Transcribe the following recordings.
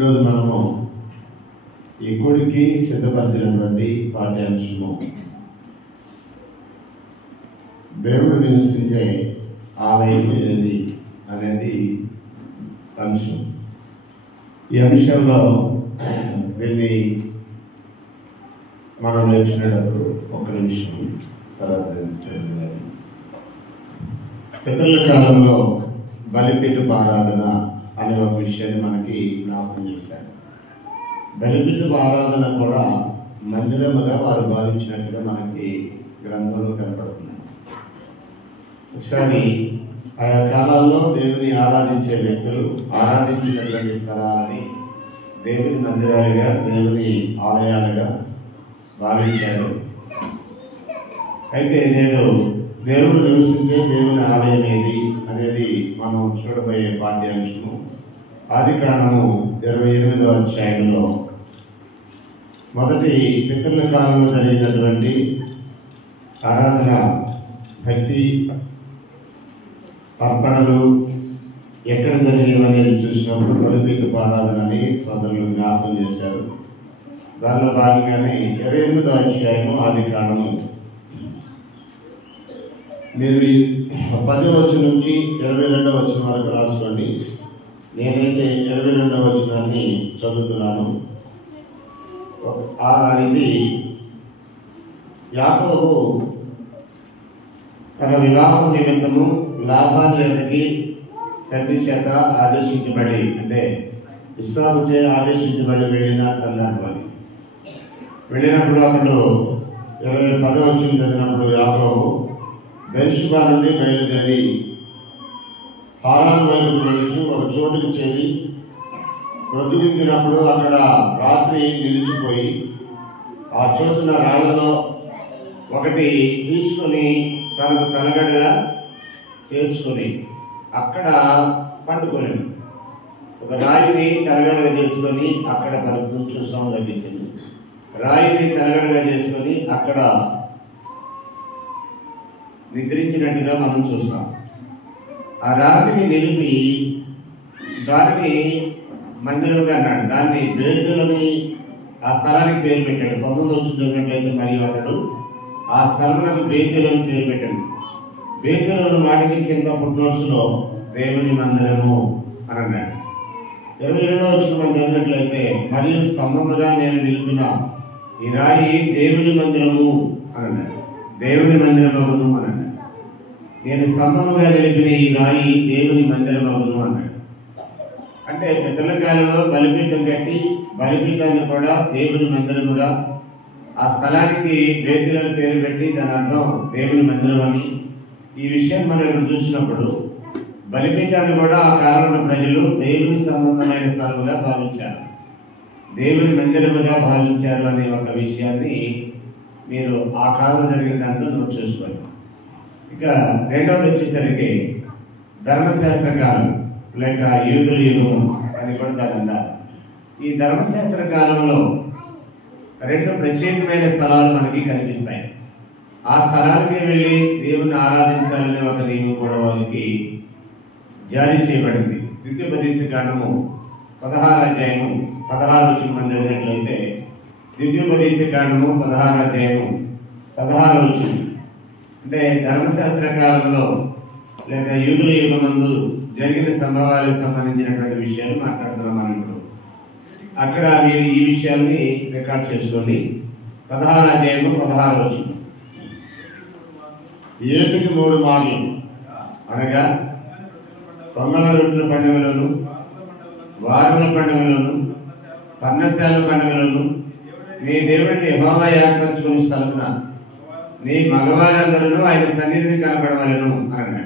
ఈరోజు మనము ఈ గుడికి సిద్ధపరిచినటువంటి పాఠ్యాంశము దేవుడు నివసించే ఆలయం ఏది అనేది అంశం. ఈ అంశంలో దీన్ని మనం నేర్చుకునేటప్పుడు ఒక నిమిషం పితరుల కాలంలో బలిపీఠపు ఆరాధన అనే ఒక విషయాన్ని మనకి జ్ఞాపకం చేశారు. బలిపీఠపు ఆరాధన కూడా మందిరముగా వారు భావించినట్టుగా మనకి గ్రంథంలో కనపడుతున్నాయి. ఒకసారి ఆయా కాలాల్లో దేవుని ఆరాధించే వ్యక్తులు ఆరాధించినటువంటి స్థలాలని దేవుని మందిరాలుగా, దేవుని ఆలయాలుగా భావించారు. అయితే నేడు దేవుడు నివసించే దేవుని ఆలయం ఏది అనేది మనం చూడబోయే పాఠ్యాంశము ఆదికాండము 28వ అధ్యాయంలో మొదటి పితరుల కాలంలో జరిగినటువంటి ఆరాధన, భక్తి, అర్పణలు ఎక్కడ జరిగేవనేది చూసినప్పుడు బలిపీఠపు ఆరాధనని సోదరులు జ్ఞాపకం చేశారు. దానిలో భాగంగానే 28వ అధ్యాయము ఆదికాండము మీరు 10వ వచనం నుంచి 22వ వచనం వరకు రాసుకోండి. నేనైతే 22వ వచనాన్ని చదువుతున్నాను. ఇది యాకోబు తన వివాహం నిమిత్తము లాభాన్ని ఎదగి తండ్రి చేత ఆదేశించబడి, అంటే ఇస్సాకు చే ఆదేశించబడి వెళ్ళిన సందర్భం. వెళ్ళినప్పుడు అతడు 10వ వచనం చదివినప్పుడు యాకోబు బెర్షెబా నుండి బయలుదేరి హారాను వైపు వెళ్ళి ఒక చోటుకు చేరి ప్రొద్దుగినప్పుడు అక్కడ రాత్రి నిలిచిపోయి ఆ చోటున రాళ్లలో ఒకటి తీసుకొని తనకు తలగడగా చేసుకొని అక్కడ పండుకొని ఒక రాయిని తలగడగా చేసుకొని అక్కడ మనకు కొంచెం సౌండ్ తగ్గించింది. రాయిని తలగడగా చేసుకొని అక్కడ నిద్రించినట్టుగా మనం చూస్తాం. ఆ రాత్రిని నిలిపి దానిని మందిరంగా అన్నాడు. దాన్ని బేతులని ఆ స్థలానికి పేరు పెట్టాడు. 19వ వచనం చదివినట్లయితే మరియు అతడు ఆ స్థలమునకు బేతులని పేరు పెట్టాడు. బేతులను వాటికి కింద ఫుట్నోట్స్లో దేవుని మందిరము అని అన్నాడు. 22వ వచనం మనం చదివినట్లయితే మరియు స్తంభముగా నేను నిలిపిన ఈ రాయి దేవుని మందిరము అని అన్నాడు. దేవుని మందిరమవును అని అన్నాడు. నేను స్తంభముగా నిలిపిన ఈ రాయి దేవుని మందిరమవును అన్నాడు. అంటే పితరుల కాలంలో బలిపీఠం కట్టి బలిపీఠాన్ని కూడా దేవుని మందిరముగా, ఆ స్థలానికి బేతులని పేరు పెట్టి దాని అర్థం దేవుని మందిరం అని. ఈ విషయం మనం ఇప్పుడు చూసినప్పుడు బలిపీఠాన్ని కూడా ఆ కాలంలో ప్రజలు దేవుని సంబంధమైన స్థలముగా భావించారు, దేవుని మందిరముగా భావించారు అనే ఒక విషయాన్ని మీరు ఆ కాలంలో జరిగిన దాంట్లో నోట్ చేసుకోండి. ఇక రెండవది వచ్చేసరికి ధర్మశాస్త్ర కాలం లేక యూదుల యుగము అని కూడా దాని అన్నారు. ఈ ధర్మశాస్త్ర కాలంలో 2 ప్రత్యేకమైన స్థలాలు మనకి కనిపిస్తాయి. ఆ స్థలాలకి వెళ్ళి దేవుని ఆరాధించాలనే ఒక నియమం కూడా వాళ్ళకి జారీ చేయబడింది. ద్వితీయోపదేశకాండము 16వ అధ్యాయము 16 వచనం మనం చదివినట్లయితే ద్వితీయోపదేశకాండము 16వ అధ్యాయము 16వ వచనం అంటే ధర్మశాస్త్ర కాలంలో లేక యూదుల యుగమందు జరిగిన సంభవాలకు సంబంధించినటువంటి విషయాలు మాట్లాడుతున్నాం మనం ఇప్పుడు. అక్కడ మీరు ఈ విషయాన్ని రికార్డ్ చేసుకోండి. 16వ అధ్యాయము 16వ వచనం. 7కి 3 మార్లు అనగా పొంగల రొట్టెల పండుగలను, వారముల పండుగలను, పర్ణశాల పండుగలను మీ దేవుడిని యెహోవా ఏర్పరచుకుని స్థలమున నీ మగవారందరూ ఆయన సన్నిధిని కనబడవలను అన్నాడు.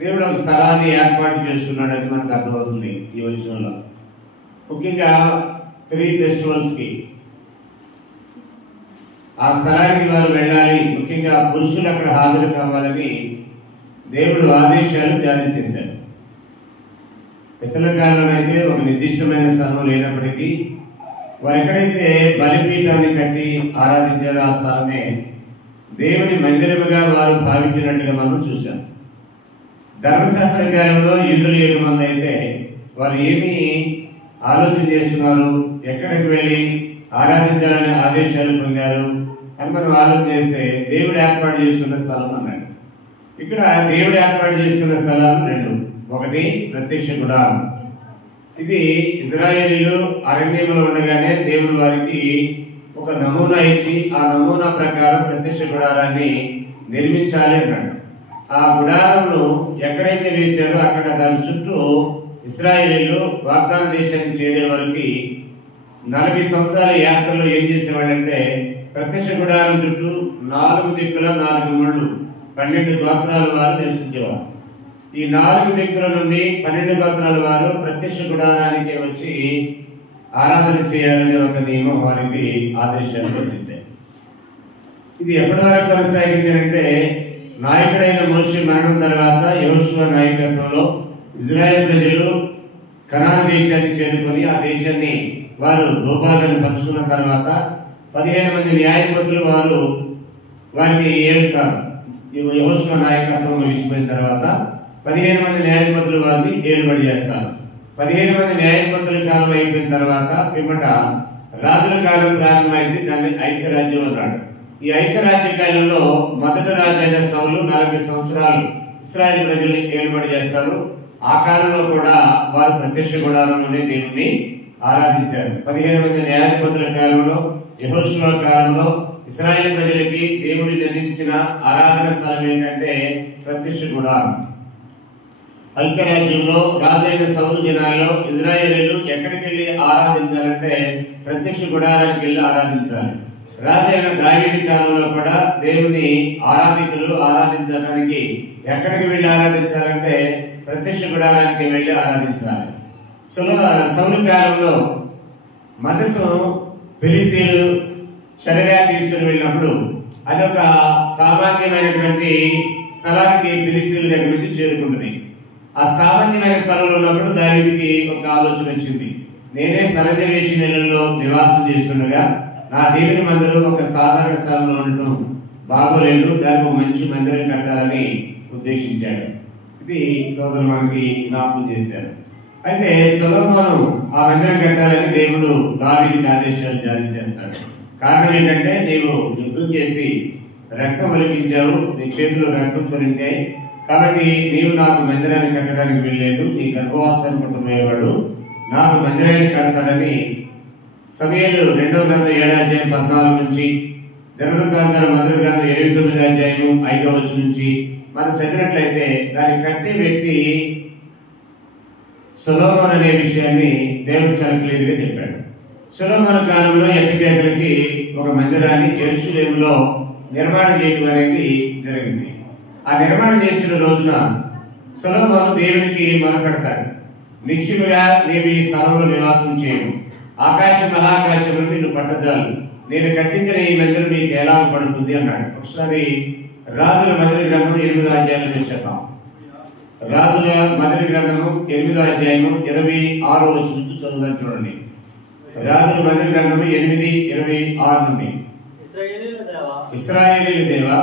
దేవుడు ఒక స్థలాన్ని ఏర్పాటు చేస్తున్నాడని మనకు అర్థమవుతుంది ఈ వచనంలో. ముఖ్యంగా 3 ఫెస్టివల్స్కి ఆ స్థలానికి వారు వెళ్ళాలి. ముఖ్యంగా పురుషులు అక్కడ హాజరు కావాలని దేవుడు ఆదేశాలు జారీ చేశాడు. పితరుల కాలంలో అయితే ఒక నిర్దిష్టమైన స్థలం లేనప్పటికీ వారు ఎక్కడైతే బలిపీఠాన్ని కట్టి ఆరాధించారో ఆ స్థలమే దేవుని మందిరముగా వారు భావించినట్టుగా మనం చూశాం. ధర్మశాస్త్ర కాలంలో యూదుల యుగమందు అయితే వారు ఏమీ ఆలోచన చేస్తున్నారు, ఎక్కడికి వెళ్ళి ఆరాధించాలనే ఆదేశాలు పొందారు అని మనం ఆలోచన చేస్తే దేవుడు ఏర్పాటు చేసుకున్న స్థలం అన్నాడు. ఇక్కడ దేవుడు ఏర్పాటు చేసుకున్న స్థలాలు రెండు. ఒకటి ప్రత్యక్ష గుడారం. ఇది ఇశ్రాయేలీయులు అరణ్యంలో ఉండగానే దేవుడు వారికి ఒక నమూనా ఇచ్చి ఆ నమూనా ప్రకారం ప్రత్యక్ష గుడారాన్ని నిర్మించాలి అన్నాడు. ఆ గుడారంలో ఎక్కడైతే వేశారో అక్కడ దాని చుట్టూ ఇశ్రాయేలీయులు వాగ్దాన దేశానికి చేరే వరకు 40 సంవత్సరాల యాత్రలో ఏం చేసేవాళ్ళంటే ప్రత్యక్ష గుడారం చుట్టూ 4 దిక్కుల 4 ముళ్ళు 12 గోత్రాల వారు నివసించేవారు. ఈ 4 దిక్కుల నుండి 12 గోత్రాల వారు ప్రత్యక్ష గుడారానికి వచ్చి ఆరాధన చేయాలనే ఒక నియమం వారికి ఆదేశాలు వచ్చేసాయి. ఇది ఎప్పటి వరకు కొనసాగింది అంటే నాయకుడైన మోషే మరణం తర్వాత యెహోషువ నాయకత్వంలో ఇజ్రాయెల్ ప్రజలు కనాను దేశాన్ని చేరుకొని ఆ దేశాన్ని వారు భూభాగాన్ని పంచుకున్న తర్వాత 15 మంది న్యాయమూర్తులు వారిని ఏలుతారు. యెహోషువ నాయకత్వం విడిచిపోయిన తర్వాత 15 మంది న్యాయమూర్తులు వారిని ఏలుబడి చేస్తారు. 15 మంది న్యాయమూర్తుల కాలం అయిపోయిన తర్వాత పిమ్మట రాజుల కాలం ప్రారంభమైంది. దాన్ని ఐక్యరాజ్యం అన్నాడు. ఈ ఐక్యరాజ్య కాలంలో మొదటి రాజు అయిన సౌలు 40 సంవత్సరాలు ఇశ్రాయేల్ ప్రజల్ని ఏలుబడి చేస్తారు. ఆ కాలంలో కూడా వారు ప్రత్యక్ష గుడారంలోనే దేవుణ్ణి ఆరాధించారు. 15 మంది న్యాయాధిపతుల కాలంలో, యెహోషువ కాలంలో ఇశ్రాయేల్ ప్రజలకి దేవుడు నిర్మించిన ఆరాధన స్థలం ఏంటంటే ప్రత్యక్ష గుడారం. ఐక్యరాజ్యంలో రాజైన సౌలు దినాల్లో ఇజ్రాయేలీయులు ఎక్కడికి వెళ్ళి ఆరాధించాలంటే ప్రత్యక్ష గుడారానికి వెళ్ళి ఆరాధించాలి. రాజైన దావీదు కాలంలో కూడా దేవుని ఆరాధికులు ఆరాధించడానికి ఎక్కడికి వెళ్ళి ఆరాధించాలంటే ప్రత్యక్ష గుడారానికి వెళ్ళి ఆరాధించాలి. సౌలు కాలంలో మనసు ఫిలిస్తీయులు చెరగా తీసుకుని వెళ్ళినప్పుడు అదొక సామాన్యమైనటువంటి స్థలానికి ఫిలిస్తీయుల దగ్గర నుంచి చేరుకుంటుంది. ఆ సామాన్యమైన స్థలంలో ఉన్నప్పుడు దావీదుకి ఒక ఆలోచన వచ్చింది. నేనే సరజ వేషి నెలల్లో నివాసం చేస్తుండగా నా దేవుని మందిరం ఒక సాధారణ స్థలంలో ఉండటం బాగోలేదు, దానికి మంచి మందిరం కట్టాలని ఉద్దేశించాడు. ఇది సోదరులు మనకి జ్ఞాపకం చేశారు. అయితే సొలొమోను ఆ మందిరం కట్టాలని దేవుడు దావీదుకి ఆదేశాలు జారీ చేస్తాడు. కారణం ఏంటంటే నీవు యుద్ధం చేసి రక్తం ఒలికించావు, నీ చేతులు రక్తంతో నిండాయి, కాబట్టి నీవు నాకు మందిరాన్ని కట్టడానికి వెళ్ళలేదు, నీ గర్భవాసాన్ని పట్టుకునేవాడు నాకు మందిరాన్ని కడతాడని సమూయేలు 2వ గ్రంథం 7వ అధ్యాయం 14 నుంచి, దినవృత్తాంతాల మొదటి గ్రంథం 8-9 అధ్యాయం 5వ వచనం నుంచి మనం చదివినట్లయితే దాన్ని కట్టే వ్యక్తి సొలొమోను అనే విషయాన్ని దేవుడు చాలా క్లియర్గా చెప్పాడు. సొలొమోను కాలంలో ఎట్టకేకలకి ఒక మందిరాన్ని యెరూషలేములో నిర్మాణం చేయడం అనేది జరిగింది. ఆ నిర్మాణం చేసిన రోజున సొలొమోను దేవునికి మొరపెడతాడు. నిశ్చయముగా నీవు ఈ స్థలంలో నివాసం చేయను, ఆకాశం మహాకాశములు నిన్ను పట్టజాలు, నేను కట్టించిన ఈ మందిరం నీకు ఎలా పడుతుంది అన్నాడు. ఒకసారి రాజుల మొదటి గ్రంథం 8వ అధ్యాయంలో చేద్దాం. రాజుల మొదటి గ్రంథము 8వ అధ్యాయము 26వ వచనం నుంచి చదువుదాం చూడండి. రాజుల మొదటి గ్రంథము 8:26 నుండి. ఇశ్రాయేలీయుల దేవా,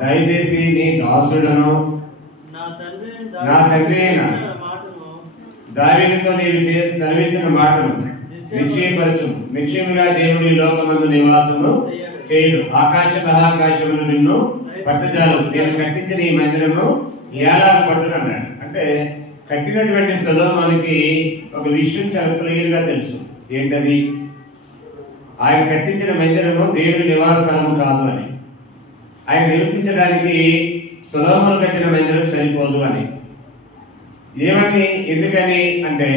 దయచేసి నీ దాసుడను నా తండ్రి అయిన దావీదుతో నీవు సెలవిచ్చిన మాటను నిశ్చయపరచుము. నిశ్చయముగా దేవుడు ఈ లోకమందు నివాసము చేయడు, ఆకాశ మహాకాశములు నిన్ను పట్టజాలు, నేను కట్టించిన ఈ మందిరము ఏలాగా పట్టును అన్నాడు. అంటే కట్టినటువంటి సొలొమోనుకి ఒక విషయం చాలా క్లియర్గా తెలుసు. ఏంటది? ఆయన కట్టించిన మందిరము దేవుని నివాస స్థలము కాదు అని. ఆయన నివసించడానికి సొలొమోను కట్టిన మందిరం సరిపోదు అని. ఏమని, ఎందుకని అంటే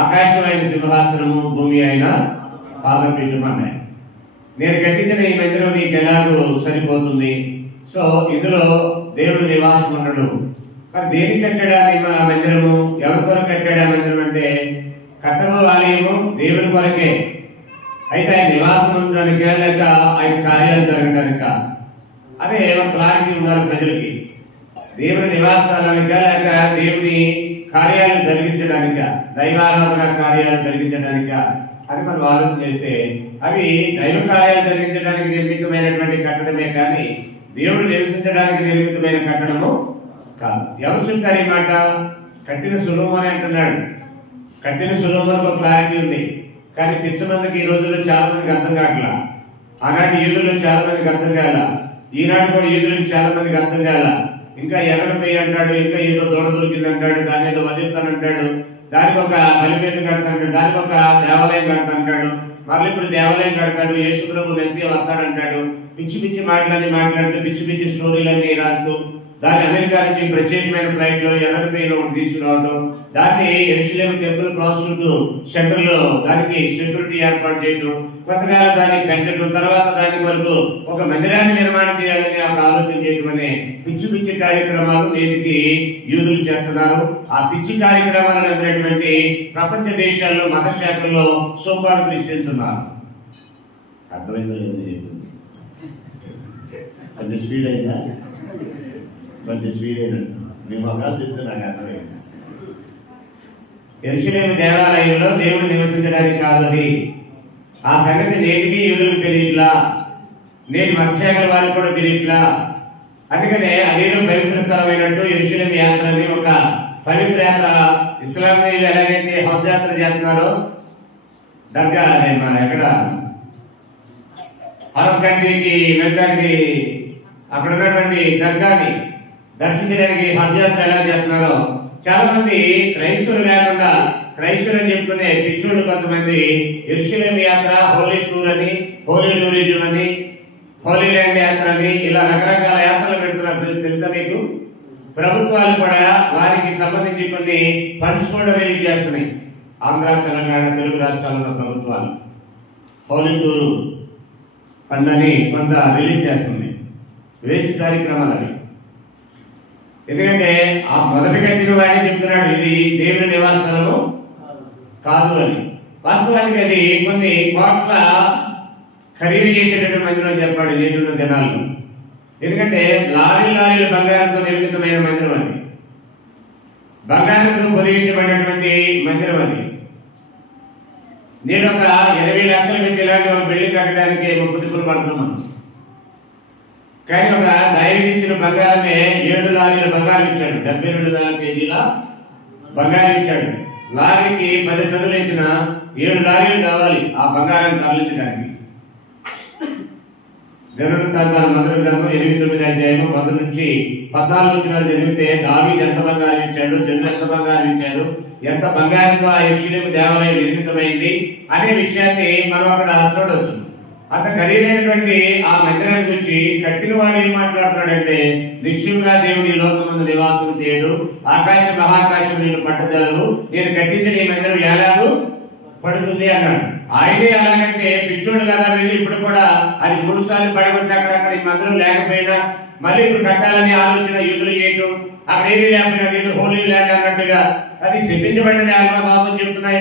ఆకాశం అయిన సింహాసనము, భూమి అయిన పాదపీఠం అన్నాయి. నేను కట్టించిన ఈ మందిరం నీకు ఎలాగో సరిపోతుంది, సో ఇందులో దేవుడు నివాసం ఉండడు. మరి దేనికి కట్టాడని ఆ మందిరము, ఎవరి కొరకు కట్టాడు ఆ మందిరం అంటే కట్టబో ఆలయము దేవుని కొరకే. అయితే ఆయన నివాసం ఉండడానిక లేక ఆయన కార్యాలు జరగడానిక అనే ఒక క్లారిటీ ఉన్నారు ప్రజలకి. దేవుని నివాసాలనిక లేక దేవుని కార్యాలు జరిగించడానిక, దైవారాధన కార్యాలు జరిగించడానిక అని మనం ఆలోచన చేస్తే అవి దైవ కార్యాలు జరిగించడానికి నిర్మితమైనటువంటి కట్టడమే కానీ దేవుడు నివసించడానికి నిర్మితమైన కట్టడము కాదు. ఎవరు చెప్పారు ఈ మాట? కట్టిన సొలొమోను అంటున్నాడు. కట్టిన సొలొమోనుకు ఒక క్లారిటీ ఉంది, కానీ పిచ్చ మందికి ఈ రోజుల్లో చాలా మందికి అర్థం కావట్లా. ఆనాటి యూదుల్లో చాలా మందికి అర్థం కాల, ఈనాడు కూడా యూదులకు చాలా మందికి అర్థం కాల. ఇంకా ఎర్రపై అంటాడు, ఇంకా ఏదో దూడ దొరికింది అంటాడు, దాన్ని ఏదో వదిలిస్తానంటాడు, దానికి ఒక బలిపేట కడతాడు, దానికి ఒక దేవాలయం కడతాంటాడు, మళ్ళీ ఇప్పుడు దేవాలయం కడతాడు, యేసు ప్రభు మెస్సియా వస్తాడంటాడు. పిచ్చి పిచ్చి మాటలన్నీ మాట్లాడుతూ పిచ్చి పిచ్చి స్టోరీలన్నీ రాస్తూ దాన్ని అమెరికా నుంచి ప్రత్యేకమైన ఫ్లైట్ లో ఎర్రపైన ఒకటి తీసుకురావడం, దాన్ని యెరూషలేము టెంపుల్ ప్రాస్టిట్యూట్ సెంటర్ లో దానికి సెక్యూరిటీ ఏర్పాటు చేయడం, కొంతకాలం దాన్ని పెంచడం, తర్వాత దాని వరకు ఒక మందిరాన్ని నిర్మాణం చేయాలని అక్కడ ఆలోచన చేయడం అనే పిచ్చి పిచ్చి కార్యక్రమాలు నేటికి యూదులు చేస్తున్నారు. ఆ పిచ్చి కార్యక్రమాలను నమ్మినటువంటి ప్రపంచ దేశాల్లో మత శాఖల్లో సోపాడు క్రిస్టియన్స్ ఉన్నారు. అర్థమైందో లేదు, కొంచెం స్పీడ్ అయిందా? కొంచెం స్పీడ్ అయినట్టు మీ మొక్కలు చెప్తే నాకు అర్థమైంది. యెరూషలేము దేవాలయంలో దేవుడు నివసించడానికి కాదు అది. ఆ సంగతి నేటికి యూదులకు తెలియట్లా, నేటి మతశాఖల వారికి కూడా తెలియట్లా. అందుకనే అదేదో పవిత్ర స్థలమైనట్టు యెరూషలేము యాత్ర అని ఒక పవిత్ర యాత్ర ఇస్లామీయులు ఎలాగైతే హజ్ యాత్ర చేస్తున్నారో, దర్గా అదే మన ఎక్కడ అరబ్ కంట్రీకి వెళ్ళడానికి అక్కడ ఉన్నటువంటి దర్గాని దర్శించడానికి హజ్ యాత్ర ఎలా చేస్తున్నారో, చాలా మంది క్రైస్తవులు లేకుండా క్రైస్తవులు అని చెప్పుకునే పిచ్చోళ్ళు కొంతమంది యెరూషలేము యాత్ర, హోలీ టూర్ అని, హోలీ టూరిజం అని, హోలీ ల్యాండ్ యాత్ర అని ఇలా రకరకాల యాత్రలు పెడుతున్నారు. తెలుసా మీకు? ప్రభుత్వాలు కూడా వారికి సంబంధించి కొన్ని ఫండ్స్ కూడా రిలీజ్ చేస్తున్నాయి. ఆంధ్ర, తెలంగాణ, తెలుగు రాష్ట్రాల్లో ప్రభుత్వాలు హోలీ టూరు ఫండ్ అని కొంత రిలీజ్ చేస్తుంది. వేస్ట్ కార్యక్రమాలు అవి. ఎందుకంటే ఆ మొదటి కట్టిన వాడే చెప్తున్నాడు ఇది దేవుని నివాసాలను కాదు అని. వాస్తవానికి అది కొన్ని కోట్ల ఖరీదు చేసేటటువంటి మందిరం చెప్పాడు నేటి దినాల్లో. ఎందుకంటే లారీల బంగారంతో నిర్మితమైన మందిరం అది, బంగారంతో పొదిగించబడినటువంటి మందిరం అది. నేను ఒక 20 లక్షలు పెట్టి ఇలాంటి ఒక బిల్డింగ్ కట్టడానికి 30 తిప్పులు పడుతున్నాను. కానీ ఒక దైవం ఇచ్చిన బంగారమే 7 లారీల బంగారం ఇచ్చాడు, 72,000 కేజీల బంగారం ఇచ్చాడు. లారీకి 10 టన్నులు వేసిన 7 లారీలు కావాలి ఆ బంగారాన్ని తరలించడానికి. జనవృత్తాంతాల మొదటి గ్రంథం 8-9 అధ్యాయం 1 నుంచి 14 వచనాలు చదివితే దావీదు ఎంత బంగారం ఇచ్చాడు, జనులు ఎంత బంగారం ఇచ్చారు, ఎంత బంగారంతో ఆ యెరూషలేము దేవాలయం నిర్మితమైంది అనే విషయాన్ని మనం అక్కడ చూడవచ్చు. అంత ఖరీదైనటువంటి ఆ మందిరాన్ని గురించి కట్టిన వాడు ఏం మాట్లాడుతున్నాడంటే, నిశ్చయంగా దేవుడి లోకమందు నివాసం చేయడు, ఆకాశ మహాకాశం నేను పట్టదారు, నేను కట్టించిన ఈ మందిరం ఎలాగూ పడుతుంది అన్నాడు. ఆయనే ఎలాగంటే పిచ్చోడు కదా, వెళ్ళి ఇప్పుడు కూడా అది 3 సార్లు పడగొట్టి అక్కడ ఈ మందిరం లేకపోయినా మళ్ళీ ఇప్పుడు కట్టాలని ఆలోచన యూదులు చేయటం, అక్కడ ఏది లేకపోయినా అది హోలీ ల్యాండ్ అన్నట్టుగా అది శపించబడిన ఆగ్రహ బాబు చెప్తున్నాయి.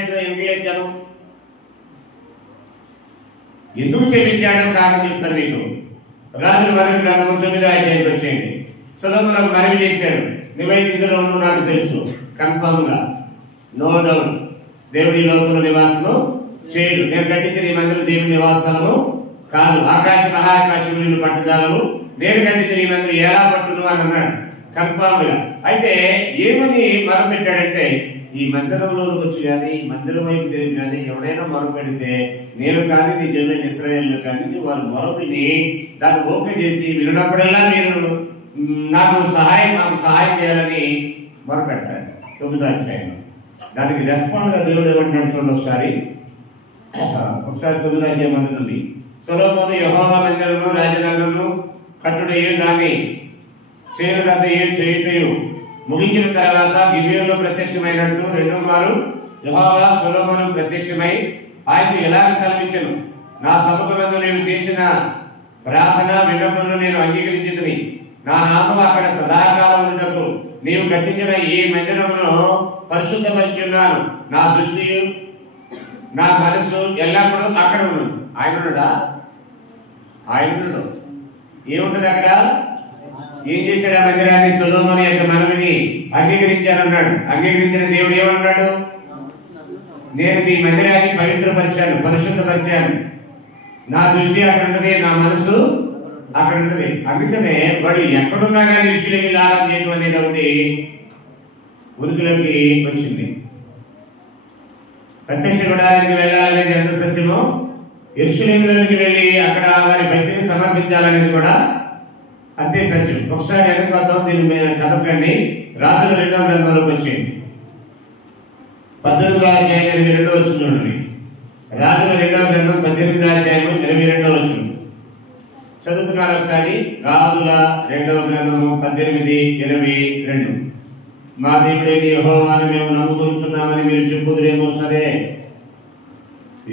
జనం ఎందుకు చెల్లించాడో కారణం చెప్తాను మీకు. రాజుల మొదటి గ్రంథం 9వ అధ్యాయానికి వచ్చేయండి. సొలొమోను మనవి చేశాడు, నువ్వైతే ఇందులో ఉండు నాకు తెలుసు, కన్ఫర్మ్ గా నో డౌట్ దేవుడి లోకంలో నివాసము చేయడు, నేను కట్టించిన ఈ మందిరం దేవుని నివాసాలను కాదు, ఆకాశ మహాకాశం నిన్ను పట్టుదలను, నేను కట్టించిన ఈ మందిరం ఎలా పట్టును అని అన్నాడు కన్ఫర్మ్ గా. అయితే ఏమని మొరపెట్టాడంటే, ఈ మందిరంలోకి వచ్చి కానీ మందిరం వైపు తిరిగి కానీ ఎవడైనా మొరపెడితే నేను కానీ నీ జనులైన ఇశ్రాయేలు కానీ వారు మొరపిని దాన్ని ఓకే చేసి వినప్పుడల్లా మీరు నాకు సహాయం చేయాలని మొరపెడతారు. 9వ అధ్యాయం దానికి రెస్పాండ్ గా దేవుడు ఏమంటున్నాడు చూడండి ఒకసారి 9వ అధ్యాయం మొదటి నుండి. సొలొమోను యెహోవా మందిరమును రాజనగరమును కట్టుటయు దాన్ని చేయుటయు ముగించిన తర్వాత గిబియోనులో ప్రత్యక్షమైనట్టు 2వ మారు యెహోవా సొలొమోను ప్రత్యక్షమై ఆయనకు ఎలాగ సెలవిచ్చెను, నా సముఖమందు నీవు చేసిన ప్రార్థన విన్నపములను నేను అంగీకరించితిని, నా నామము అక్కడ సదాకాలం ఉండుటకు నీవు కట్టించిన ఈ మందిరమును పరిశుద్ధపరిచి ఉన్నాను, నా దృష్టి నా మనసు ఎల్లప్పుడూ అక్కడ ఉన్నది. ఆయన ఉన్నాడా? ఆయన ఉన్నాడు. ఏముంటది అక్కడ? ఏం చేశాడు? ఆ మందిరాన్ని సొలొమోను యొక్క మనవిని అంగీకరించానన్నాడు. అంగీకరించిన దేవుడు ఏమన్నాడు? నేను ఈ మందిరాన్ని పవిత్రపరిచాను, పరిశుద్ధపరిచాను, నా దృష్టి అక్కడ ఉంటది, నా మనసు అక్కడ ఉంటది. అందుకనే వాడు ఎక్కడున్నా కానీ ఋషులకి ఆరాధన చేయడం అనేది ఒకటి ఉనికిలోకి వచ్చింది. ప్రత్యక్ష గుడారానికి వెళ్ళాలనేది ఎంత సత్యమో, యెరూషలేములోనికి వెళ్ళి అక్కడ వారి భక్తిని సమర్పించాలనేది కూడా అంతే సత్యం. ఒకసారి వెనకొద్దాం, దీన్ని కదపండి. రాజుల 2వ గ్రంథంలోకి వచ్చేయండి. 18వ అధ్యాయం 22వ వచనం చూడండి. రాజుల 2వ గ్రంథం 18వ అధ్యాయం 22వ వచనం చదువుతున్నారు ఒకసారి. రాజుల 2వ గ్రంథము 18:22. మా దేవుడైన యెహోవాను మేము నమ్ముకొనుచున్నామని మీరు చెప్పుదురేమో సరే,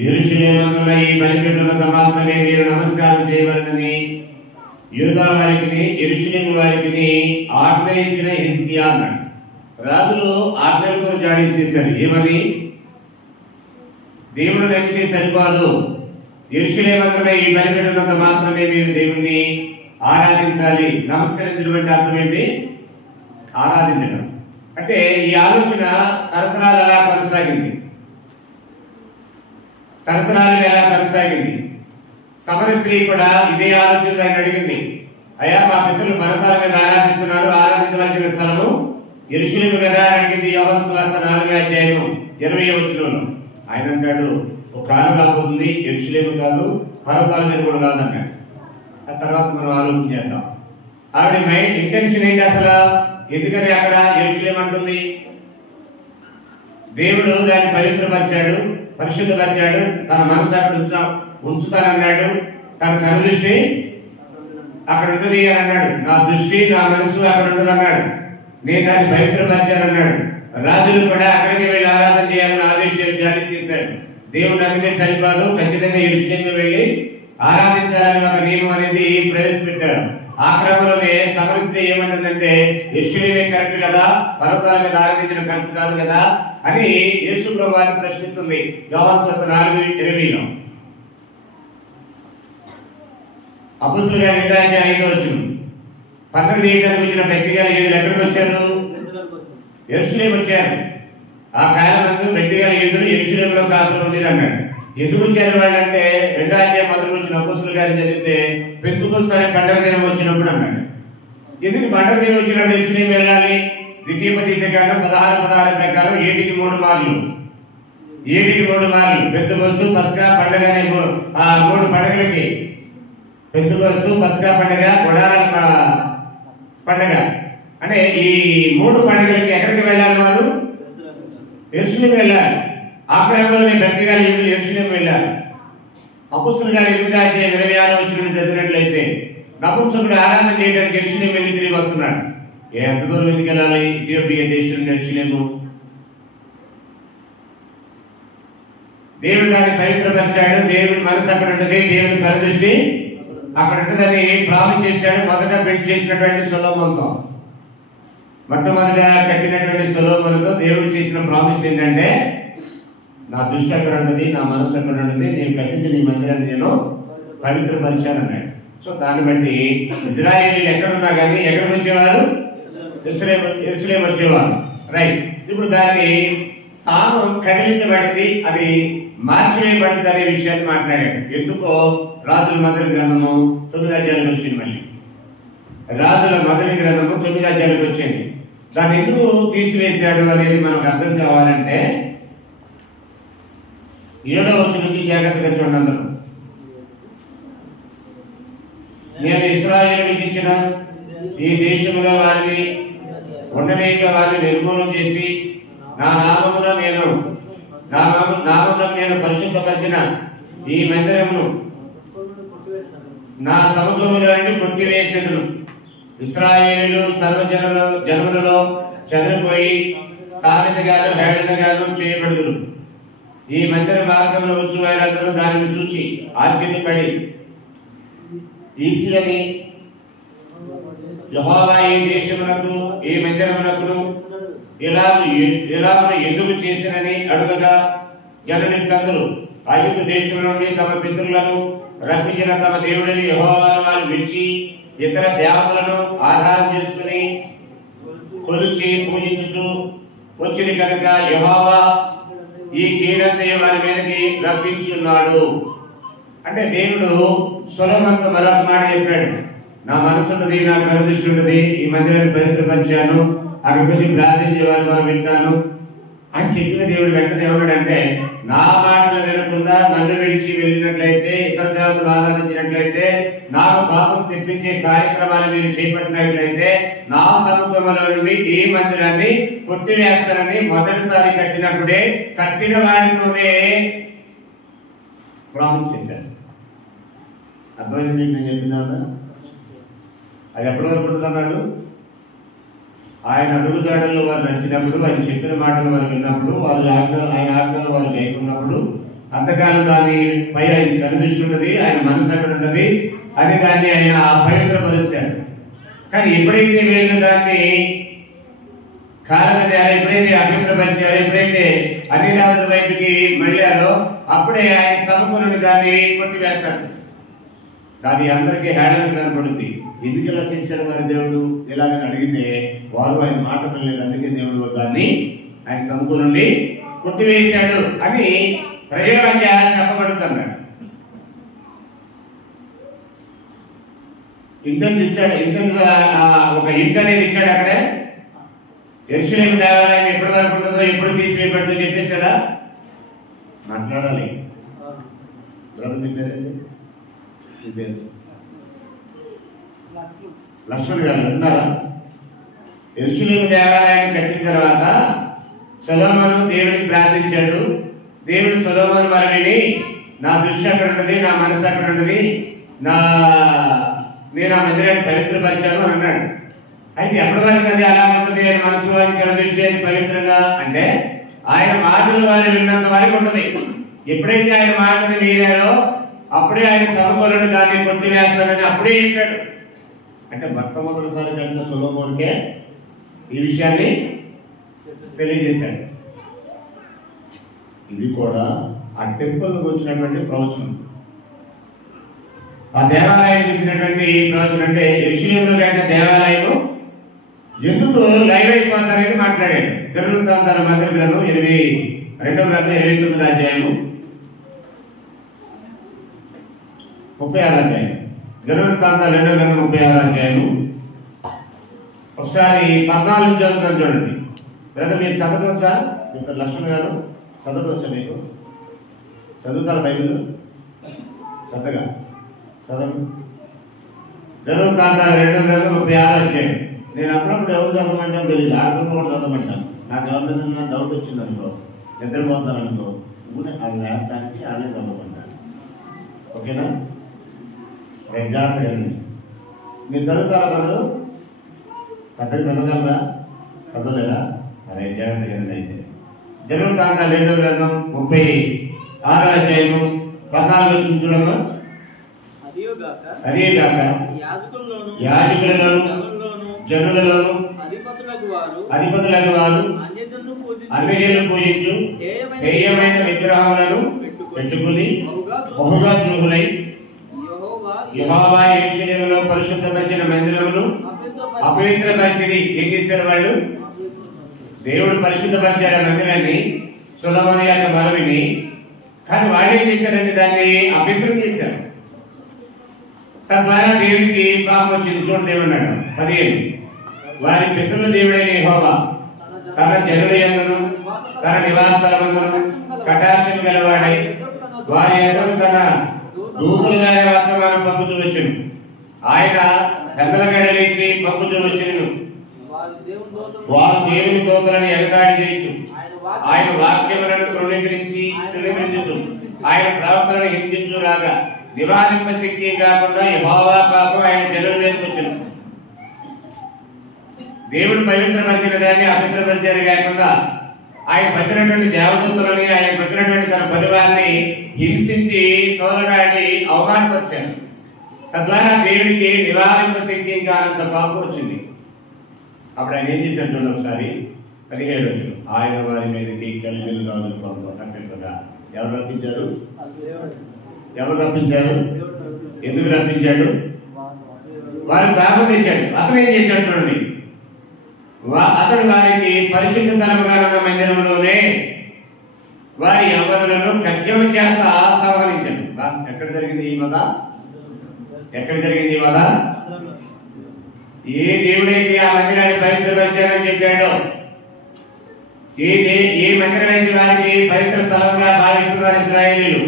యెరూషలేమున ఈ బలిపీఠమునందు మాత్రమే మీరు నమస్కారం చేయవలెనని యూదా వారికి యెరూషలేము వారికి ఆజ్ఞయించిన హిజ్కియా అన్నాడు. రాజులు ఆజ్ఞలు జారీ చేశారు. ఏమని? దేవుడు నమ్మితే సరిపోదు, యెరూషలేమున ఈ బలిపీఠమునందు మాత్రమే మీరు దేవుణ్ణి ఆరాధించాలి. నమస్కరించడం అంటే అర్థం ఏంటి? ఆరాధించడం. అంటే ఈ ఆలోచన తరతరాలు ఎలా కొనసాగింది? తరతరాలు ఎలా కొనసాగింది? సమర స్త్రీ కూడా ఇదే ఆలోచన ఆయన అడిగింది. అయ్యా, మా పితరులు పర్వతాల మీద ఆరాధిస్తున్నారు, ఆరాధించవలసిన స్థలము యెరూషలేము కదా అని అడిగింది. యోహాను సువార్త 4వ అధ్యాయం 20వ వచనంలో. ఆయన అంటాడు, ఒక కాలం రాబోతుంది, యెరూషలేము కాదు, పర్వతాల మీద కూడా కాదన్నాడు. ఆ తర్వాత మనం ఆలోచన చేద్దాం. ఆవిడ మైండ్ ఇంటెన్షన్ ఏంటి అసలు? ఎందుకని అక్కడ యెరూషలేము అంటుంది? దేవుడు దాన్ని పవిత్రపరిచాడు, పరిశుద్ధపరిచాడు, తన మనసు అక్కడ ఉంచుతానన్నాడు. తన కనుదృష్టి అక్కడ ఉంటుంది అని అన్నాడు. నా దృష్టి, నా మనసు అక్కడ ఉంటుంది అన్నాడు. నేను దాన్ని పవిత్రపరిచానన్నాడు. రాజులు కూడా అక్కడికి వెళ్ళి ఆరాధన చేయాలని ఆదేశాలు జారీ చేశాడు. దేవుడు నమ్మితే సరిపోదు, ఖచ్చితంగా యెరూషలేముకు వెళ్ళి ఆరాధించాలని ఒక నియమం అనేది ప్రవేశపెట్టారు. ఆ క్రమంలోనే సమర స్త్రీ ఏమంటుందంటే, యెరూషలేమే కరెక్ట్ కదా, పర్వతాల మీద ఆరాధించడం కరెక్ట్ కాదు కదా అని యేసు ప్రభువుని ప్రశ్నిస్తుంది. యోహాను సువార్త 4:20లో. అపొస్తలుల గారి 2:5 వచనం. పండగ తీయడానికి వచ్చిన వ్యక్తిగా యూదులు ఎక్కడికి వచ్చారు? యెరూషలేము వచ్చారు. ఆ కాలంలో వ్యక్తిగా యూదులు యెరూషలేములో కాపురం ఉండేది అన్నాడు. ఎందుకు వచ్చారు వాళ్ళంటే, 2వ అధ్యాయం మొదలు వచ్చిన అపొస్తలుల గారిని చదివితే పెంతెకొస్తు అనే పండగ దినం వచ్చినప్పుడు అన్నాడు. ఎందుకు పండగ దినం వచ్చినప్పుడు యెరూషలేము వెళ్ళాలి? ద్వితీయోపదేశకాండం 16:16 ప్రకారం 7కి 3 మార్లు, 7కి 3 మార్లు పెంతెకొస్తు, పస్కా పండగ అనే ఆ 3 పండగలకి, పెంతెకొస్తు, పస్కా పండగ, గుడారాల పండగ అంటే ఈ 3 పండుగలకి ఎక్కడికి వెళ్ళాలి? వారు యెరూషలేము వెళ్ళాలి. ఆ క్రమంలోనే భక్తిగా యూదులు యెరూషలేము వెళ్ళాలి. అపొస్తలుల గారి 8వ అధ్యాయం 26వ వచనం చదివినట్లయితే, నపుంసకుడు ఆరాధన చేయడానికి యెరూషలేము వెళ్ళి తిరిగి వస్తున్నాడు. ఎంత దూరం ఎందుకు వెళ్ళాలి? ఇథియోపియా దేశం యెరూషలేము. దేవుడు దాన్ని పవిత్రపరిచాడు. దేవుడి మనసు అక్కడ ఉంటుంది, దేవుడి కనుదృష్టి అక్కడ ఉంటుందని ప్రామిస్ చేశాడు. మొదట బిల్డ్ చేసినటువంటి సొలొమోనుతో, మొట్టమొదట కట్టినటువంటి సొలొమోనుతో దేవుడు చేసిన ప్రామిస్ ఏంటంటే, నా దృష్టి అక్కడ ఉంటుంది, నా మనసు అక్కడ ఉంటుంది, నేను కట్టించిన ఈ మందిరాన్ని నేను పవిత్రపరిచాను అన్నాడు. సో దాన్ని బట్టి ఇజ్రాయేలీలు ఎక్కడున్నా కానీ ఎక్కడికి వచ్చేవారు? యెరూషలేము వచ్చేవారు. రైట్. ఇప్పుడు దాని స్థానం కదిలించబడింది, అది మార్చివేయబడింది అనే విషయాన్ని మాట్లాడాడు. ఎందుకో రాజుల మొదటి గ్రంథము 9వ అధ్యాయానికి వచ్చింది. మళ్ళీ రాజుల మొదటి గ్రంథము 9వ అధ్యాయానికి వచ్చింది. దాన్ని ఎందుకు తీసివేశాడు అనేది మనకు అర్థం కావాలంటే 7వ వచనం నుంచి జాగ్రత్తగా చూడండి అందరూ. నేను ఇశ్రాయేలునికి ఇచ్చిన ఈ దేశంలో వారిని ఉండనేక వారిని నిర్మూలన చేసి నా నామమున నేను పరిశుద్ధపరిచిన ఈ మందిరమును నా సముద్రములో నుండి కొట్టివేసేదును. ఇశ్రాయేలీయులు జనములలో చెదరిపోయి సామెతగాను హేళనగాను చేయబడుదురు. ఈ మందిర మార్గంలో వచ్చి వారందరూ దానిని చూచి ఆశ్చర్యపడి ఈసియని యెహోవా ఈ దేశమునకు ఈ మందిరమునకును ఇలా ఎందుకు చేసినని అడుగగా, జనులందరూ ఐగుప్తు దేశం నుండి తమ పితరులను రప్పించిన తమ దేవుడిని యెహోవాను వారు విడిచి ఇతర దేవతలను ఆధారం చేసుకుని కొలిచి పూజించుచు వచ్చింది కనుక యెహోవా ఈ కీడంతయు వారి మీదకి రప్పించి ఉన్నాడు. అంటే దేవుడు సొలొమోనుతో మరొక మాట చెప్పాడు, నా మనసు ఉంటుంది, నా కనుదృష్టి ఉంటుంది, ఈ మందిరాన్ని పవిత్రపరిచాను, అక్కడికి వచ్చి ప్రార్థించే వారు మనం వింటాను, అని చెప్పిన దేవుడు వెంటనే ఏమన్నాడంటే, నా మాటలు వినకుండా నన్ను విడిచి వెళ్ళినట్లయితే, ఇతర దేవతలు ఆరాధించినట్లయితే, నాకు పాపం తెప్పించే కార్యక్రమాలు మీరు చేపట్టినట్లయితే నా సముఖంలో నుండి ఈ మందిరాన్ని కొట్టివేస్తానని మొదటిసారి కట్టినప్పుడే కట్టిన వాడితోనే ప్రామిస్ చేశారు. అర్థమైంది మీకు నేను చెప్పిందా? అది ఎప్పటి వరకు ఉంటున్నాడు? ఆయన అడుగుజాడల్లో వారు నడిచినప్పుడు, ఆయన చెప్పిన మాటలు వారు విన్నప్పుడు, ఆయన ఆజ్ఞలు వారు లేకున్నప్పుడు, అంతకాలం దానిపై ఆయన సన్నిధిష్టి ఉంటుంది, ఆయన మనసు అక్కడ ఉంటుంది, అది దాన్ని ఆయన అపవిత్రపరుస్తాడు. కానీ ఎప్పుడైతే వీళ్ళు దాన్ని కాలదన్నారు, ఎప్పుడైతే అపవిత్రపరిచారో, ఎప్పుడైతే అన్ని దేవతల వైపుకి మళ్ళారో, అప్పుడే ఆయన సముఖం నుండి దాన్ని కొట్టివేస్తాడు. దాని అందరికీ హేళన కనబడుతుంది. ఎందుకు ఇలా చేశాడు వారి దేవుడు ఇలాగని అడిగితే వారు ఆయన మాట వినలేదు, అందుకే దేవుడు దాన్ని ఆయన సముఖం నుండి కొట్టివేశాడు అని ప్రజల మధ్య చెప్పబడుతున్నాడు. ఇంటెన్స్ ఇచ్చాడు, ఒక ఇంట్ అనేది ఇచ్చాడు. అక్కడే యెరూషలేము దేవాలయం ఎప్పటి వరకు ఉంటుందో, ఎప్పుడు తీసివేయబడుతుందో చెప్పేశాడా? మాట్లాడాలి. లక్ష్మణ్ గారు ఉన్నారా? యెరూషలేము దేవాలయాన్ని కట్టిన తర్వాత సొలొమోను దేవుడికి ప్రార్థించాడు. దేవుడు సొలొమోను వారిని, నా దృష్టి అక్కడ ఉంటుంది, నా మనసు అక్కడ ఉంటుంది, నేను ఆ మందిరాన్ని పవిత్రపరిచాను అని అన్నాడు. అయితే ఎప్పటి వరకు అది అలా ఉంటుంది? ఆయన మనసు ఆయన దృష్టి అది పవిత్రంగా అంటే ఆయన మాటలు వారు విన్నంత వరకు ఉంటుంది. ఎప్పుడైతే ఆయన మాటలు మీరారో అప్పుడే ఆయన సముఖంలో దాన్ని కొట్టివేస్తానని అప్పుడే చెప్పాడు. అంటే మొట్టమొదటిసారి కట్టిన సొలొమోనుకే ఈ విషయాన్ని తెలియజేశాడు. ఇది కూడా ఆ టెంపుల్కి వచ్చినటువంటి ప్రవచనం, ఆ దేవాలయానికి వచ్చినటువంటి ప్రవచనం. అంటే యెరూషలేములో కట్టిన దేవాలయం ఎందుకు లైవ్ అయిపోతారనేది మాట్లాడాడు. దినవృత్తాంతాల మొదటి గ్రంథం 22వ గ్రంథం 29వ అధ్యాయము 36వ అధ్యాయం. దినవృత్తాంతాలు 2వ గ్రంథం 36వ అధ్యాయము. ఒకసారి 14 చదువుతాను చూడండి. బ్రదర్ మీరు చదవచ్చా? మీకు లక్ష్మణ్ గారు చదవచ్చా? మీకు చదువుతారు బైబిల్? చక్కగా చదవండి. దినవృత్తాంతాలు 2వ గ్రంథం 36వ అధ్యాయం. నేను అప్పుడప్పుడు ఎవరు చదవమంటాను తెలియదు, ఆడపిల్లలు కూడా చదవమంటాను. నాకు ఎవరి మీద డౌట్ వచ్చింది అనుకో, నిద్రపోతాను అనుకో, వాళ్ళు లేపడానికి వాళ్ళే చదవమంటాను. ఓకేనా? జాగ్రత్తగా మీరు చదువుతారా బ్రదరు? పెద్దగా చదవగలరా? చదవలేరా? అరే జాగ్రత్తగా అయితే దినవృత్తాంతాలు 2వ గ్రంథం 36వ అధ్యాయము 14 చూడమ్మా. అదేగాక యాజకులలోను జనులలోను అధిపతులకు వారు అన్యజనులు పూజించు హేయమైన విగ్రహములను పెట్టుకుని బహుగా ద్రోహులై యెహోవా యెరూషలేములో పరిశుద్ధపరిచిన మందిరమును అపవిత్రపరిచింది. ఏం చేశారు వాళ్ళు? దేవుడు పరిశుద్ధపరిచాడు ఆ మందిరాన్ని, సొలొమోను యొక్క మనవిని. కానీ వాళ్ళు ఏం చేశారంటే దాన్ని అపవిత్రం చేశారు. తద్వారా దేవునికి పాపం వచ్చింది. చూడండి ఏమన్నాడు 15, వారి పితరుల దేవుడైన యెహోవా తన జనుల యందును తన నివాసస్థలమందును కటాక్షం గలవాడై వారి ఎదురు తన దూతల ద్వారా వర్తమానం పంపుతూ వచ్చును. ఆయన పెద్దల గడలేచి పంపుతూ వచ్చును. వారు దేవుని దూతలను ఎగతాళి చేయొచ్చు, ఆయన వాక్యములను తృణీకరించు, ఆయన ప్రవక్తలను హింసించు రాగా నివారింప శక్తి కాకుండా యెహోవా పాపం ఆయన జనుల మీదకి వచ్చును. దేవుడు పవిత్రపరిచిన దాన్ని అపవిత్రపరిచారు కాకుండా ఆయన పట్టినటువంటి దేవదూతలని, ఆయన పట్టినటువంటి తన పరివారిని హింసించి తోలనాడి అవమానపరిచారు. తద్వారా దేవుడికి నివారింప శక్తి కానంత పాపం వచ్చింది. అప్పుడు ఆయన ఏం చేశాడు చూడండి ఒకసారి 17 వచ్చిన, ఆయన వారి మీదకి కలిగిన రాజులు పంపించగా ఎవరు రప్పించారు? ఎవరు రప్పించారు? ఎందుకు రప్పించాడు? వారికి పాపం తెచ్చాడు. అతను ఏం చేశాడు చూడండి, అతడు వారికి పరిశుద్ధ తలముగా ఉన్న మందిరంలోనే వారి యవ్వనులను ఖడ్గము చేత సంహరించాడు. ఎక్కడ జరిగింది ఈ వధ? ఎక్కడ జరిగింది ఈ వధ? ఏ దేవుడైతే ఆ మందిరాన్ని పవిత్రపరిచారని చెప్పాడో ఏ మందిరం అయితే వారికి పవిత్ర స్థలంగా భావిస్తున్నారు ఇశ్రాయేలీలు,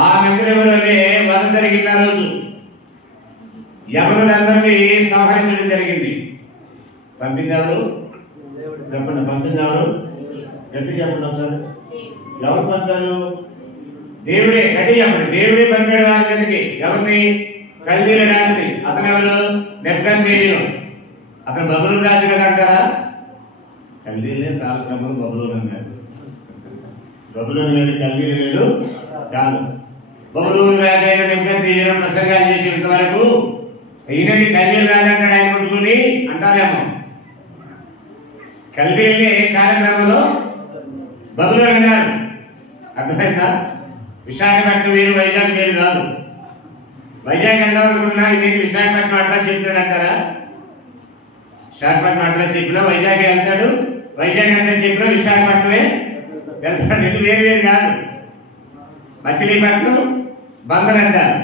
ఆ మందిరంలోనే వధ జరిగిన రోజు యవనులందరినీ సంహరించడం జరిగింది. పంపింది ఎవరు చెప్పండి? పంపింది ఎవరు? గట్టి చెప్పండి ఒకసారి. ఎవరు పంపారు? దేవుడే. గట్టి చెప్పండి. దేవుడే పంపాడు వారి మీదకి. ఎవరిని? కల్దీల రాజుని. అతను ఎవరు? నెబ్కద్నెజరు. అతను బబులోను రాజు కదా అంటారా? కల్దీలే కాలక్రమంలో బబులోను అన్నారు. బబులోను వేరు, కల్దీలు వేరు కాదు. బబులోను రాజు అయిన నెబ్కద్నెజరు ప్రసంగాలు చేసి ఇంతవరకు ఈయనని కల్దీల రాజు అంటాడు ఆయన పట్టుకుని అంటారేమో. కల్దీలే కాలక్రమంలో బబులోను అన్నారు. అర్థమైందా? విశాఖపట్నం వేరు, వైజాగ్ వేరు కాదు. వైజాగ్ వెళ్దాం అనుకున్నా ఇంటికి విశాఖపట్నం అడ్రస్ చెప్తాడంటారా? విశాఖపట్నం అడ్రస్ చెప్పినా వైజాగ్ వెళ్తాడు, వైజాగ్ అడ్రస్ చెప్పినా విశాఖపట్నమే వెళ్తాడు. రెండు వేరు వేరు కాదు. మచిలీపట్నం బందర్ అంటారు.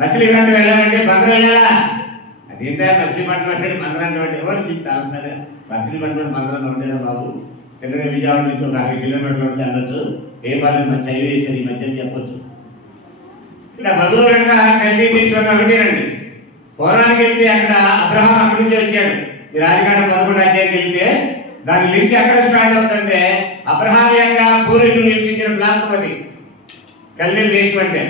మచిలీపట్నం వెళ్ళాలంటే బందర్ వెళ్ళాలా? అదేంటా మచిలీపట్నం అంటే బందర్ అంటే ఎవరు తీస్తారంటారా? మచిలీపట్నం బందర్ అని ఉంటారా బాబు? చిన్నగా విజయవాడ నుంచి ఒక 50 కిలోమీటర్ల నుంచి వెళ్ళొచ్చు. ఏ బాధ్యత మంచి హైవే వేసారు ఈ మధ్య చెప్పొచ్చు. ఇక్కడ బబులోను కల్దీ దేశం ఒకటేనండి. పురాణానికి వెళ్తే అక్కడ అబ్రహాం అక్కడి నుంచి వచ్చాడు. ఈ రాజకాండం 11 అధ్యాయానికి వెళ్తే దాని లింక్ ఎక్కడ స్టార్ట్ అవుతుందంటే అబ్రహాం యొక్క పూర్వీకులు నివసించిన ప్రాంతం అది కల్దీల దేశం. అంటే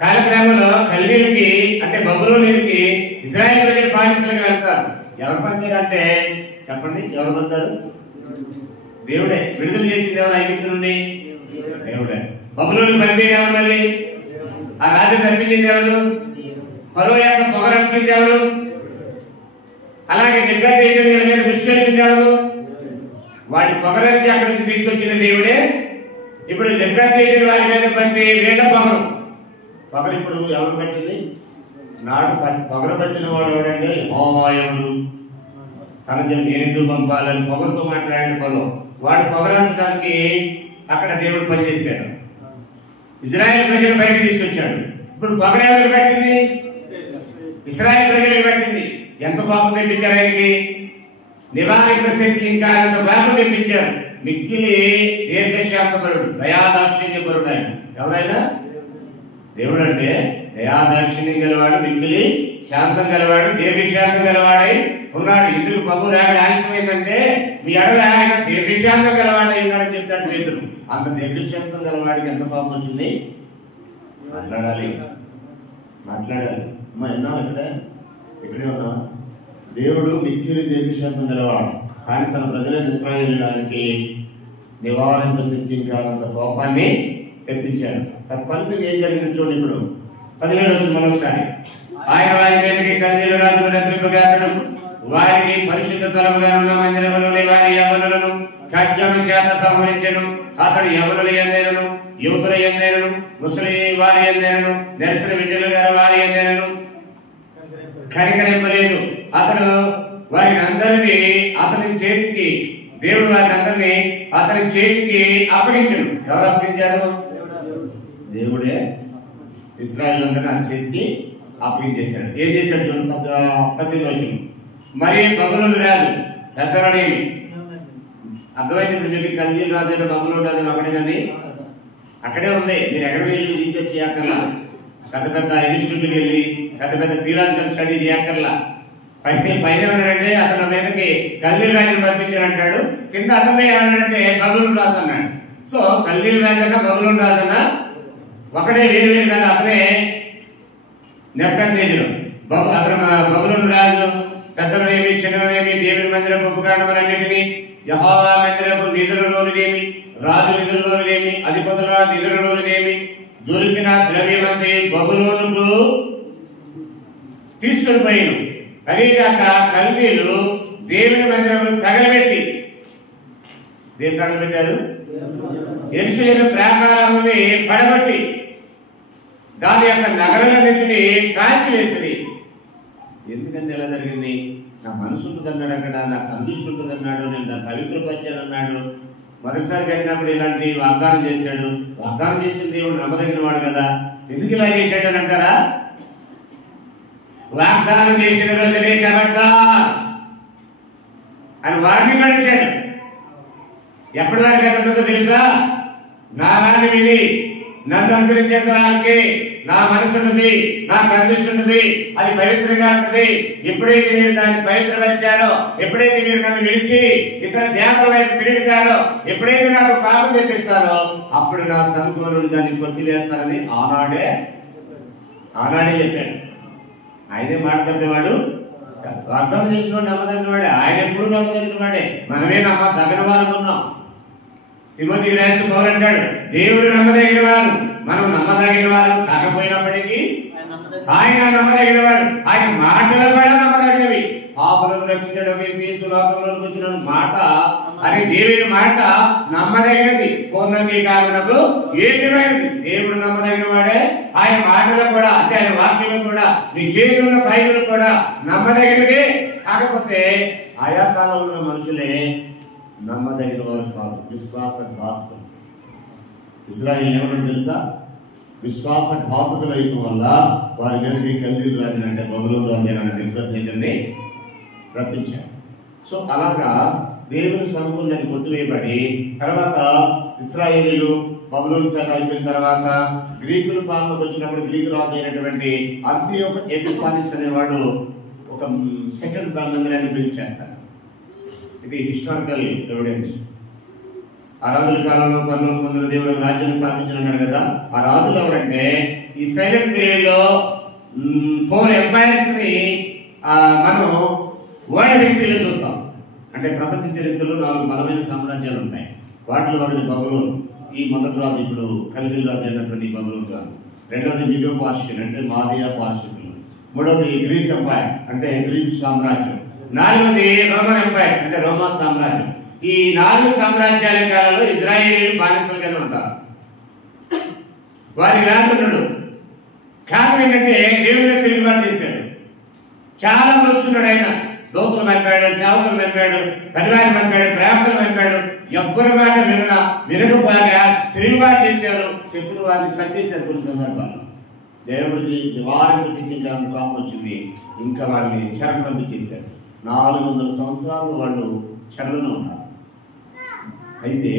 కాలక్రమంలో కల్దీలకి అంటే బబులోనుకి ఇశ్రాయేలు ప్రజలు బానిసలుగా వెళ్తారు. ఎవరు పంపారు అంటే చెప్పండి? ఎవరు పంపారు? దేవుడే. విడుదల చేసింది ఎవరు ఐగుప్తు నుండి? దేవుడే. బబులోనుకి పంపేది ఎవరు? మళ్ళీ ఆ రాజు తప్పించింది ఎవరు? ఫరో యొక్క పొగరంచింది ఎవరు? అలాగే నెబ్కద్నెజరు మీద గుర్తుకెళ్ళింది ఎవరు? వాడి పొగరంచి అక్కడి నుంచి తీసుకొచ్చింది దేవుడే. ఇప్పుడు నెబ్కద్నెజరు వారి మీద పంపి వేల పొగరు ఇప్పుడు ఎవరు పట్టింది? నాడు పొగరు పట్టిన వాడు ఎవడంటే హోమాయముడు. తన నేనెందుకు పంపాలని పొగరుతో మాట్లాడిన ఫరో. వాడు పొగరంచడానికి అక్కడ దేవుడు పనిచేశాడు. ఇజ్రాయెల్ ప్రజలు బయట తీసుకొచ్చాడు. ఇప్పుడు పొగరు ఎవరికి పట్టింది? ఇశ్రాయేల్ ప్రజలకు పట్టింది. ఎంత కోపం తెప్పించారు ఆయనకి? నివారింప శక్తి ఇంకా అంత కోపం తెప్పించారు. మిక్కిలి దీర్ఘశాంతపరుడు, దయాదాక్షిణ్యపరుడు ఆయన. ఎవరైనా? దేవుడు అంటే దయాదాక్షిణ్యం గలవాడు, మిక్కిలి శాంతం గలవాడు, దీర్ఘశాంతం గలవాడై ఉన్నాడు. ఇందుకు ప్రభు రాగడ ఆలస్యమైందంటే మీ అడగ ఆయన దీర్ఘశాంతం గలవాడై ఉన్నాడని చెప్తాడు పేతురు. అంత దీర్ఘశాంతం గలవాడికి ఎంత కోపం వచ్చింది? మాట్లాడాలి. అమ్మా విన్నావు? ఇక్కడే ఉన్నావా? దేవుడు మిక్కిలి దీర్ఘశాంతం గలవాడు, కానీ తన ప్రజలను ఇశ్రాయేలుకి నివారింప శక్తి కాలంత కోపాన్ని తెప్పించారు. తత్ఫలితం ఏం జరిగింది చూడండి. ఇప్పుడు 17 వచ్చిన మరొకసారి. ఆయన వారి మీదకి కల్దీల రాజును రప్పింపగాడు. వారికి పరిశుద్ధ స్థలముగా ఉన్న మందిరములోని వారి యవ్వనులను ఖడ్గము చేత సంహరించెను. అతడు యవ్వనుల యందైనను, యువతుల యందైనను, ముసలి వారి యందైనను, నెరసిన బిడ్డలు గారి వారి యందైనను కనికరింపలేదు. అతడు వారిని అందరినీ అతని చేతికి, దేవుడు వారిని అందరినీ అతని చేతికి అప్పగించను. ఎవరు అప్పగించారు? దేవుడే ఇశ్రాయేలులందరినీ ఆయన చేతికి అప్పగించేశాడు. ఏం చేశాడు? 18 వచ్చింది. మరి బబులోను రాజు పెద్దవాడేమి అర్థమైంది. ఇప్పుడు మీకు కల్దీల రాజు అయిన బబులోను రాజు అక్కడేనండి, అక్కడే ఉంది. మీరు ఎక్కడ వెళ్ళి రీసెర్చ్ చేయక్కర్లా, పెద్ద పెద్ద ఇన్స్టిట్యూట్కి వెళ్ళి పెద్ద పెద్ద థియలాజికల్ స్టడీ చేయక్కర్లా. పైన ఉన్నాడంటే అతని మీదకి కల్దీల రాజుని పంపించారంటాడు, కింద అతనే ఏమన్నాడంటే బబులోను రాజు అన్నాడు. సో కల్దీల రాజు అన్న బబులోను రాజు అన్న ఒకటే, వేరు వేరు కాదు. అతనే నెబ్కద్నెజరు. అతను బబులోను రాజు పెద్దలనేమి చిన్ననేమి దేవుని మందిరపు ఉపకరణములన్నిటినీ, యెహోవా మందిరపు నిధులలోనిదేమి, రాజు నిధులలోనిదేమి, అధిపతుల నిధులలోనిదేమి దొరికిన ద్రవ్యమంతి బబులోనుకు తీసుకుని పోయిను. అదేగాక కల్దీలు దేవుని మందిరమును తగలబెట్టి, దేని తగలబెట్టారు? యెరూషలేము ప్రాకారముని పడగొట్టి దాని యొక్క నగరాలన్నింటినీ కాల్చివేసింది. ఎందుకంటే ఎలా జరిగింది? నా మనసు ఉంటుందన్నాడు, అక్కడ నా కనుదృష్టి ఉంటుందన్నాడు, నేను దాన్ని పవిత్రపరిచాను అన్నాడు. మొదటిసారి కట్టినప్పుడు ఇలాంటి వాగ్దానం చేశాడు. వాగ్దానం చేసిన దేవుడు నమ్మదగిన వాడు కదా, ఎందుకు ఇలా చేశాడు అని అంటారా? వాగ్దానం చేసిన రోజునే కబడ్డా అని వాడిని కడిచాడు. ఎప్పటి వరకు అది ఉంటుందో తెలుసా? నా మాట విని నన్ను అనుసరించే వారికి నా మనసు ఉన్నది, నా కనిపిస్తు ఉన్నది, అది పవిత్రంగా ఉంటుంది. ఎప్పుడైతే మీరు దాన్ని పవిత్రపరిచారో, ఎప్పుడైతే మీరు నన్ను విడిచి ఇతర దేవతల వైపు తిరుగుతారో, ఎప్పుడైతే నాకు పాపం తెప్పిస్తారో అప్పుడు నా సముఖంలో నుండి దాన్ని కొట్టివేస్తారని ఆనాడే చెప్పాడు. ఆయనే మాట తప్పేవాడు, వాగ్దానం చేసినవాడు నమ్మదగిన వాడే. ఆయన ఎప్పుడు నమ్మదగిన వాడే, మనమే తగిన వారు ఉన్నాం. తిమోతికి రాసిన పౌలు అంటాడు, దేవుడు నమ్మదగిన వారు, మనం నమ్మదగిన వారు కాకపోయినప్పటికీ ఆయన నమ్మదగిన వాడు. ఆయన మాటలు కూడా నమ్మదగినవి. పాపులను రక్షించడం లోకంలోకి వచ్చిన మాట అని దేవుని మాట నమ్మదగినది, పూర్ణంగీకారులకు ఏకమైనది. దేవుడు నమ్మదగిన వాడే. ఆయన మాటలు కూడా, అంటే ఆయన వాక్యం కూడా, నీ చేతున్న బైబిల్ కూడా నమ్మదగినది. కాకపోతే ఆయా కాలంలో ఉన్న మనుషులే నమ్మదగిన వారు కాదు, విశ్వాసఘాతుకులు. ఇశ్రాయేలు ఏమన్నా తెలుసా? విశ్వాసఘాతుకులు అయిన వల్ల వారి మీదకి కల్దీయుల రాజుని, అంటే బబులోను రాజుని రప్పించారు. సో అలాగా దేవుని సముఖంలో కొట్టివేయబడి తర్వాత ఇశ్రాయేలీలు బబులోను చేత అయిపోయిన తర్వాత గ్రీకులు పాలనకు వచ్చినప్పుడు గ్రీకు రాజు అయినటువంటి అంతియోకు ఎపిఫానిస్ అనేవాడు ఒక సెకండ్ మందిరాన్ని బిల్డ్ చేస్తాడు. ఇది హిస్టారికల్ ఎవిడెన్స్. ఆ రాజుల కాలంలో 12 మంది దేవుడు రాజ్యం స్థాపించాడు కదా. ఆ రాజులు ఎవరంటే ఈ సైలెంట్ పీరియడ్ లో 4 ఎంపైర్స్ ని మనం వరల్డ్ హిస్టరీలో చూస్తాం. అంటే ప్రపంచ చరిత్రలో 4 బలమైన సామ్రాజ్యాలు ఉంటాయి. వాటిలో ఒకటి బబులోన్. ఈ మొదటి రాజు ఇప్పుడు కల్దీయుల రాజు అయినటువంటి బబులోన్ కాదు. రెండవది మీడో పార్షియన్, అంటే మాదియా పార్షియన్లు. మూడవది గ్రీక్ ఎంపైర్, అంటే గ్రీక్ సామ్రాజ్యం. నాలుగవది రోమన్ ఎంపైర్, అంటే రోమా సామ్రాజ్యం. ఈ 4 సామ్రాజ్యాల కాలంలో ఇజ్రాయేలీలు బానిసలుగానే ఉంటారు. వారికి రాజున్నాడు. కారణం ఏంటంటే దేవుడిని తిరుగుబాటు చేశాడు. చాలా మలుచుకున్నాడు. ఆయన దోతులు పంపాడు, సేవకులు పంపాడు, పరివారం పంపాడు, ప్రయాణాలు పంపాడు. ఎవ్వరి మాట వినకపోగా తిరుగుబాటు చేశారు. చెప్పిన వారిని సందేశారు. కొన్ని సందర్భాలు దేవుడికి నివారణ శిక్షించాలని కోపం వచ్చింది. ఇంకా వారిని చెరకు పంపించేశారు. 400 సంవత్సరాలు వాళ్ళు చెరలో ఉన్నారు. అయితే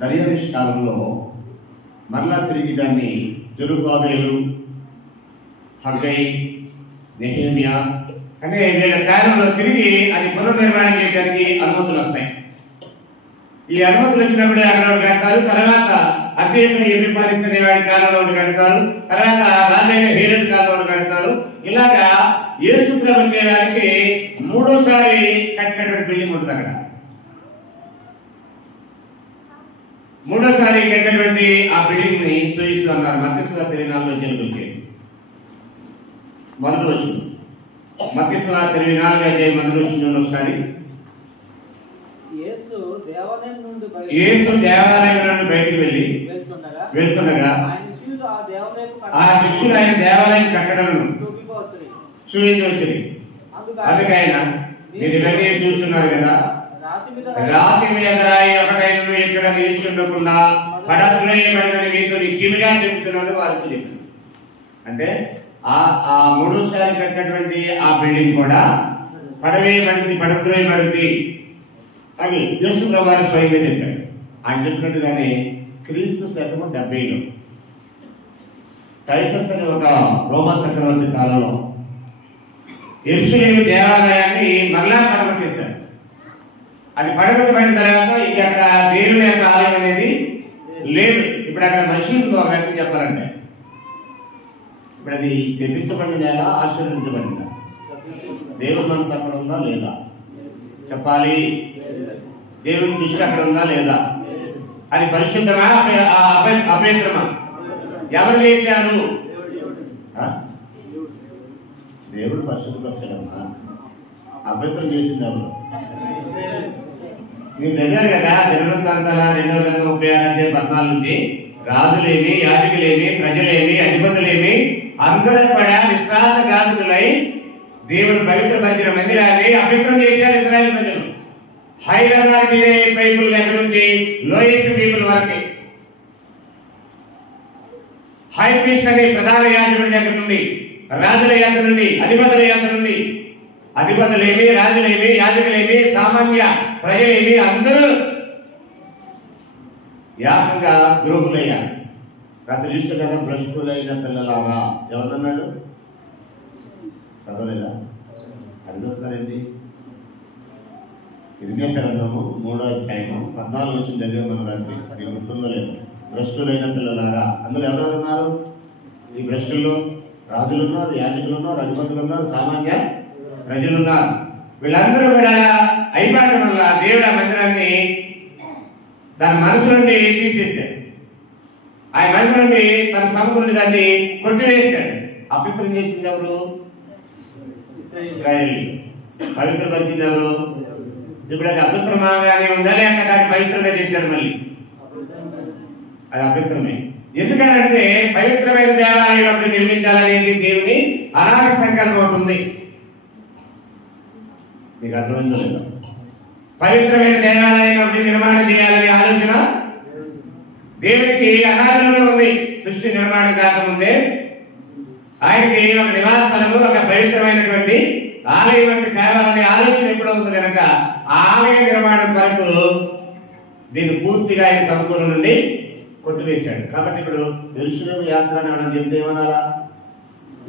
దర్యావేష్ కాలంలో మరలా తిరిగి దాన్ని జెరుబ్బాబెలు, హగ్గై, నెహెమియా అనే వీళ్ళ కాలంలో తిరిగి అది పునర్నిర్మాణం చేయడానికి అనుమతులు వస్తాయి. ఈ అనుమతులు వచ్చినప్పుడు అక్కడ కడతారు. తర్వాత అంత్యోకు ఎపిఫానిస్ అనే వాడి కాలంలో ఒకటి కడతారు. తర్వాత రాజైన హేరోదు కాలంలో కడతారు. ఇలాగా యేసు ప్రభు వచ్చే వారికి 3వసారి కట్టినటువంటి బిల్డింగ్ ఉంటుంది. అక్కడ 3వసారి కట్టినటువంటి ఆ బిల్డింగ్ ని చూపిస్తున్నారు. మత్తయి సువార్త 24 వచ్చేది మొదలు వచ్చింది. మత్తయి సువార్త 24 అధ్యాయం మొదలు వచ్చింది. ఒకసారి యేసు దేవాలయం నుండి బయటికి వెళ్తుండగా ఆ శిష్యులు ఆయన దేవాలయం కట్టడం చూపించవచ్చు. అందుకే ఆయన మీరు ఇవన్నీ చూస్తున్నారు కదా, రాతి మీద రాయి ఒకటైన ఇక్కడ నిలిచి ఉండకుండా పడద్రోయబడినని మీతో నిశ్చయముగా చెబుతున్నాను వారితో చెప్పాను. అంటే ఆ 3వసారి కట్టినటువంటి ఆ బిల్డింగ్ కూడా పడవేయబడింది, పడద్రోయబడింది అని యేసు ప్రభువు స్వయంగా చెప్పాడు. ఆయన చెప్పినట్టుగానే క్రీస్తు శకము 70లో టైటస్ అనే ఒక రోమా చక్రవర్తి కాలంలో యెరూషలేము దేవాలయాన్ని మరలా పడగొట్టేశారు. అది పడగొట్టబడిన తర్వాత ఇక అక్కడ దేవుని యొక్క ఆలయం అనేది లేదు. ఇప్పుడు అక్కడ మసీదు ఒక వ్యక్తి చెప్పాలంటే ఇప్పుడు అది శపించబడిన నేల, ఆశీర్వదించబడిందా? దేవుని మనసు అక్కడ ఉందా లేదా చెప్పాలి. దేవుని దృష్టి అక్కడ ఉందా లేదా? అది పరిశుద్ధమా అపవిత్రమా? ఎవరు చేశారు? దేవుడు పరిశుద్ధపరచడమ్మా. అపవిత్రం చేసింది ఎవరు? మీరు చదివారు కదా దినవృత్తాంతాల 2:36-14 నుంచి రాజులేమి, యాజకులేమి, ప్రజలేమి, అధిపతులేమి అందరూ కూడా విశ్వాసఘాతుకులై దేవుడు పవిత్రపరిచిన మందిరాన్ని అపవిత్రం చేశారు ఇశ్రాయేలు ప్రజలు. హై అథారిటీ పీపుల్ దగ్గర నుంచి లోయెస్ట్ పీపుల్ వరకు, హై ప్రీస్ట్ అనే ప్రధాన యాజకుడి దగ్గర నుండి, రాజుల యాత్ర నుండి, అధిపతుల యాత్ర నుండి అధిపతులేమి, రాజులేమి, యాజకులేమి, సామాన్య ప్రజలేమి అందరూ ఏకంగా ద్రోహులయ్యారు. రాత్రి చూస్తే కదా, భ్రష్టులైన పిల్లలాగా ఎవరన్నాడు? చదవలేదా? అడుగుతున్నారండి. ఇరిమియా గ్రంథము 3వ అధ్యాయము 14 నుంచి చదివే మనం రాత్రి. అది గుర్తుందో లేదు. భ్రష్టులైన పిల్లలారా, అందులో ఎవరెవరు ఉన్నారు? ఈ భ్రష్టుల్లో రాజులు ఉన్నారు, యాజకులు ఉన్నారు, అధిపతులు ఉన్నారు, సామాన్య ప్రజలు ఉన్నారు. వీళ్ళందరూ కూడా అయిపోవడం వల్ల దేవుడు ఆ మందిరాన్ని తన మనసు నుండి తీసేశాడు. ఆయన మనసు నుండి తన సముద్రుని దాన్ని కొట్టివేశాడు. అపవిత్రం చేసింది ఎవరు? ఇశ్రాయేలు. పవిత్రపరిచింది ఎవరు? ఇప్పుడు అది అపవిత్రమాగానే ఉందా లేక దాన్ని పవిత్రంగా చేశాడు? మళ్ళీ అది అపవిత్రమే. ఎందుకంటే పవిత్రమైన దేవాలయం అప్పుడు నిర్మించాలనేది దేవుని అనాది సంకల్పం ఉంటుంది. మీకు అర్థమైందో లేదా? పవిత్రమైన దేవాలయం అప్పుడు నిర్మాణం చేయాలనే ఆలోచన దేవునికి అనాదిలోనే ఉంది. సృష్టి నిర్మాణం కాకముందే ఆయనకి ఒక నివాస స్థలము, ఒక పవిత్రమైనటువంటి ఆలయం అంటే కావాలనే ఆలోచన ఎప్పుడో ఉంది కనుక ఆలయ నిర్మాణం వరకు దీన్ని పూర్తిగా ఆయన సమకూల నుండి కొట్టివేశాడు. కాబట్టి ఇప్పుడు యెరూషలేము యాత్ర అని చెప్తే ఏమనాలా?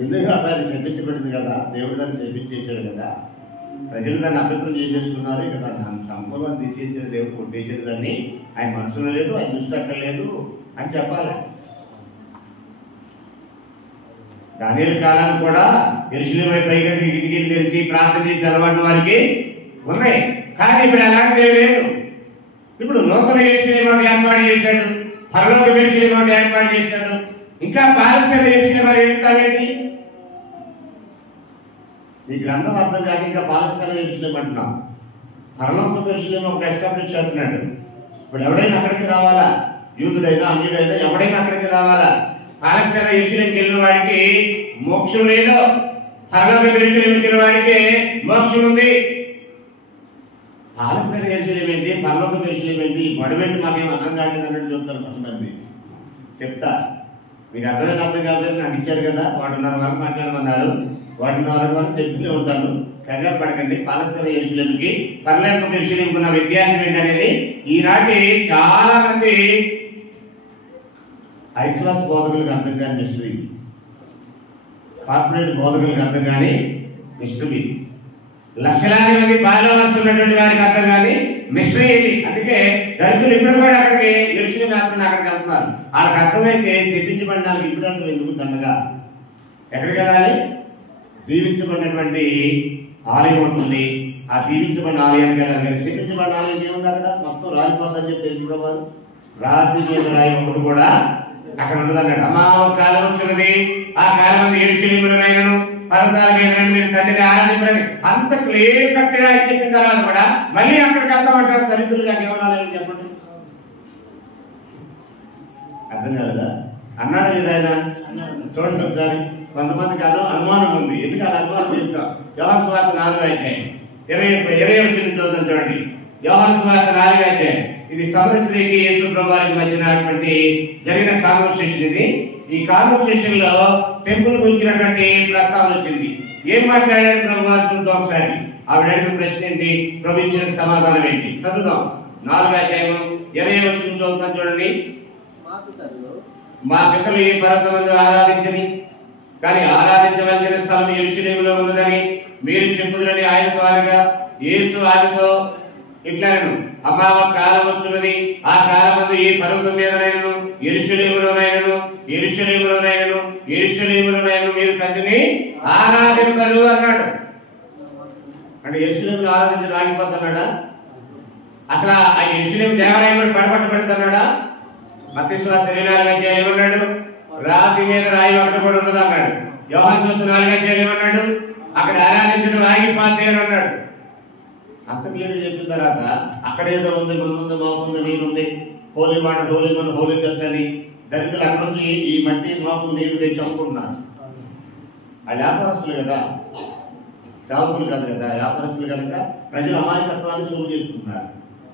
ఎందుకు అబ్బాయి శపించబడింది కదా, దేవుడు దాన్ని శపించేశాడు కదా, ప్రజలు దాన్ని అపవిత్రం చేసేసుకున్నారు, ఇక దాన్ని సంపూర్ణం తీసేసాడు దేవుడు, కొట్టేసాడు దాన్ని, ఆయన మనసులో లేదు, ఆయన దృష్టి అక్కడ లేదు అని చెప్పాలి. దానియేలు కాలానికి కూడా యెరూషలేము పైగా కిటికీలు తెరిచి ప్రార్థన చేసి అలవాటు వారికి ఉన్నాయి. కానీ ఇప్పుడు అలాంటిది లేదు. ఇప్పుడు నూతన యెరూషలేము ఏర్పాటు చేశాడు, పరలోక యెరూషలేము ఏర్పాటు చేశాడు. ఇంకా పాలస్తీనా యెరూషలేము ఏడుతావేంటి? ఈ గ్రంథం అర్థం కాక ఇంకా పాలస్తీనా యెరూషలేము అంటున్నాం. పరలోక యెరూషలేము ఒకటి ఎస్టాబ్లిష్ చేస్తున్నాడు. ఇప్పుడు ఎవడైనా అక్కడికి రావాలా? యూదుడైనా అన్యుడైనా ఎవడైనా అక్కడికి రావాలా? పాలస్తీనా యెరూషలేముకి వెళ్ళిన వాడికి మోక్షం లేదు, పరలోక యెరూషలేముకి వెళ్ళిన వాడికి మోక్షం ఉంది. పాలస్తీనా యెరూషలేము ఏంటి, పరలోక యెరూషలేము ఏంటి, గొడవెట్టి మాకేం అర్థం కాలేదు అన్నట్టు చూస్తారు కొంతమంది. చెప్తా, మీకు అర్థమైన అర్థం కాకపోతే నాకు ఇచ్చారు కదా, 1:30 వరకు మాట్లాడమన్నారు, 1:30 వరకు చెప్తూనే ఉంటాను. కంగారు పడకండి. పాలస్తీనా యెరూషలేముకి పరలోక యెరూషలేముకి ఉన్న వ్యత్యాసం ఏంటనేది ఈనాటి చాలా మంది హై క్లాస్ బోధకులకు అర్థం కాని మిస్టరీ, కార్పొరేట్ బోధకులకు అర్థం కాని మిస్టరీ, లక్షలాది మంది ఫాలోవర్స్ ఉన్నటువంటి వారికి అర్థం కాని మిస్టరీ ఇది. అందుకే దళితులు ఇప్పుడు కూడా అక్కడికి యెరూషలేము యాత్రను అక్కడికి వెళ్తున్నారు. వాళ్ళకి అర్థమైతే శపించబడినానికి ఇప్పుడు ఎందుకు దండగా? ఎక్కడికి వెళ్ళాలి? దీవించబడినటువంటి ఆలయం ఉంటుంది. ఆ దీవించబడిన ఆలయానికి వెళ్ళాలి. కానీ శపించబడిన ఆలయం ఏముంది అక్కడ? మొత్తం రాలిపోతుందని చెప్పి తెలుసుకోవాలి. రాతి మీద రాయి ఒకటి కూడా అక్కడ ఉండదు అన్నాడు. అమ్మా కాలం వచ్చినది, ఆ కాలం మంది యెరూషలేములోనైనను పర్వతాల మీద మీరు తండ్రిని ఆరాధించండి అంత క్లియర్ కట్ గా చెప్పిన తర్వాత కూడా మళ్ళీ అక్కడికి వెళ్తామంటారు. దళితులుగా ఏమనాలని చెప్పండి? అర్థం కాలేదా? అన్నాడు కదా ఆయన. చూడండి ఒకసారి, కొంతమందికి అనుమానం ఉంది. ఎందుకు అలా అనుమానం చెప్తాం? యోహాను సువార్త 4వ అధ్యాయం 20 వచ్చిన చదువుతాం చూడండి. యోహాను సువార్త 4వ అధ్యాయం. ఇది సమర స్త్రీకి యేసు ప్రభువారికి మధ్యనటువంటి జరిగిన కాన్వర్సేషన్. ఇది ఈ కాన్వర్సేషన్ లో టెంపుల్ గురించినటువంటి ప్రస్తావన వచ్చింది. ఏం మాట్లాడారు ప్రభువారు చూద్దాం ఒకసారి. ఆవిడ అడిగిన ప్రశ్న ఏంటి, ప్రభు ఇచ్చిన సమాధానం ఏంటి? చదువుదాం. 4వ అధ్యాయం 20 వచ్చిన చదువుతాం చూడండి. మా పితరులు ఈ పర్వతమందు ఆరాధించని, కానీ ఆరాధించవలసిన స్థలం యెరూషలేములో ఉన్నదని మీరు చెప్పుదురని ఆయనతో అనగా యేసు ఆమెతో ఇట్లనెను, అమ్మా ఒక కాలం వచ్చున్నది, ఆ కాలమందు ఈ పర్వతం మీదనైనను యెరూషలేములోనైనను మీరు తండ్రిని ఆరాధింపరు అన్నాడు. అంటే యెరూషలేములో ఆరాధించడం ఆగిపోతున్నాడా? అసలు ఆ యెరూషలేము దేవాలయం కూడా పడగొట్టబడుతున్నాడా? మత్తయి సువార్త 24వ అధ్యాయం ఏమన్నాడు? రాతి మీద రాయి ఒకటి కూడా ఉండదు అన్నాడు. యోహాను సువార్త 4వ అధ్యాయం ఏమన్నాడు? అక్కడ ఆరాధించడం ఆగిపోతే అని అన్నాడు. అంత క్లియర్ చెప్పిన తర్వాత అక్కడ ఏదో ఉంది, ముందుంది, మాకుంది, నీరుంది, హోలీ వాటర్, హోలీ మన హోలీ డస్ట్ అని దళితులు అక్కడ నుంచి ఈ మట్టి మాకు నీరు తెచ్చి అమ్ముకుంటున్నారు. ఆ వ్యాపారస్తులు కదా, సేవకులు కాదు కదా, వ్యాపారస్తులు కనుక ప్రజలు అమాయకత్వాన్ని సోలు చేసుకుంటున్నారు.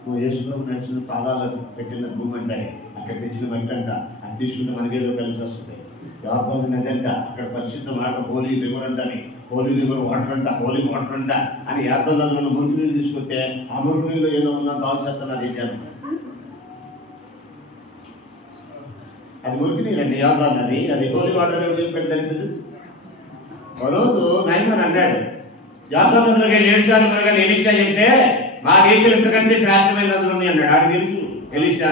నువ్వు యేసుప్రభు నడిచిన పాదాలకు పెట్టిన భూమి అంటే అక్కడ తెచ్చిన మట్టి అంట, అది తీసుకుంటే మనకేదో కలిసి వస్తుంది. వ్యాపారం నది అంట, అక్కడ పరిశుద్ధ మాట హోలీ రివర్ అంటని హోలీ రివర్ వాటర్ అంట, హోలీ వాటర్ అంట అని యాత్రలో ఉన్న మురికి నీళ్ళు తీసుకొస్తే ఆ మురికి నీళ్ళు ఏదో ఉందని తాగుచేస్తున్నారు ఈ జనం. అది మురికి నీళ్ళు అండి, యాత్ర నది. అది హోలీ వాటర్ వదిలిపెట్టి దళితుడు. ఒకరోజు నైమన్ అన్నాడు, యాత్ర నదులకి 7 సార్లు మనగా ఎలీషా చెప్తే మా దేశం ఎంతకంటే శ్రేష్టమైన నదులు ఉన్నాయి అన్నాడు. ఆడు తెలుసు, ఎలీషా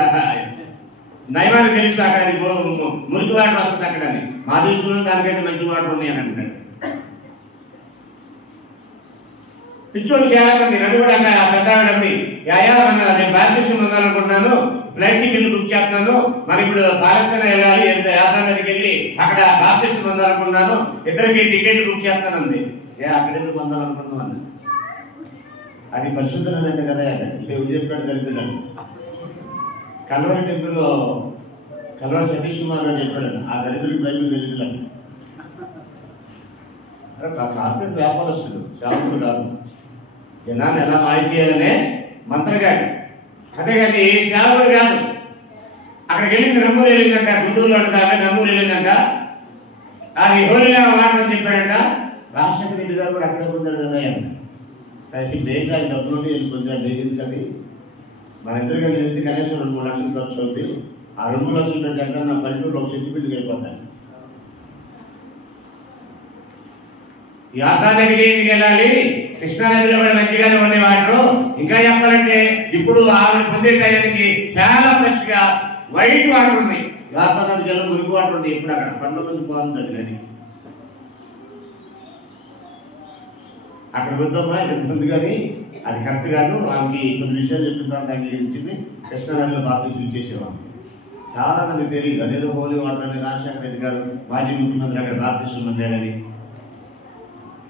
నైమానికి తెలుసు అక్కడ మురికి వాటర్ వస్తుంది అక్కడని. మా దేశంలో దానికంటే మంచి వాటర్ ఉన్నాయి అని అంటున్నాడు. పిచ్చోళ్ళు చాలా మంది, నన్ను కూడా పెద్దావిడ ఉంది, నేను బాప్టిజం పొందాలనుకుంటున్నాను, ఫ్లైట్ టికెట్లు బుక్ చేస్తున్నాను, మరి ఇప్పుడు పాలస్తీనా వెళ్ళాలి, యాత్ర దగ్గరికి వెళ్ళి అక్కడ బాప్టిజం పొందాలనుకుంటున్నాను, ఇద్దరికి టికెట్లు బుక్ చేస్తాను అంది. అక్కడ ఎందుకు పొందాలనుకున్నాం అన్న, అది పరిశుద్ధమైనదంటే కదా. ఎవరు చెప్పాడు దళితుడు? కల్వరి టెంపుల్లో కల్వరి సతీష్ కుమార్ గారు చెప్పాడు, ఆ దళితుడికి బైబిల్ దళితులని. కార్పొరేట్ వ్యాపారస్తుడు, శాస్త్రుడు కాదు. జనాన్ని ఎలా మాయ చేయాలనే మంత్రగాడు, అంతేగాని సేవకుడు కాదు. అక్కడికి వెళ్ళింది నమ్మూరు వెళ్ళిందంట, గుంటూరులో ఉంటుందా నమ్మూరు వెళ్ళిందంట, అది హోలీలా వాటర్ అని చెప్పాడంట. రాజశేఖర రెడ్డి గారు కూడా అక్కడే పొందాడు కదా ఆయన. ఇప్పుడు ఏం కాదు, డబ్బులు వెళ్ళి పొందాడు. ఎందుకని మన ఇద్దరు కానీ వెళ్తే కనీసం 2-3 లక్షలు ఖర్చు అవుతుంది. ఆ 2-3 లక్షలు పెట్టాక నా పల్లెటూరులో ఒక చర్చి బిల్లుకి వెళ్ళిపోతాను. యాత్రా నదికి ఎందుకు వెళ్ళాలి? కృష్ణానదిలో కూడా మంచిగానే ఉన్నాయి వాటర్. ఇంకా చెప్పాలంటే ఇప్పుడు ఆవిడ పొందే టైంకి చాలా ఫ్రెష్ గా వైట్ వాటర్ ఉన్నాయి. యాత్రా నదికి వెళ్ళి మురికి వాటర్ ఉంది. ఇప్పుడు అక్కడ పండ్ల నుంచి పోతుంది అది నది. అక్కడ వద్దమ్మా, ఇక్కడ ఉంది కానీ అది కరెక్ట్ కాదు. ఆమెకి కొన్ని విషయాలు చెప్పిన తర్వాత అంగీకరించింది. కృష్ణానదిలో బాప్టిజం ఇచ్చేసేవాళ్ళు. చాలా మంది తెలియదు. అదేదో హోలీ వాటర్ అని రాజశేఖర రెడ్డి గారు మాజీ ముఖ్యమంత్రి అక్కడ బాప్టిజం పొందాడని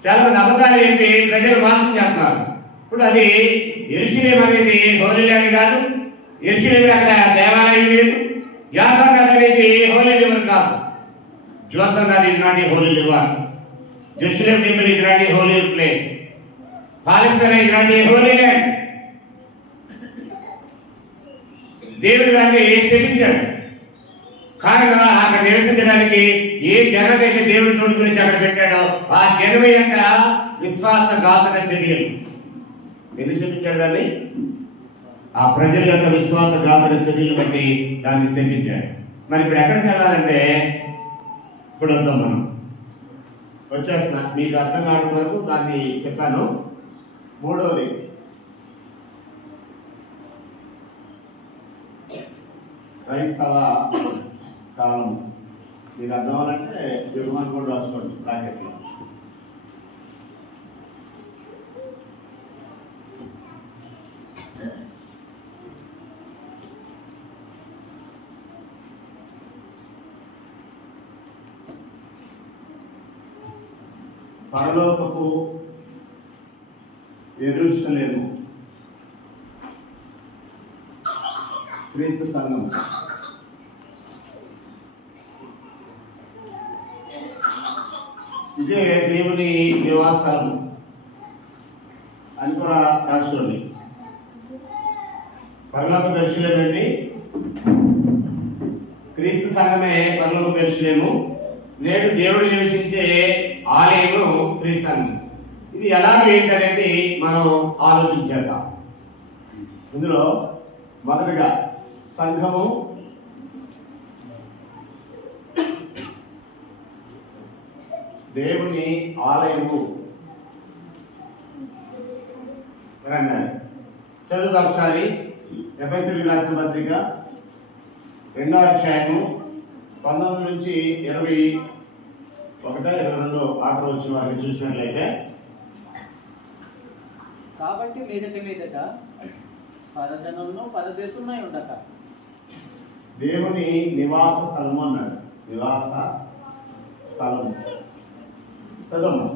చాలా మంది అబద్ధాలు చెప్పి ప్రజలు మోసం చేస్తున్నారు. ఇప్పుడు అది యెరూషలేం అనేది హోలీ ల్యాండ్ కాదు. యెరూషలేంలో అక్కడ దేవాలయం లేదు. యాత్రా నది అనేది హోలీ రివర్ కాదు. జోర్దాన్ నది is not a holy river. Jerusalem temple is not a holy place. Palestine is not a holy land. దేవుడు దాన్ని శపించాడు. కారణం అక్కడ నివసించడానికి ఏ జనం అయితే దేవుడి తోడు గురించి అక్కడ పెట్టాడో ఆ జనం యొక్క విశ్వాసఘాతక చర్యలు. ఎందుకు శపించాడు దాన్ని? ఆ ప్రజల యొక్క విశ్వాసఘాతక చర్యలు బట్టి దాన్ని శపించాడు. మరి ఇప్పుడు ఎక్కడికి వెళ్ళాలంటే ఇప్పుడు వద్దాం, మనం వచ్చేస్తున్నా. మీకు అర్థం కావడం వరకు దాన్ని చెప్పాను. మూడవది క్రైస్తవ కాలం. మీకు అర్థం అవ్వాలంటే జగమాన్ కూడా రాసుకోండి బ్రాకెట్లో. పరలోకపు యెరూషలేము క్రీస్తు సంఘం. ఇదే దేవుని నివాసస్థలము అని కూడా రాసుకోండి. పరలోక యెరూషలేము అండి, క్రీస్తు సంఘమే పరలోక యెరూషలేము. నేడు దేవుడు నివసించే ఆలయము క్రీస్తు సంఘం. ఇది ఎలాగో ఏంటనేది మనం ఆలోచించేద్దాం. ఇందులో మొదటగా సంఘము దేవుని ఆలయము అన్నారు. చదువు ఒకసారి. ఎఫెసీయులకు రాసిన పత్రిక 2వ అధ్యాయము 19 నుంచి 21-22 ఆఖరు వచ్చిన వారికి చూసినట్లయితే, కాబట్టి మీదట పరజనులను పరదేశులై ఉండక దేవుని నివాస స్థలము అన్నాడు. నివాస స్థలము చదవము.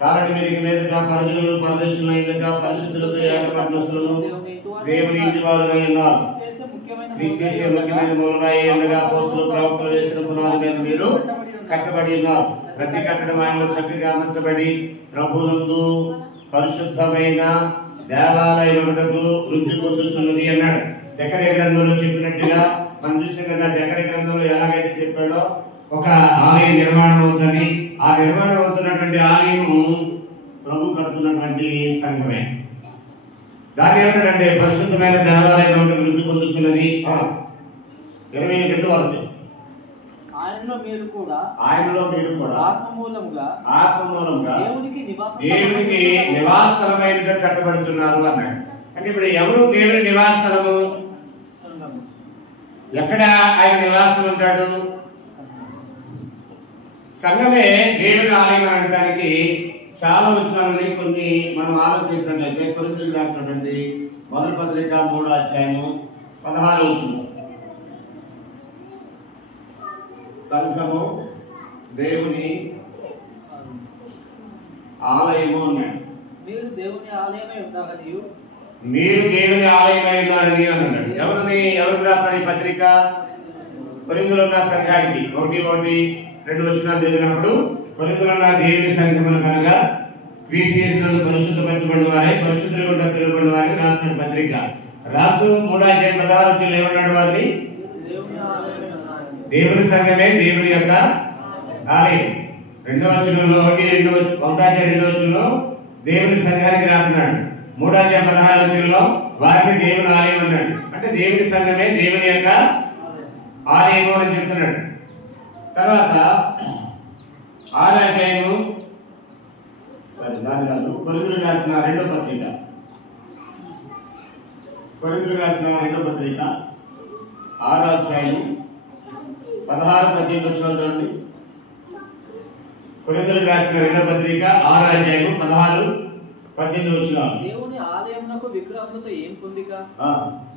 కాబట్టి మీరు మీదగా పరజనులు పరదేశులై ఉండక పరిశుద్ధులతో ఏకపట్నస్తులను దేవుని ఇంటి వారులై ఉన్నారు. క్రీస్తు ముఖ్యమైన మూలరాయి ఉండగా అపోస్తలులు ప్రవక్తలు వేసిన పునాది మీద మీరు కట్టబడి ఉన్నారు. ప్రతి కట్టడం ఆయనలో చక్కగా అమర్చబడి ప్రభునందు పరిశుద్ధమైన దేవాలయమునకు వృద్ధి పొందుతున్నది అన్నాడు. జకర్యా గ్రంథంలో చెప్పినట్టుగా మనం చూసాం కదా. జకర్యా గ్రంథంలో ఎలాగైతే చెప్పాడో ఒక ఆలయ నిర్మాణం అవుతుందని, ఆ నిర్మాణం అవుతున్నటువంటి ఆలయము ప్రభు కడుతున్నటువంటి సంఘమే. దాని ఏమిటంటే పరిశుద్ధమైన దేవాలయం వృద్ధి పొందుతున్నది. 22 వరకు ఆయనలో మీరు కూడా ఆత్మమూలంగా దేవునికి నివాసస్థలమైనదిగా కట్టబడుతున్నారు అన్నాడు. అంటే ఇప్పుడు ఎవరు దేవుని నివాసస్థలము? ఎక్కడ ఆయన నివాసం ఉంటాడు? సంఘమే దేవుని ఆలయం అనడానికి చాలా వచనాలని కొన్ని మనం ఆలోచించినట్లయితే కొరింథీయులకు రాసినటువంటి మొదటి పత్రిక 3వ అధ్యాయము 16వ వచనం. సంఘము దేవుని ఆలయము అన్నాడు. మీరు దేవుని ఆలయమై ఉన్నారని అన్నాడు. ఎవరు రాస్తాడు ఈ పత్రిక? కొరింథీయులో ఉన్న సంఘానికి 1:1-2 వచనాలు చదివినప్పుడు కొరింథీయులో ఉన్న దేవుని సంఘమును కనుక క్రీస్తు యేసునందు పరిశుద్ధపరచబడిన వారే పరిశుద్ధులుగా ఉండ పిలువబడిన వారికి రాస్తున్న పత్రిక రాస్తూ 3వ అధ్యాయం 16వ వచనంలో ఏమన్నాడు? వారిని దేవుని సంఘమే దేవుని యొక్క ఆలయం. 2వ వచనంలో 1వ అధ్యాయం 2వ వచనంలో దేవుని సంఘానికి రాస్తున్నాడు. 3వ అధ్యాయం 16వ వచనంలో వారిని దేవుని ఆలయం అన్నాడు. అంటే దేవుని సంఘమే దేవుని యొక్క ఆలయము అని చెప్తున్నాడు. తర్వాత 6వ అధ్యాయము కొరింథీయులకు రాసిన 2వ పత్రిక 6వ అధ్యాయం 16-18 వచనాలు చూడండి. కొరింథీయులకు రాసిన 2వ పత్రిక 6వ అధ్యాయం 16-18 వచనాలు. దేవుని ఆలయమునకు విగ్రహములతో ఏం పొందిక?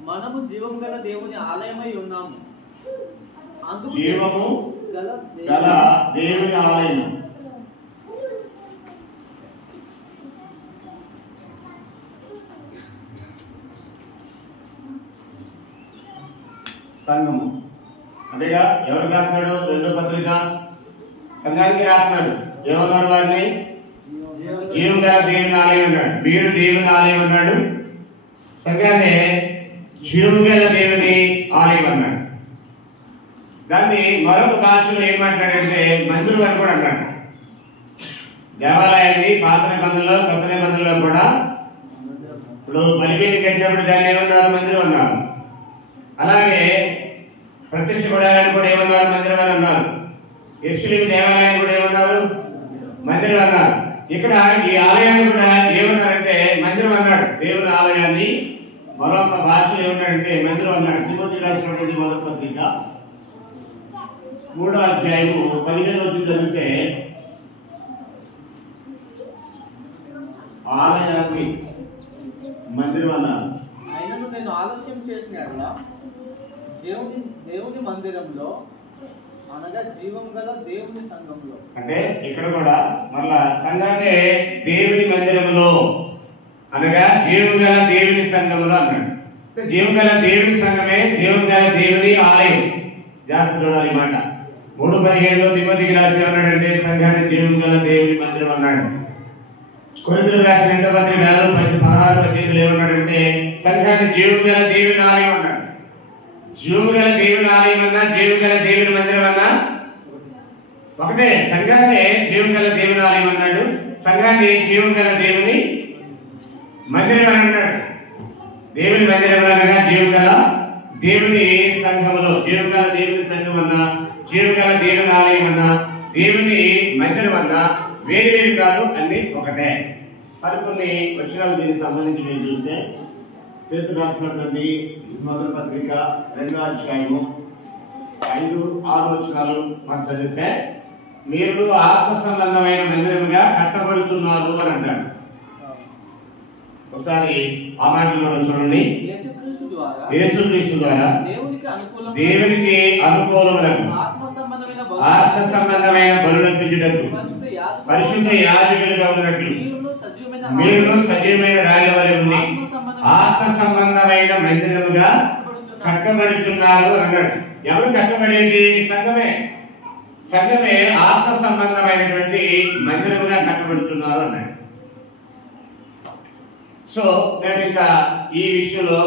మనము జీవము గల దేవుని ఆలయమై ఉన్నాము. జీవము గల దేవుని ఆలయం. సంఘము అంతేగా. ఎవరికి రాస్తున్నాడు? 2వ పత్రిక సంఘానికి రాస్తున్నాడు. ఏమన్నాడు? వారిని జీవం గల దేవుని ఆలయం అన్నాడు. మీరు దేవుని ఆలయం అన్నాడు. సంఘాన్ని జీవం గల దేవుని ఆలయం అన్నాడు. దాన్ని మరొక భాషలో ఏం మాట్లాడంటే మందిరం అని కూడా అన్నాడు. దేవాలయాన్ని పాత నిబంధనలో కొత్త నిబంధనలో కూడా ఇప్పుడు బలిపీఠం కట్టినప్పుడు దాన్ని ఏమన్నారు? మందిరం అన్నారు. అలాగే ప్రత్యక్ష గుడారాన్ని కూడా ఏమన్నారు? మందిరం అని అన్నారు. యెరూషలేము దేవాలయాన్ని కూడా ఏమన్నారు? మందిరం అన్నారు. ఇక్కడ ఈ ఆలయాన్ని కూడా ఏమన్నారంటే మందిరం అన్నాడు. దేవుని ఆలయాన్ని మరొక భాషలో ఏమన్నాడంటే మందిరం అన్నాడు. తిమోతికి రాసినటువంటి మొదటి పత్రిక 3వ అధ్యాయము 15వ వచనం చదివితే ఆలయాన్ని మందిరం అన్నారు. అయినను నేను ఆలస్యం చేసిన దేవుని మందిరంలో అనగా జీవం గల దేవుని సంఘంలో. అంటే ఇక్కడ కూడా మళ్ళా సంఘాన్ని దేవుని మందిరంలో అనగా జీవం గల దేవుని సంఘంలో అన్నాడు. జీవం గల దేవుని సంఘమే జీవం గల దేవుని ఆలయం. జాగ్రత్త చూడాలి ఈ మాట. 3:17లో తిమోతికి రాసి అన్నాడంటే సంఘాన్ని జీవం గల దేవుని మందిరం అన్నాడు. కొరింథీయులకు రాసిన 2వ పత్రిక 16-18లో ఏమన్నాడంటే సంఘాన్ని జీవం గల దేవుని ఆలయం అన్నాడు. జీవం గల దేవుని ఆలయం అన్నా జీవం గల దేవుని మందిరం అన్నా ఒకటే. సంఘాన్ని జీవం గల దేవుని ఆలయం అన్నాడు. సంఘాన్ని జీవం గల దేవుని మందిరం అని అన్నాడు. దేవుని మందిరం అనగా జీవం గల దేవుని సంఘములో జీవం గల దేవుని సంఘం అన్నా జీవం గల దేవుని ఆలయం అన్నా దేవుని మందిరం అన్నా వేరు వేరు కాదు, అన్ని ఒకటే. మరికొన్ని వచనాలు దీనికి సంబంధించి మీరు చూస్తే పేతురు రాసినటువంటి మొదటి పత్రిక 2వ అధ్యాయము 5-6 వచనాలు మనం చదివితే మీరు ఆత్మ సంబంధమైన మందిరముగా కట్టబడుచున్నారు అని అంటాడు. ఒకసారి ఆ మాటలు కూడా చూడండి. యేసుక్రీస్తు ద్వారా దేవునికి అనుకూలములకు ఆత్మ సంబంధమైన బలులర్పించుటకు పరిశుద్ధ యాజకులుగా ఉన్నట్లు మీరు సజీవమైన రాయవలె ఉండి ఆత్మ సంబంధమైన మందిరముగా కట్టబడుచున్నారు అన్నాడు. ఎవరు కట్టబడేది? సంఘమే. సంఘమే ఆత్మ సంబంధమైనటువంటి మందిరముగా కట్టబడుతున్నారు అన్నాడు. సో నేను ఇంకా ఈ విషయంలో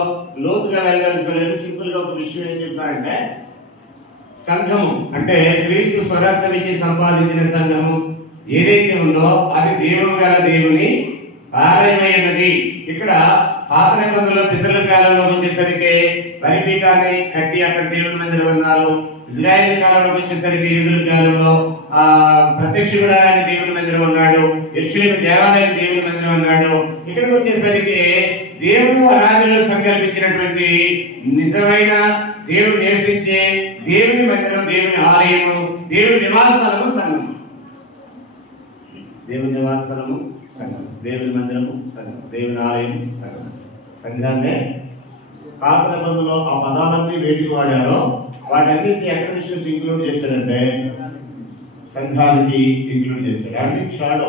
లోతుగా వెళ్ళదలుచుకోలేదు. సింపుల్ గా ఒక విషయం ఏం చెప్తానంటే సంఘము అంటే క్రీస్తు స్వరక్తమిచ్చి సంపాదించిన సంఘము, ఏదైతే ఉందో అది జీవం గల దేవుని ఆలయమై ఉన్నది. ఇక్కడ పాత నిబంధనలో పితరుల కాలంలో వచ్చేసరికి బలిపీఠాన్ని కట్టి అక్కడ దేవుని మందిరం ఉన్నారు. ఇజ్రాయేల్ కాలంలోకి వచ్చేసరికి యూదుల కాలంలో ప్రత్యక్ష గుడారాన్ని దేవుని మందిరం ఉన్నాడు. యెరూషలేము దేవాలయం దేవుని మందిరం ఉన్నాడు. ఇక్కడికి వచ్చేసరికి దేవుడు అనాదిలో సంకల్పించినటువంటి నిజమైన దేవుడు నివసించే దేవుని మందిరం, దేవుని ఆలయము, దేవుని నివాస స్థలము సంఘం. దేవుని నివాస స్థలము సంఘం, దేవుని మందిరము సంఘం, దేవుని ఆలయం సంఘం. సంఘాన్నే పాత నిబంధనలో ఆ పదాలన్నీ వేటికి వాడారో వాటన్నిటిని ఎక్కడ నుంచి ఇంక్లూడ్ చేశాడంటే సంఘానికి ఇంక్లూడ్ చేశాడు. అంటే షాడో,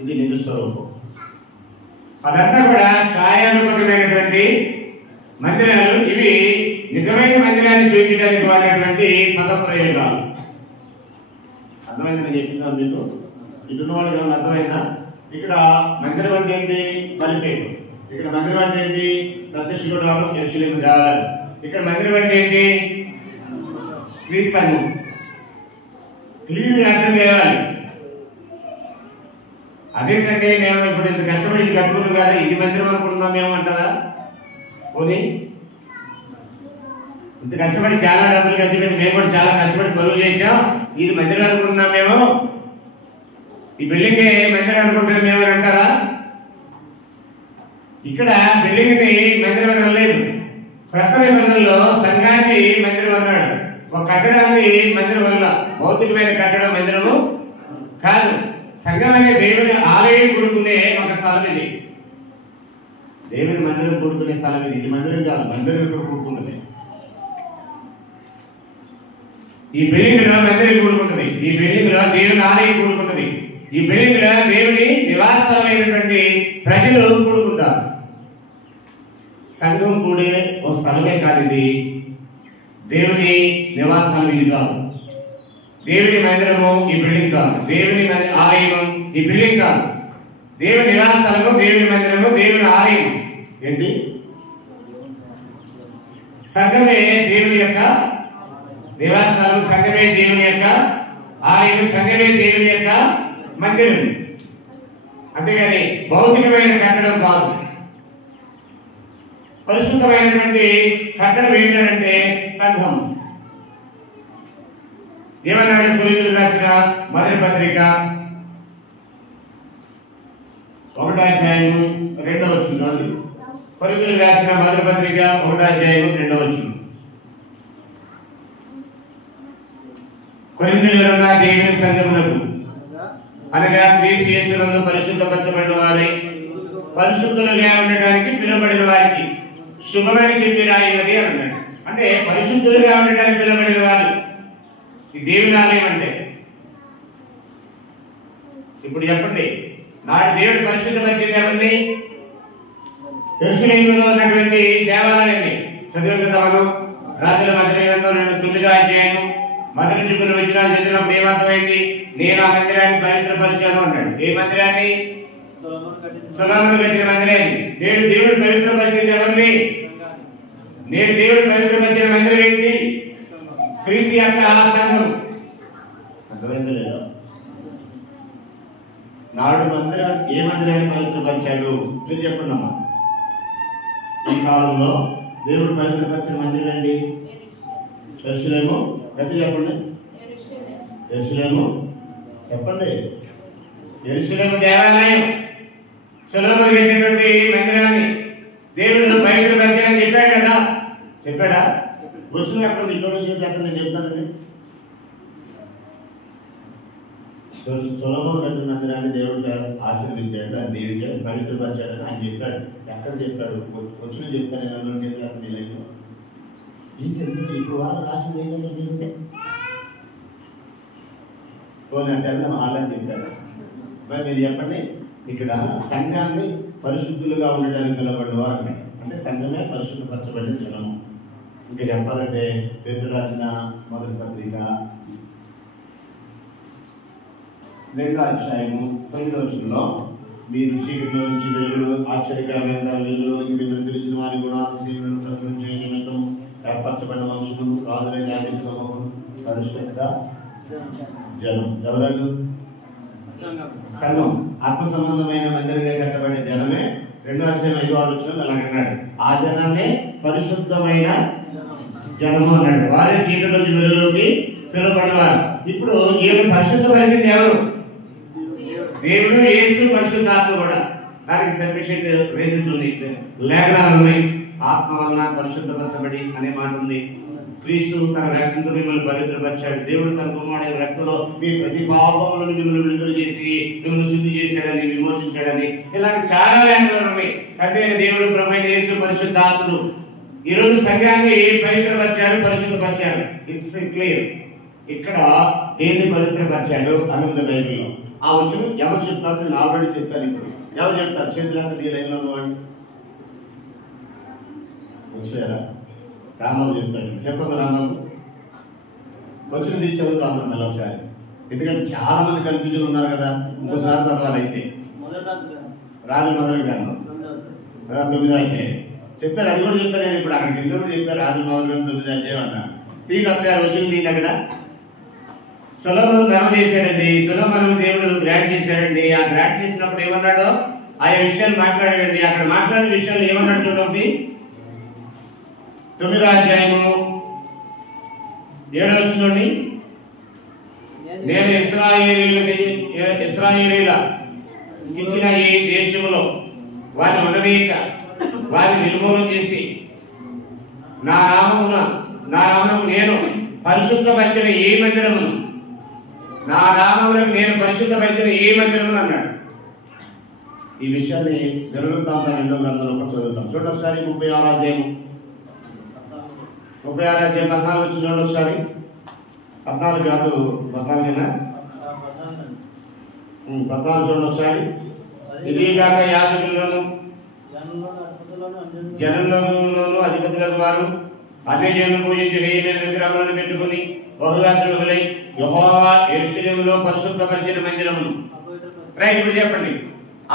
ఇది నిజ స్వరూపం. అదంతా కూడా ఛాయారూపకమైనటువంటి మందిరాలు. ఇవి నిజమైన మందిరాన్ని చూపించడానికి వాడినటువంటి పద ప్రయోగాలు. అర్థమైందని చెప్తున్నాను మీకు. ఇటున్న వాళ్ళకి ఏమైనా అర్థమైందా? ఇక్కడ మందిరం అంటే ఏంటి? బలిపీఠం. ఇక్కడ మందిరం అంటే ఏంటి? ప్రత్యక్ష గుడారం, యెరూషలేము దేవాలయం. ఇక్కడ మందిరం అంటే ఏంటి? క్రీస్తు సంఘం. క్లియర్గా అర్థం చేయాలి. అదేంటంటే మేము ఇప్పుడు ఇంత కష్టపడి ఇది కట్టుకున్నాం కదా, ఇది మందిరం అనుకుంటున్నాం మేము అంటారా? పోనీ ఇంత కష్టపడి చాలా డబ్బులు ఖర్చు పెట్టి మేము కూడా చాలా కష్టపడి పనులు చేసాం, ఇది మందిరం అనుకుంటున్నాం మేము, ఈ బిల్డింగ్ మందిరం అనుకుంటుంది మేము అని అంటారా? ఇక్కడ బిల్డింగ్ ని మందిరం అనలేదు. క్రొత్త నిబంధనలో సంఘానికి మందిరం అన్నాడు. ఒక కట్టడాన్ని మందిరం వల్ల భౌతికమైన కట్టడం మందిరము కాదు. సంఘం అనే దేవుని ఆలయం కూడుకునే ఒక స్థలం ఇది. దేవుని మందిరం కూడుకునే స్థలం ఇది. ఇది మందిరం కాదు, మందిరం ఇక్కడ కూడుకుంటుంది. ఈ బిల్డింగ్ లో మందిరం కూడుకుంటుంది. ఈ బిల్డింగ్ లో దేవుని ఆలయం కూడుకుంటుంది. ఈ బిల్డింగ్ లో దేవుని నివాస స్థలమైనటువంటి ప్రజలు కూడుకుంటారు. సంఘం కూడే ఒక స్థలమే కాదు ఇది. దేవుని నివాస స్థలం ఇది కాదు. దేవుని మందిరము ఈ బిల్డింగ్ కాదు. దేవుని ఆలయము ఈ బిల్డింగ్ కాదు. దేవుని నివాస స్థలము, దేవుని మందిరము, దేవుని ఆలయం ఏంటి? సంఘమే దేవుని యొక్క నివాస స్థలం, సంఘమే దేవుని యొక్క ఆలయం, సంఘమే దేవుని యొక్క మందిరం. అంతేగాని భౌతికమైన కట్టడం కాదు. పరిశుద్ధమైనటువంటి కట్టడం ఏంటంటే సంఘం. ఏమన్నాడు? కొరింథీయులకు రాసిన మొదటి పత్రిక 1:2 కొరింథీయులకు రాసిన మొదటి పత్రిక 1:2. కొరింథీయులలో ఉన్న దేవుని సంఘమునకు అనగా క్రీస్తు యేసునందు పరిశుద్ధపరచబడిన వారై పరిశుద్ధులుగా ఉండడానికి పిలువబడిన వారికి శుభమని చెప్పి రాయినది అని అన్నాడు. అంటే పరిశుద్ధులుగా ఉండడానికి పిలువబడిన వారు ఈ దేవుని ఆలయం. అంటే ఇప్పుడు చెప్పండి, నాడు దేవుడు పరిశుద్ధపరిచింది ఎవరిని? యెరూషలేములో ఉన్నటువంటి దేవాలయాన్ని. చదివాం కదా మనం. రాజుల మొదటి గ్రంథం 9వ అధ్యాయం మొదటి నుంచి కొన్ని వచనాలు చదివినప్పుడు ఏమర్థమైంది? నేను ఆ మందిరాన్ని పవిత్రపరిచాను అన్నాడు. ఏ మందిరాన్ని? సొలొమోను కట్టిన మందిరాన్ని. నేడు దేవుడు పవిత్రపరిచింది ఎవరిని? నేడు దేవుడు పవిత్రపరిచిన మందిరం ఏంటి? క్రీస్తు యొక్క సంఘం. అర్థమైందో లేదో? నాడు మందిరం ఏ మందిరాన్ని పవిత్రపరిచాడు? మీరు చెప్పండి అమ్మా. ఈ కాలంలో దేవుడు పవిత్రపరిచిన మందిరం ఏంటి? యెరూషలేము. గట్టి చెప్పండి. యెరూషలేము చెప్పండి. యెరూషలేము దేవాలయం. సొలొమోను కట్టినటువంటి మందిరాన్ని దేవుడు పవిత్రపరిచాడని చెప్పాడు కదా. చెప్పాడా? వచ్చినప్పుడు ఇంకో విషయం చేస్తాను, నేను చెప్తానండి. సొలొమోను కట్టిన మందిరాన్ని దేవుడు ఆశీర్వదించాడు, అని దీవించాడు, పవిత్రపరిచాడని ఆయన చెప్పాడు. ఎక్కడ చెప్పాడు? వచ్చిన చెప్తాను నేను. అందరూ చేస్తాను నీ లైఫ్లో. ఇప్పుడు వాళ్ళు రాసింది ఏంటంటే పోలంటే వాళ్ళని చెప్తారు. మరి మీరు చెప్పండి, ఇక్కడ సంఘాన్ని పరిశుద్ధులుగా ఉండడానికి పిలవబడిన వారు అంటే సంఘమే పరిశుద్ధపరచబడిన జనము. ఇంకా చెప్పాలంటే పేతురు రాసిన మొదటి పత్రిక 2:9 మీరు చీకటిలో నుంచి వెలుగులు ఆశ్చర్యకరమైన వెలుగులోనికి మీరు తెలిసిన వారి గుణాతిశీలను ప్రచురించే నిమిత్తం ఏర్పరచబడిన మనుషులు, రాజుల న్యాయ సమూహం, పరిశుద్ధ జనం. ఎవరు? సంఘం ఆత్మ సంబంధమైన మందిరంగా కట్టబడే జనమే 2:5-6 అలాగన్నాడు. ఆ జనాన్ని పరిశుద్ధమైన జనము అన్నాడు. వారే చీకటిలోంచి వెలుగులోకి పిలువబడినవారు. ఇప్పుడు ఈయన పరిశుద్ధమైనది ఎవరు? దేవుడు, యేసు, పరిశుద్ధాత్మ కూడా. దానికి సఫిషియెంట్ రీజన్స్ ఉంది, లేఖనాలు ఉన్నాయి. ఆత్మ వలన పరిశుద్ధపరచబడి అనే మాట ఉంది. క్రీస్తు తన రక్తంతో మిమ్మల్ని పవిత్రపరిచాడు. దేవుడు తన కుమారుడి రక్తంలో మీ ప్రతి పాపములను మిమ్మల్ని విడుదల చేసి మిమ్మల్ని శుద్ధి చేశాడని, విమోచించాడని, ఇలాంటి చాలా లేఖనాలు ఉన్నాయి. తండ్రి దేవుడు, ప్రభువైన యేసు, పరిశుద్ధాత్ముడు ఈరోజు సంఘాన్ని పవిత్రపరిచారు, పరిశుద్ధపరిచారు. It's clear. ఇక్కడ దేన్ని పవిత్రపరిచాడు అని ఉంది బైబిల్లో. ఆ వచనం ఎవరు చెప్తారు? నేను ఆల్రెడీ చెప్పాను. ఇప్పుడు ఎవరు చెప్తారు? చేతులంటే నీ లైన్లో ఉన్నవాడు వచ్చారా? రాంబాబు చెప్తాడు. చెప్పండి రాంబాబు. వచ్చిన తీసి చదువుతాం మళ్ళీ ఒకసారి, ఎందుకంటే చాలా మంది కన్ఫ్యూజన్ ఉన్నారు కదా. ఇంకోసారి చదవాలి. అయితే రాజు మొదలు గ్రంథం 9వ అధ్యాయం చెప్పారు. అది కూడా చెప్పాను నేను. ఇప్పుడు అక్కడికి వెళ్ళి కూడా చెప్పారు. రాజు మొదలు గ్రంథం 9వ అధ్యాయం అన్నా. దీనికి ఒకసారి వచ్చింది. దీని అక్కడ సొలొమోను గ్రామ చేశాడండి. సొలొమోను దేవుడు గ్రాంట్ చేశాడండి. ఆ గ్రాంట్ చేసినప్పుడు ఏమన్నాడో ఆయా విషయాలు మాట్లాడాడండి. అక్కడ మాట్లాడిన విషయాలు ఏమన్నాడు చూడండి. 9వ అధ్యాయము 7వ వచనంలోని, నేను ఇశ్రాయేలీయుల ఇచ్చిన ఈ దేశంలో వారిని ఉండనీయక వారిని నిర్మూలన చేసి నా నామమునకు నేను పరిశుద్ధపరిచిన ఏ మందిరమును అన్నాడు. ఈ విషయాన్ని జరుగుతాం 2వ గ్రంథంలో కూడా చదువుతాం. చూడండి ఒకసారి 36వ అధ్యాయము 14 వచ్చి చూడండి ఒకసారి. 14 కాదు, 14 చూడండి ఒకసారి. ఇది కాక యాజకులను జనంలోను అధిపతులకు వారు అన్యజనులను పూజించి హేయమైన విగ్రహములను పెట్టుకుని బహుగాత్రులై యెహోవా యెరూషలేములో పరిశుద్ధపరిచిన మందిరమును. రైట్, ఇప్పుడు చెప్పండి.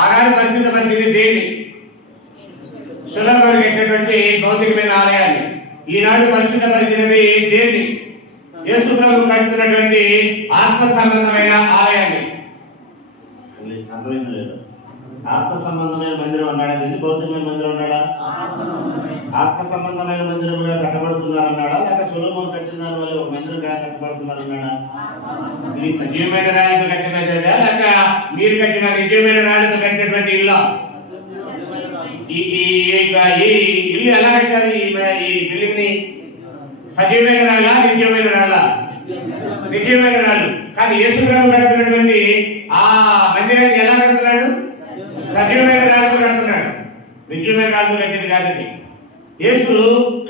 ఆనాడు పరిశుద్ధపరిచింది దేన్ని? సులభం కట్టినటువంటి భౌతికమైన ఆలయాన్ని. ఈనాడు పరిశుద్ధపరిచినది దేన్ని? యేసు ప్రభువు కడుతున్నటువంటి ఆత్మ సంబంధమైన ఆలయాన్ని. అర్థమైంది లేదు? ఆత్మ సంబంధమైన మందిరం అన్నాడా? దీన్ని భౌతికమైన మందిరం అన్నాడా? ఆత్మ సంబంధమైన మందిరముగా కట్టబడుతున్నారన్నాడా? లేక సొలొమోను కట్టిన దాని వల్ల ఒక మందిరంగా కట్టబడుతున్నారన్నాడా? ఇది సజీవమైన రాళ్ళతో కట్టినదా లేక మీరు కట్టిన నిజమైన రాళ్ళతో కట్టినటువంటి ఇల్లు? ఈ ఇల్లు ఎలా కట్టారు? ఈ బిల్డింగ్ ని సజీవమైన రాళ్ళ, నిజమైన రాళ్ళ? నిజమైన రాళ్ళు. కానీ యేసు ప్రభు కడుతున్నటువంటి ఆ మందిరాన్ని ఎలా కడుతున్నాడు? సజీవమైన రాళ్ళతో కడుతున్నాడు. నిజమైన రాళ్ళతో కట్టేది కాదు. యేసు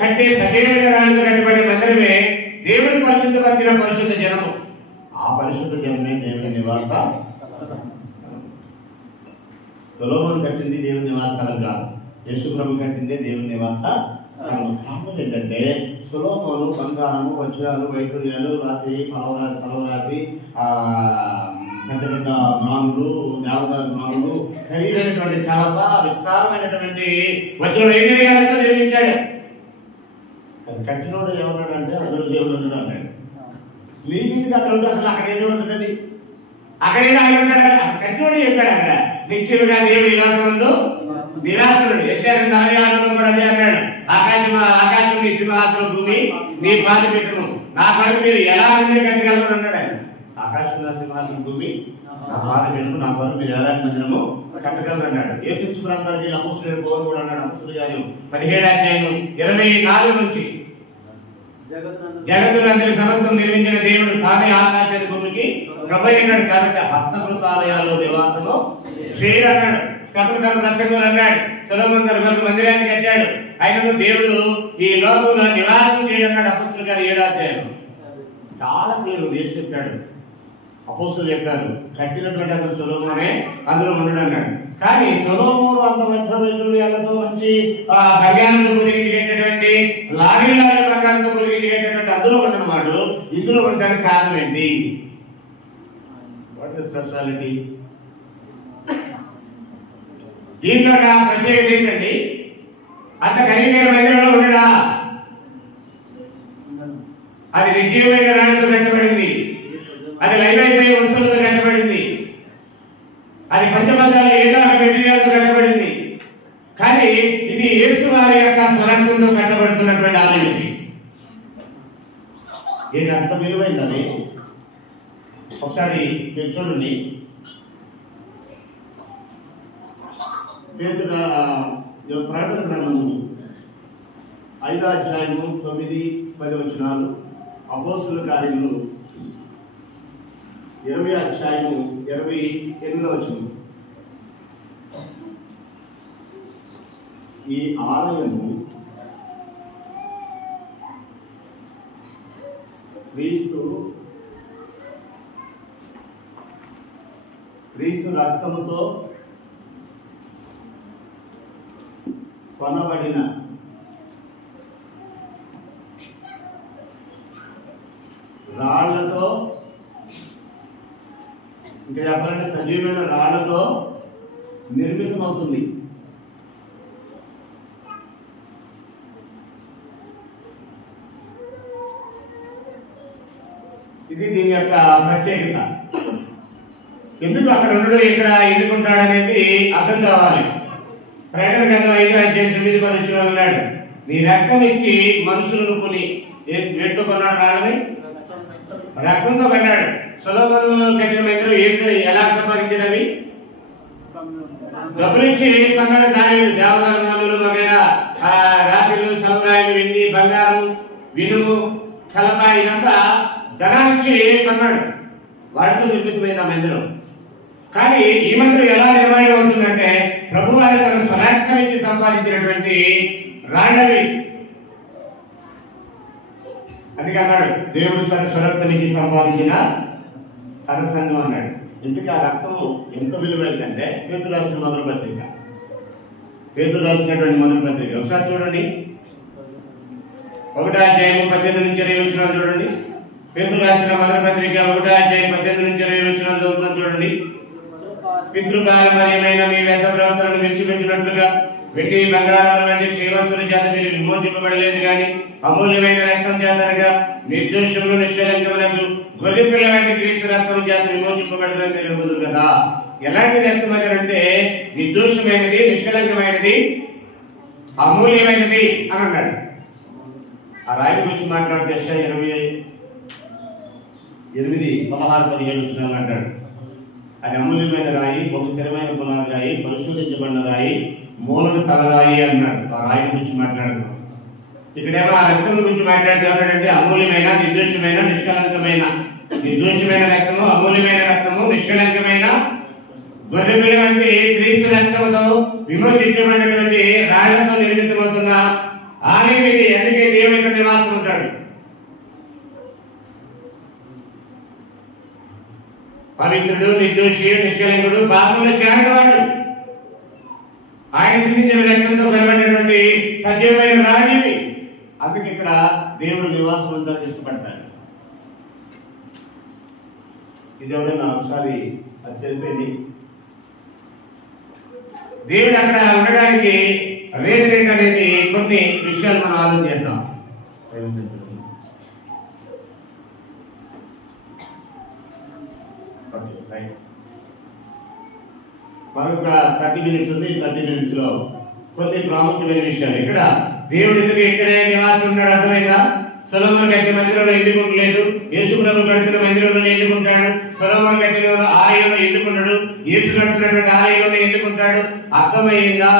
కట్టే సజీవమైన రాళ్ళతో కట్టబడే మందిరమే దేవుడు పరిశుద్ధపరిచిన పరిశుద్ధ జనము. ఆ పరిశుద్ధ జనమే దేవుని నివాస. సొలొమోను కట్టింది దేవుని నివాస స్థలం కాదు, యేసు ప్రభు కట్టిందే దేవుని నివాస స్థలం. కారణం ఏంటంటే సొలొమోను బంగారము, వజ్రాలు, వైఢూర్యాలు, రాతి, సలవరాతి, పెద్ద పెద్ద మ్రాణులు, దేవదారు మ్రాణులు, ఖరీదైనటువంటి కలప, విస్తారమైనటువంటి వజ్ర వైఢూర్యాలతో నిర్మించాడు. కట్టినోడు ఏమన్నాడు అంటే అందులో దేవుడు ఉండడు అన్నాడు. నీకు అక్కడ ఉంటే అసలు అక్కడ ఏదో ఉంటుందండి, అక్కడేదో ఆయన ఉంటాడు. కట్టినోడు చెప్పాడు అక్కడ నిశ్చయముగా దేవుడు ఈ లోకమందు నిరాశనుడు. యెషయా 46లో కూడా అదే అన్నాడు. ఆకాశం నీ సింహాసనం, భూమి నీ పాదపీఠము, నా కొరకు మీరు ఎలా మందిరం కట్టగలరు అన్నాడు ఆయన. ఆకాశం నా సింహాసనం, భూమి నా పాదపీఠము, నా కొరకు మీరు ఎలాంటి మందిరము కట్టగలరు అన్నాడు. ఏఫెసు ప్రాంతానికి అపోస్తలుడైన పౌలు కూడా అన్నాడు. అపోస్తలుల కార్యం 17వ అధ్యాయం 24 నుంచి, జగత్తునందరి సమస్తం నిర్మించిన దేవుడు తానే ఆకాశాన్ని భూమికి ప్రభు అన్నాడు. కాబట్టి హస్తకృతాలయాల్లో నివాసము చేయడు అన్నాడు. స్థపన ప్రసంగులు అన్నాడు. సొలొమోను తన కొరకు మందిరాన్ని కట్టాడు. ఆయనకు దేవుడు ఈ లోకంలో నివాసం చేయడం అన్నాడు. అపోస్తలుల కార్యం 7వ అధ్యాయం చాలా క్లియర్ దేవుడు చెప్పాడు. అపోస్తలులు చెప్పారు కట్టినటువంటి అసలు సొలొమోనే అందులో ఉండడు అన్నాడు. కానీ సొలొమోను అంత వైఢూర్యాలతో మంచి బంగారంతో పొదిగించేటటువంటి లారీ బంగారంతో పొదిగించేటటువంటి అందులో ఉంటున్నవాడు ఇందులో ఉండడానికి కారణం ఏంటి? What is speciality? దీంట్లో ప్రత్యేకత ఏంటండి? అంత ఖరీదైన మందిరంలో ఉండడా? అది నిర్జీవమైన రాళ్ళతో కట్టబడింది, అది లైవ్ అయిపోయే వస్తువులతో కట్టబడింది. అది పంచభద్రాల ఏదో ఒక మెటీరియల్తో కట్టబడింది. కానీ ఇది యేసు వారి యొక్క స్వరక్తంతో కట్టబడుతున్నటువంటి ఆలయం. ఇది ఏంటి అంత విలువైందని ఒకసారి మీరు చూడండి. ప్రకటన గ్రంథము 5వ అధ్యాయము 9, 10 వచనాలు, అపోస్తుల కార్యములు 20వ అధ్యాయము 28వ వచనం. ఈ ఆలయము క్రీస్తు రక్తముతో కొనబడిన రాళ్లతో, ఇంకా చెప్పాలంటే సజీవమైన రాళ్లతో నిర్మితమవుతుంది. ఇది దీని యొక్క ప్రత్యేకత. ఎందుకు అక్కడ ఉండడు, ఇక్కడ ఎందుకుంటాడు అనేది అర్థం కావాలి. ప్రకటన గ్రంథం 5వ అధ్యాయం 9, 10 వచ్చిన అన్నాడు, నీ రక్తం ఇచ్చి మనుషులను కొని వేటితో కొన్నాడు? రాళ్ళని రక్తంతో కొన్నాడు. సొలొమోను కట్టిన మందిరం ఎలా సంపాదించినవి? డబ్బులు ఇచ్చి కొన్నాడు. దావీదు దేవదారులు వగైరా రాత్రులు, సముద్రాలు, వెండి, బంగారం, వినుము, కలప ఇదంతా ధనానికి కొన్నాడు. వాటితో నిర్మితమైన మందిరం. కానీ ఈ మందిరం ఎలా నిర్మాణం అవుతుందంటే ప్రభు వారి తన స్వరక్తం ఇచ్చి సంపాదించినటువంటి రాళ్ళవి. అందుకే అన్నాడు, దేవుడు తన స్వరక్తం ఇచ్చి సంపాదించిన తన సంఘం అన్నాడు. ఎందుకు ఆ రక్తము ఎంత విలువైందంటే పేతురు రాసిన మొదటి పత్రిక, పేతురు రాసినటువంటి మొదటి పత్రిక ఒకసారి చూడండి. 1వ అధ్యాయం 18 నుంచి 20 వచనాలు చూడండి. పేతురు రాసిన మొదటి పత్రిక 1వ అధ్యాయం 18 నుంచి 20 వచనాలు చదువుతాం చూడండి. పితృపారంపర్యమైన మీ వ్యర్థ ప్రవర్తనను విడిచిపెట్టినట్లుగా వెండి, బంగారం వంటి క్షయవస్తుల చేత మీరు విమోచింపబడలేదు కానీ అమూల్యమైన రక్తం చేతనగా నిర్దోషములు నిశ్చలంకమునకు గొర్రె పిల్ల వంటి క్రీస్తు రక్తం చేత విమోచింపబడదని తెలుపుదు కదా. ఎలాంటి రక్తం అంటే నిర్దోషమైనది, నిష్కలంకమైనది, అమూల్యమైనది అని అన్నాడు. ఆ రాయి గురించి మాట్లాడితే 28, 16, 17 వచనాలు అంటాడు. అది అమూల్యమైన రాయి, ఒక స్థిరమైన పునాది రాయి, పరిశోధించబడిన రాయి, మూలకు తలరాయి అన్నాడు. ఆ రాయి గురించి మాట్లాడుతున్నాం. ఇక్కడేమో ఆ రక్తం గురించి మాట్లాడితే ఏమన్నాడంటే అమూల్యమైన, నిర్దోషమైన, నిష్కలంకమైన. నిర్దోషమైన రక్తము, అమూల్యమైన రక్తము, నిష్కలంకమైన గొర్రె పిల్ల వంటి క్రీస్తు రక్తముతో విమోచించబడినటువంటి రాళ్లతో నిర్మితమవుతున్న ఆలయం ఇది. అందుకే దేవుడు ఇక్కడ నివాసం ఉంటాడు. పవిత్రుడు, నిర్దోషి, నిష్కలంకుడు, పాపంలో చేరగలవాడు. ఆయన చిందించిన రక్తంతో కనబడినటువంటి సజీవమైన రాణివి. అందుకే ఇక్కడ దేవుడు నివాసం ఉండడానికి ఇష్టపడతాడు. ఇది ఎవరైనా ఒకసారి అది చెప్పండి. దేవుడు అక్కడ ఉండడానికి రీజన్ అనేది కొన్ని విషయాలు మనం ఆలోచన చేద్దాం. మరొక 30 minutes ఉంది. 30 minutes లో కొన్ని ప్రాముఖ్యమైన విషయాలు. ఇక్కడ దేవుడు ఎందుకు ఇక్కడే నివాసం ఉన్నాడు అర్థమైందా? సొలొమోను కట్టిన మందిరంలో ఎందుకు ఉండలేదు? యేసు ప్రభు కడుతున్న మందిరంలో ఎందుకు ఉంటాడు? సొలొమోను కట్టిన ఆలయంలో ఎందుకు ఉండడు? యేసు కడుతున్నటువంటి ఆలయంలో ఎందుకు ఉంటాడు? అర్థమైందా?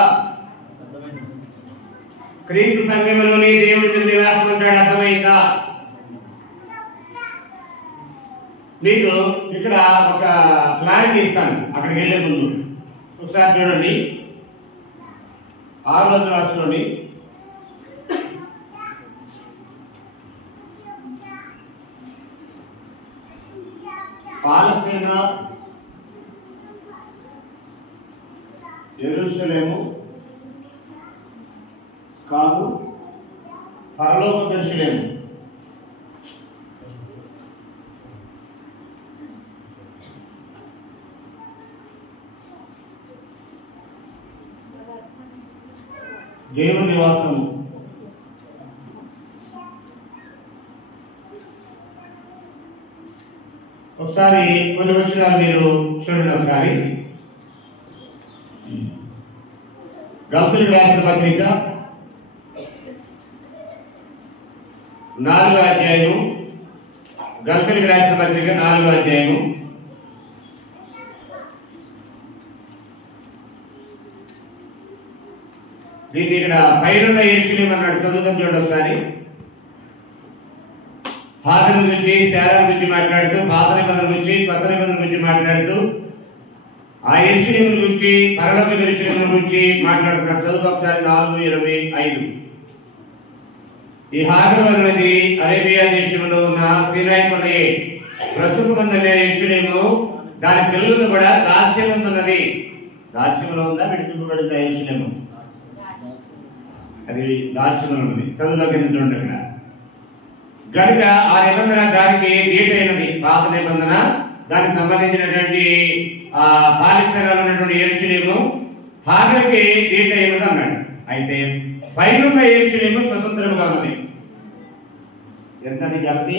క్రీస్తు సంఘంలోనే దేవుడు ఎందుకు నివాసం ఉంటాడు అర్థమైందా? మీకు ఇక్కడ ఒక క్లారిటీ ఇస్తాను అక్కడికి వెళ్ళే ముందు. ఒకసారి చూడండి, 6వ రాష్ట్రంలోని పాలస్తీనా, యెరూషలేము కాదు, పరలోక దర్శనము. దేవుని నివాసము. ఒకసారి కొన్ని వచనాలు మీరు చూడండి. ఒకసారి గల్తీలకు రాసిన పత్రిక 4వ అధ్యాయము. గల్తీలకు రాసిన పత్రిక 4వ అధ్యాయము. దీన్ని ఇక్కడ పైనున్న యెరూషలేము అన్నాడు. చదువుతాం చూడండి ఒకసారి. హాగరు గురించి, శారా గురించి మాట్లాడుతూ, పాత నిబంధన గురించి, కొత్త నిబంధన గురించి మాట్లాడుతూ, ఆ యెరూషలేము గురించి, పరలోక యెరూషలేము గురించి మాట్లాడుతున్నాడు. చదువుతాం ఒకసారి. 4:25. ఈ హాగరు అనేది అరేబియా దేశంలో ఉన్న సీనాయి కొండయే. ప్రస్తుతం ఉన్న యెరూషలేము దాని పిల్లలతో కూడా దాస్యమున్నది. దాస్యంలో ఉందా, విడిపింపబడిందా యెరూషలేము? అది దాస్యంలో ఉన్నది. చదువులో కింద చూడండి. అక్కడ కనుక ఆ నిబంధన దానికి దీటైనది. పాత నిబంధన దానికి సంబంధించినటువంటి పాలిస్తానాలు ఉన్నటువంటి యెరూషలేము హాగరుకి దీటైనది అన్నాడు. అయితే పైనున్న యెరూషలేము స్వతంత్రంగా ఉన్నది. ఎంత కలిపి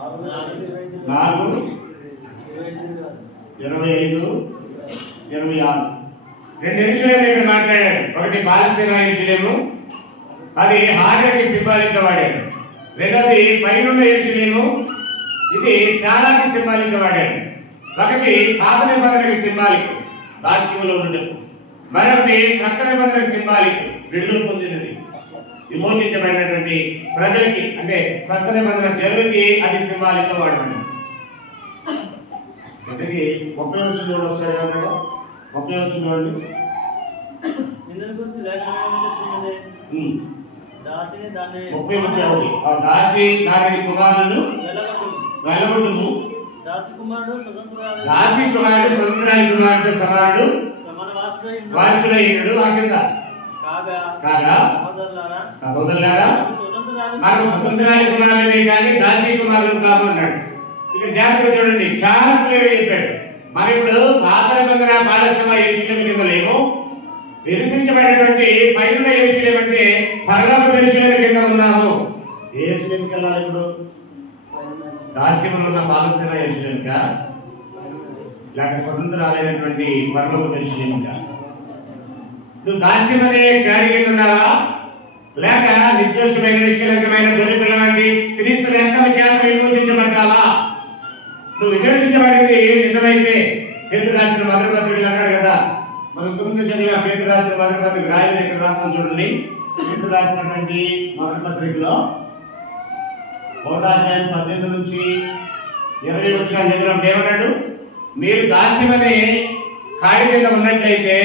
4, 25, 26 రెండు యెరూషలేము ఇక్కడ మాట్లాడాడు. ఒకటి పాలస్తీనా యెరూషలేము, అది హాగరుకి సింబాలిక్ గా వాడాడు. రెండోది పైనున్న యెరూషలేము, ఇది శారాకి సింబాలిక్ గా వాడాడు. ఒకటి పాత నిబంధనకి సింబాలిక్, దాస్యంలో ఉండదు. మరొకటి క్రొత్త నిబంధనకి సింబాలిక్, విడుదల పొందినది, విమోచించబడినటువంటి ప్రజలకి, అంటే క్రొత్త నిబంధన దేవుడికి అది సింబాలిక్ గా వాడబడింది. ఇంతకీ 30 వచ్చి చూడండి ఒకసారి. ఏమన్నాడు? 30 వచ్చి చూడండి. దాసి దాని కుమారులను వెళ్ళగొట్టుము. దాసి కుమారుడు స్వతంత్రానికి కుమారుడు సమానుడు వారసుడైనడు. ఆ కింద కాగా సహోదరులారా, మనం స్వతంత్రానికి కుమారులమే కానీ దాసి కుమారులు కాదు అన్నాడు. ఇక్కడ జాగ్రత్తగా చూడండి, చాలా క్లియర్ చెప్పాడు. మరి ఇప్పుడు పాత నిబంధన పాలస్తీనా యెరూషలేము కింద లేము. వినిపించబడినటువంటి పైనున్న యెరూషలేము అంటే పరలోక యెరూషలేము కింద ఉన్నాము. ఏ యెరూషలేముకి వెళ్ళాలి ఇప్పుడు? దాస్యంలో ఉన్న పాలస్తీనా యెరూషలేముకా, లేక స్వతంత్రాలైనటువంటి పరలోక యెరూషలేముకా? నువ్వు దాస్యం అనే గాడి కింద ఉన్నావా, లేక నిర్దోషమైన నిష్కలంకమైన గొర్రె పిల్లవంటి క్రీస్తు రక్తమ చేత విమోచించబడ్డావా? నువ్వు విమోచించబడింది నిజమైతే పేతురు రాసిన మొదటి పత్రికలు అన్నాడు కదా. మనం ముందు చదివి ఆ పేతురు రాసిన మొదటి పత్రిక రాయలేదు. ఇక్కడ రాస్తాం చూడండి. పేతురు రాసినటువంటి మొదటి పత్రికలో 1వ అధ్యాయం 18 నుంచి 20 వచనాలు చదివినప్పుడు ఏమన్నాడు? మీరు దాస్యమనే కాడి కింద ఉన్నట్లయితే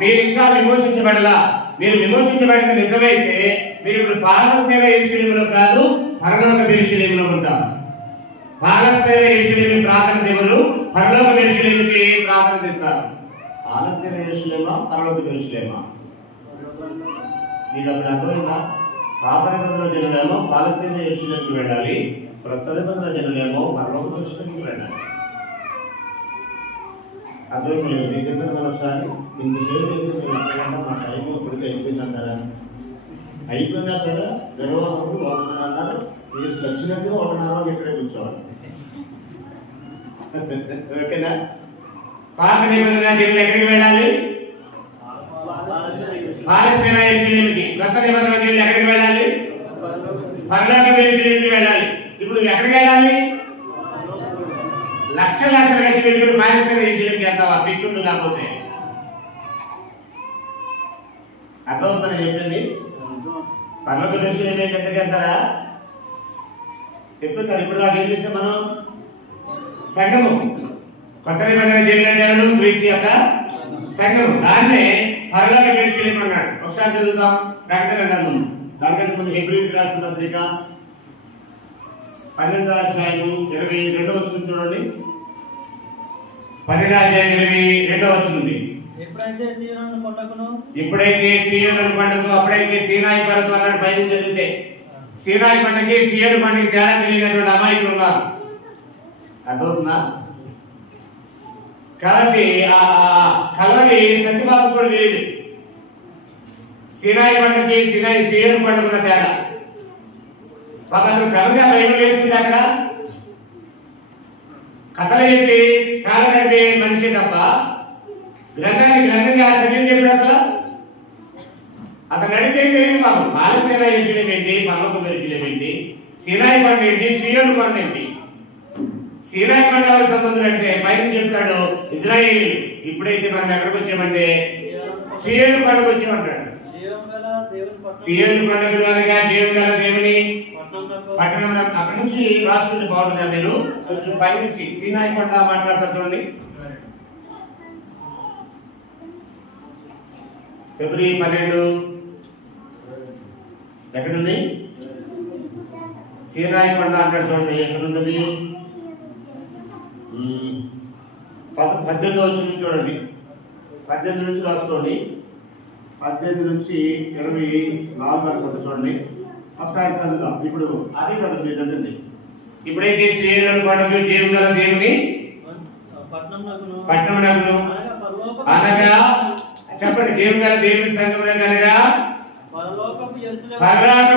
మీరు ఇంకా విమోచించబడలా. మీరు విమోచించబడిన నిజమైతే మీరు ఇప్పుడు పాలస్తీనా యెరూషలేములో కాదు, పరలోక యెరూషలేములో ఉంటారు. పాలస్తీనా యెరూషలేము ప్రాధాన్యత ఇవ్వరు, పరలోక యెరూషలేముకి ప్రాధాన్యత ఇస్తారు. పాలస్తీనా యెరూషలేమా, పరలోక యెరూషలేమా? మీకు అప్పుడు అర్థమైందా? పాత నిబంధన జనులేమో పాలస్తీనా యెరూషలేముకి వెళ్ళాలి, క్రొత్త నిబంధన జనులేమో పరలోక యెరూషలేముకి వెళ్ళాలి. అర్థమైపోలేదు? మీకు చెప్పిన ఒకసారి ఇంతసేపు మా టైం ఇప్పటికీ అయిపోయిందంటారా? అయిపోయినా సరే నిర్వాహకుడు 1:30 అన్నారు. మీరు చచ్చినట్టు 1:30 ఇక్కడే కూర్చోవాలి. ఓకేనా? పాత నిబంధన జనులు ఎక్కడికి వెళ్ళాలి? పాలస్తీనా యెరూషలేముకి. క్రొత్త నిబంధన జనులు ఎక్కడికి వెళ్ళాలి? పరలోక యెరూషలేముకి వెళ్ళాలి. ఇప్పుడు ఎక్కడికి వెళ్ళాలి? లక్షల ఖర్చు పెట్టుకుని పాలస్తీనా యెరూషలేముకి వెళ్తావా? పిచ్చుండు కాకపోతే. అర్థమవుతుందని చెప్పింది. పరలోక యెరూషలేము ఏంటి అంటారా? చెప్తుంది కదా. ఇప్పుడు దాకా ఏం చేసాం మనం? సంఘము. కొత్త నిబంధన జనులు క్రీస్తు యొక్క సంఘము. దాన్నే పరలోక యెరూషలేము అన్నాడు. ఒకసారి చదువుతాం ప్రకటన గ్రంథం. దానికంటే ముందు హెబ్రీయులకు రాసిన పత్రిక 12వ అధ్యాయం 22వ వచనం చూడండి. 12వ అధ్యాయం 22వ వచనం ఉంది. ఎప్పుడైతే సీయోను కొండకు అప్పుడైతే సీనాయి పర్వతం అన్నాడు. పైన చదివితే సీనాయి కొండకి సీయోను కొండకి తేడా తెలియనటువంటి అమాయకులు ఉన్నారు. అర్థమవుతుందా? కాబట్టి ఆ కలవని సత్యబాబు కూడా తెలియదు. సీనాయి కొండకి సీయోను కొండకున్న తేడా. పాప అతను కలగా బైబిల్ వేసింది. అక్కడ కథలు చెప్పి కాలం నడిపే మనిషి తప్ప గ్రంథంగా చదివింది అతను అడిగితే తెలియదు మాకు. పాలస్తీనా యెరూషలేము ఏంటి, పరలోకపు యెరూషలేము ఏంటి, సీనాయి కొండ ఏంటి, సీయోను కొండ ఏంటి? సీనాయి కొండ ఎవరి సంబంధం అంటే పైన చెప్తాడు ఇజ్రాయిల్. ఇప్పుడైతే మనం ఎక్కడికి వచ్చామంటే సీయోను కొండకు వచ్చామంటాడు. సీయోను కొండకు అనగా జీవం గల దేవుని పట్టణం. అక్కడి నుంచి రాసుకుంటే బాగుంటుందా? మీరు కొంచెం పైనుంచి సీనాయి కొండ మాట్లాడతారు చూడండి. ఫిబ్రవరి 12 ఎక్కడుంది? సీనాయి కొండ అంటాడు చూడండి. ఎక్కడుంటది? 18వ వచనం చూడండి. 18 నుంచి రాసుకోండి. 18 నుంచి 24 అనుకుంటా చూడండి. ఒకసారి చదువుదాం. ఇప్పుడు అదే చదువు చదువుతుంది. ఇప్పుడైతే సీయోను కొండకు జీవం గల దేవుని పట్టణమునకును అనగా చెప్పండి, జీవం గల దేవుని సంఘమునకు అనగా పరలోకపు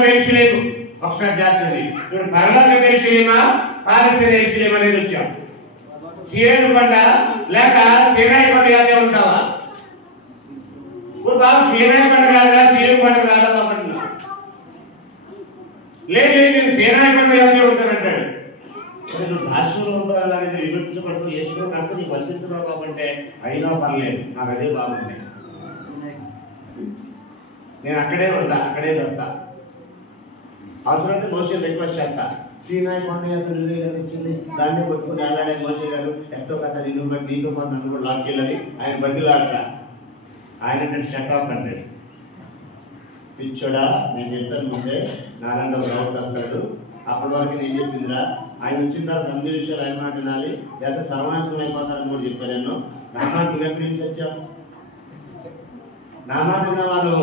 యెరూషలేము. ఒకసారి జాగ్రత్త. ఇప్పుడు పరలోకపు యెరూషలేమా, పాలస్తీనా యెరూషలేము అనేది వచ్చాం. సీయోను కొండ లేక సీనాయి కొండ అదే ఉంటావా? ఇప్పుడు బాబు సీనాయి కొండ కాదురా, సీయోను కొండ కాదా బాబు? లేదు నేను సీనాయి కొండ అదే ఉంటానంటాడు. నువ్వు భాషలో ఉండాలనేది విమర్శించబడుతూ వేసుకుని అంటే నీకు వర్షిస్తున్నావు కాబట్టి అయినా పర్లేదు, నాకు అదే బాగుంది, నేను అక్కడే ఉంటా, అక్కడే చెప్తా. అవసరమైతే మోసే రిక్వెస్ట్ చేస్తా. సీనాయి కొండ ఇచ్చింది, దాన్ని కొట్టుకుని ఆడాడే మోసే గారు ఎంతో కట్ట నిన్ను బట్టి నీతో పాటు నన్ను కూడా లాక్కెళ్ళని ఆయన బదిలాడతా. ఆయన షట్ ఆఫ్ అంటాడు. పిచ్చోడా, నేను చెప్తాను ముందే నారాయణ రావు వస్తాడు. అప్పటి వరకు నేను చెప్పిందిరా, ఆయన వచ్చిన తర్వాత అన్ని విషయాలు ఆయన మాట వినాలి, లేకపోతే సర్వనాశనం అయిపోతారని కూడా చెప్పాను. నేను నా మాట ఎక్కడి నుంచి వచ్చావు? నా మాట విన్నవాళ్ళు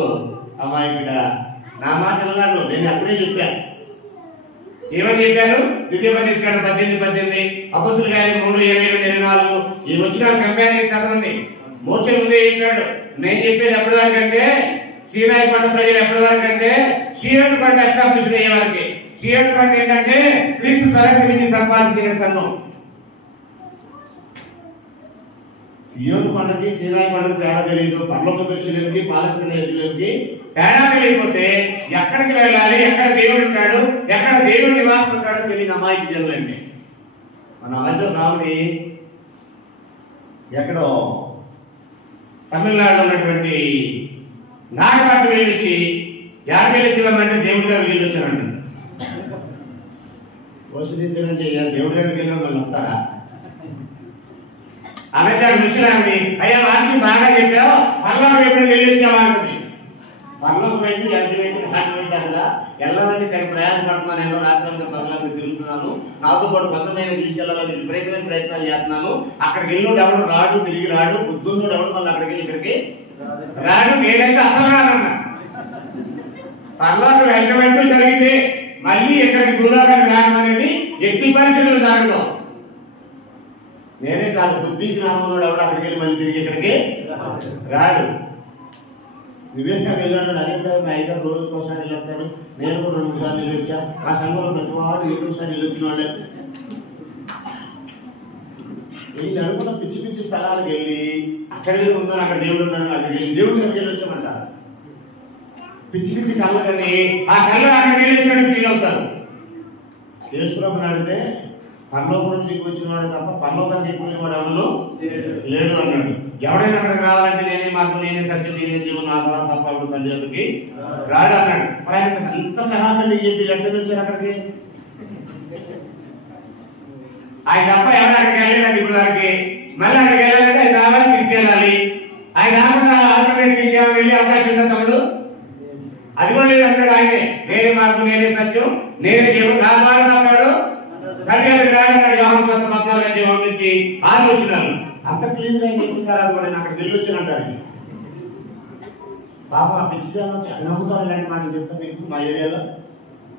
అమ్మాయికిడ, నా మాట విన్నాను. నేను అప్పుడే చెప్పాను. ఏమని చెప్పాను? ద్వితీయోపదేశ కాండం 18:18, అపొస్తలుల కార్యం 3:22-24. ఈ వచ్చిన కంపారిజన్ చదవండి. మోసే ముందే చెప్పాడు. నేను చెప్పేది ఎప్పటి వరకు అంటే సీనాయి కొండ ప్రజలు ఎప్పటి వరకు అంటే సీయోను కొండ ఎస్టాబ్లిష్ అయ్యే వరకే. సీయోను కొండ ఏంటంటే క్రీస్తు సరక్తి సంపాదించిన సంఘం. సీయోను కొండకి సీనాయి కొండకి తేడా తెలియదు. పరలోకపు యెరూషలేముకి పాలస్తీనా యెరూషలేముకి తేడా తెలియకపోతే ఎక్కడికి వెళ్ళాలి, ఎక్కడ దేవుడు ఉంటాడు, ఎక్కడ దేవుడు నివాసం ఉంటాడో తెలియని అమాయక జనులండి. మన మధ్య రాముడి ఎక్కడో తమిళనాడులో ఉన్నటువంటి నాగపట్నం వెళ్ళొచ్చి వెళ్ళొచ్చామంటే దేవుడి దగ్గరికి వెళ్ళొచ్చానండి. వసతించానంటే దేవుడి దగ్గరికి వెళ్ళిన వాళ్ళు వస్తారా? అమెరికా ముసలాండి, అయ్యా వారికి బాగా చెప్పావు, పర్లోకి ఎప్పుడు వెళ్ళొచ్చావా అంటది. పర్లోకి వెళ్ళి ఎంత పెట్టి పెడతారు కదా, వెళ్ళాలని తెగ ప్రయాసపడుతున్నాను. నేను రాత్రి పగలంగా తిరుగుతున్నాను, నాతో పాటు కొంతమైన తీసుకెళ్లాలని విపరీతమైన ప్రయత్నాలు చేస్తున్నాను. అక్కడికి వెళ్ళినోడు ఎవడు రాడు, తిరిగి రాడు, బుద్ధున్నోడు ఎవడు మళ్ళీ అక్కడికి వెళ్ళి ఇక్కడికి రాడు. నేనైతే అసలు రానన్నా. పర్లోకి వెంట జరిగితే మళ్ళీ ఇక్కడికి భూలోకానికి రావడం అనేది ఎట్టి పరిస్థితులు జరగదు. నేనే కాదు, బుద్ధి జ్ఞానంలో ఎవడు అక్కడికి వెళ్ళి మళ్ళీ తిరిగి ఇక్కడికి రాడు. వివేకాన్ని వెళ్ళాడు. అదే 5 రోజులకు ఒకసారి వెళ్ళొస్తాడు. నేను కూడా 2 సార్లు వెళ్ళొచ్చా. ఆ సంఘంలో ప్రతి వాడు 7 సార్లు వెళ్ళొచ్చిన వాళ్ళే. వీళ్ళు అనుకున్న పిచ్చి పిచ్చి స్థలాలకు వెళ్ళి అక్కడే ఉన్నాను, అక్కడ దేవుడు ఉన్నాను, అక్కడికి వెళ్ళి దేవుడి దగ్గరికి వెళ్ళొచ్చామంటారు. పిచ్చి పిచ్చి కళ్ళకని ఆ కళ్ళ అక్కడికి వెళ్ళొచ్చాడని ఫీల్ అవుతారు. యేసుప్రభుని అడిగితే పరలోకం నుంచి దిగి వచ్చిన వాడు తప్ప పరలోకానికి ఎక్కువ వాడు ఎవరు లేడు అన్నాడు. ఎవడైనా అక్కడికి రావాలంటే నేనే మార్గం, నేనే సత్యం, నేనే జీవం, నా ద్వారా తప్ప ఎవడు తండ్రి దగ్గరికి రాడు అన్నాడు. మరి ఆయన అంత కరాకండి చెప్పి ఎక్కడ వచ్చారు అక్కడికి? ఆయన తప్ప ఎవరు అక్కడికి వెళ్ళలేదండి ఇప్పుడు దానికి. మళ్ళీ అక్కడికి వెళ్ళాలంటే ఆయన రావాలి, తీసుకెళ్ళాలి. ఆయన రాకుండా ఆల్టర్నేటివ్ ఇంకేమైనా వెళ్ళే అవకాశం ఉందా తమ్ముడు? అది కూడా లేదు అంటాడు. ఆయనే నేనే మార్గం, నేనే సత్యం, నేనే జీవం, నా ద్వారా తప్పాడు తండ్రి దగ్గరికి రాడన్నాడు. యోహాను సువార్త 14 నుంచి 6 వచ్చినారు. అంత క్లియర్ గా చెప్తున్నారు. అది కూడా నేను అక్కడికి వెళ్ళొచ్చానంటారు. పాప పిచ్చి జనం నమ్ముతారు ఇలాంటి మాటలు చెప్తాను. ఎక్కువ మా ఏరియాలో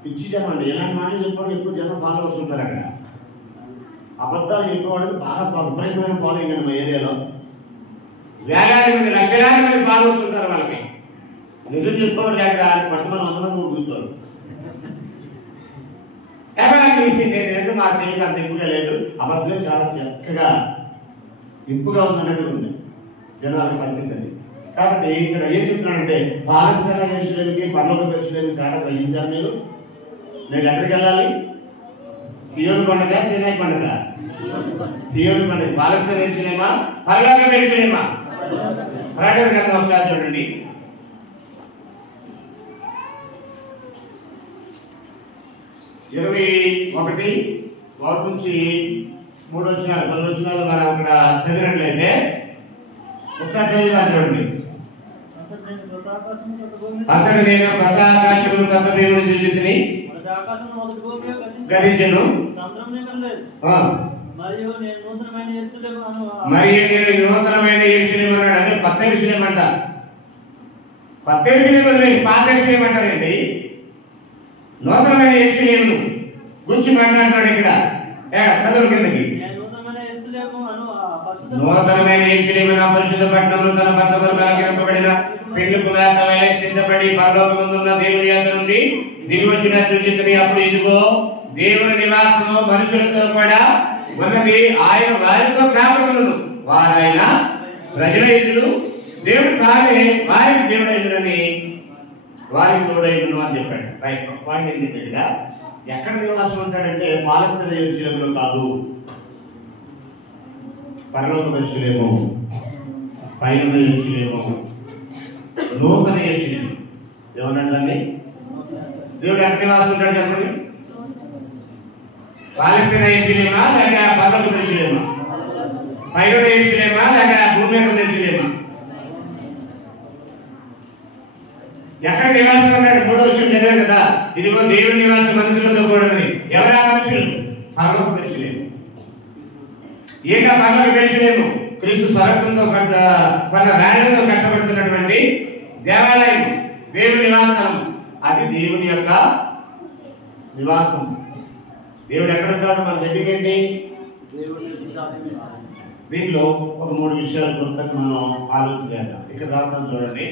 పిచ్చి జనం అండి. ఇలాంటి మాటలు చెప్పుకోవడం ఎక్కువ జనం ఫాలోవర్స్ ఉంటారు. అక్కడ అబద్ధాలు చెప్పుకోవడానికి బాగా విపరీతమైన ఫాలోయింగ్ అండి మా ఏరియాలో. వేలాది మంది, లక్షలాది మంది ఫాలోవర్స్ ఉంటారు. వాళ్ళకి నిజం చెప్పుకోవడం దగ్గర పట్టుమని 100 మంది కూడా కూర్చోరు. నేను మా సేవకి అంత ఎక్కువగా లేదు. అబద్ధం చాలా చక్కగా ఇంపుగా ఉందన్నట్టు ఉంది జనాల పరిస్థితి. కాబట్టి ఇక్కడ ఏం చెప్తున్నానంటే పాలస్తీనా యెరూషలేముకి పరలోక యెరూషలేముకి తేడా గ్రహించారు మీరు. నేను ఎక్కడికి వెళ్ళాలి? సియోను పండుగ, సీనాయి పండుగ? సియోను పండుగ. పాలస్తీనా యెరూషలేమా, పరలోక యెరూషలేమా? ప్రకటన గ్రంథం ఒకసారి చూడండి. 21 నుంచి 3 వచనాలు 10 వచనాలు మనం అక్కడ చదివినట్లయితే ఒకసారి చదివాను చూడండి. అతడు నేను కొత్త ఆకాశమును కొత్త భూమిని చూసితిని, గతించెను, మరియు నేను నూతనమైన యెరూషలేము అన్నాడు. అంటే కొత్త యెరూషలేము అంట. కొత్త యెరూషలేము వదిలేసి పాత యెరూషలేము అంటారండి. నూతనమైన యెరూషలేమును గురించి మాట్లాడుతున్నాడు ఇక్కడ. చదువు కిందకి. నూతనమైన యెరూషలేము నా పరిశుద్ధ పట్టణమును తన భర్త కొరకు అలంకరింపబడిన పెండ్లి కుమార్తె వలె సిద్ధపడి పరలోకమందున్న దేవుని యొద్ద నుండి దిగి వచ్చిన చూచితిని. అప్పుడు ఇదిగో దేవుని నివాసము మనుషులతో కూడా ఉన్నది. ఆయన వారితో కాపురములను, వారైన ప్రజల ఎదురు దేవుడు తానే వారికి దేవుడైనని వారికి తోడైను అని చెప్పాడు. రైట్. పాయింట్ ఏంటంటే ఎక్కడ నివాసం ఉంటాడంటే పాలస్తీనా యెరూషలేములో కాదు, పరలోక యెరూషలేము, పైన యెరూషలేము, నూతన యెరూషలేము. ఏమన్నాడు దాన్ని? దేవుడు ఎక్కడ నివాసం ఉంటాడు చెప్పండి? పాలస్తీనా యెరూషలేమా లేక పరలోక యెరూషలేమా? పైన యెరూషలేమా లేక భూమి మీద యెరూషలేమా? ఎక్కడ నివాసం ఉన్నాడు? 3వ వచనం చదివే కదా. ఇదిగో దేవుని నివాసం మనుషులతో కూడినది. ఎవరా మనుషులు? పరలోక యెరూషలేము. ఏక పరలోక యెరూషలేము క్రీస్తు స్వరక్తంతో కొన్న రాళ్లతో కట్టబడుతున్నటువంటి దేవాలయం, దేవుని నివాసం. అది దేవుని యొక్క నివాసం. దేవుడు ఎక్కడ ఉంటాడు? మన ఎందుకండి దీంట్లో ఒక 3 విషయాలు కొత్తగా మనం ఆలోచన చేద్దాం. ఇక్కడ రాద్దాం చూడండి.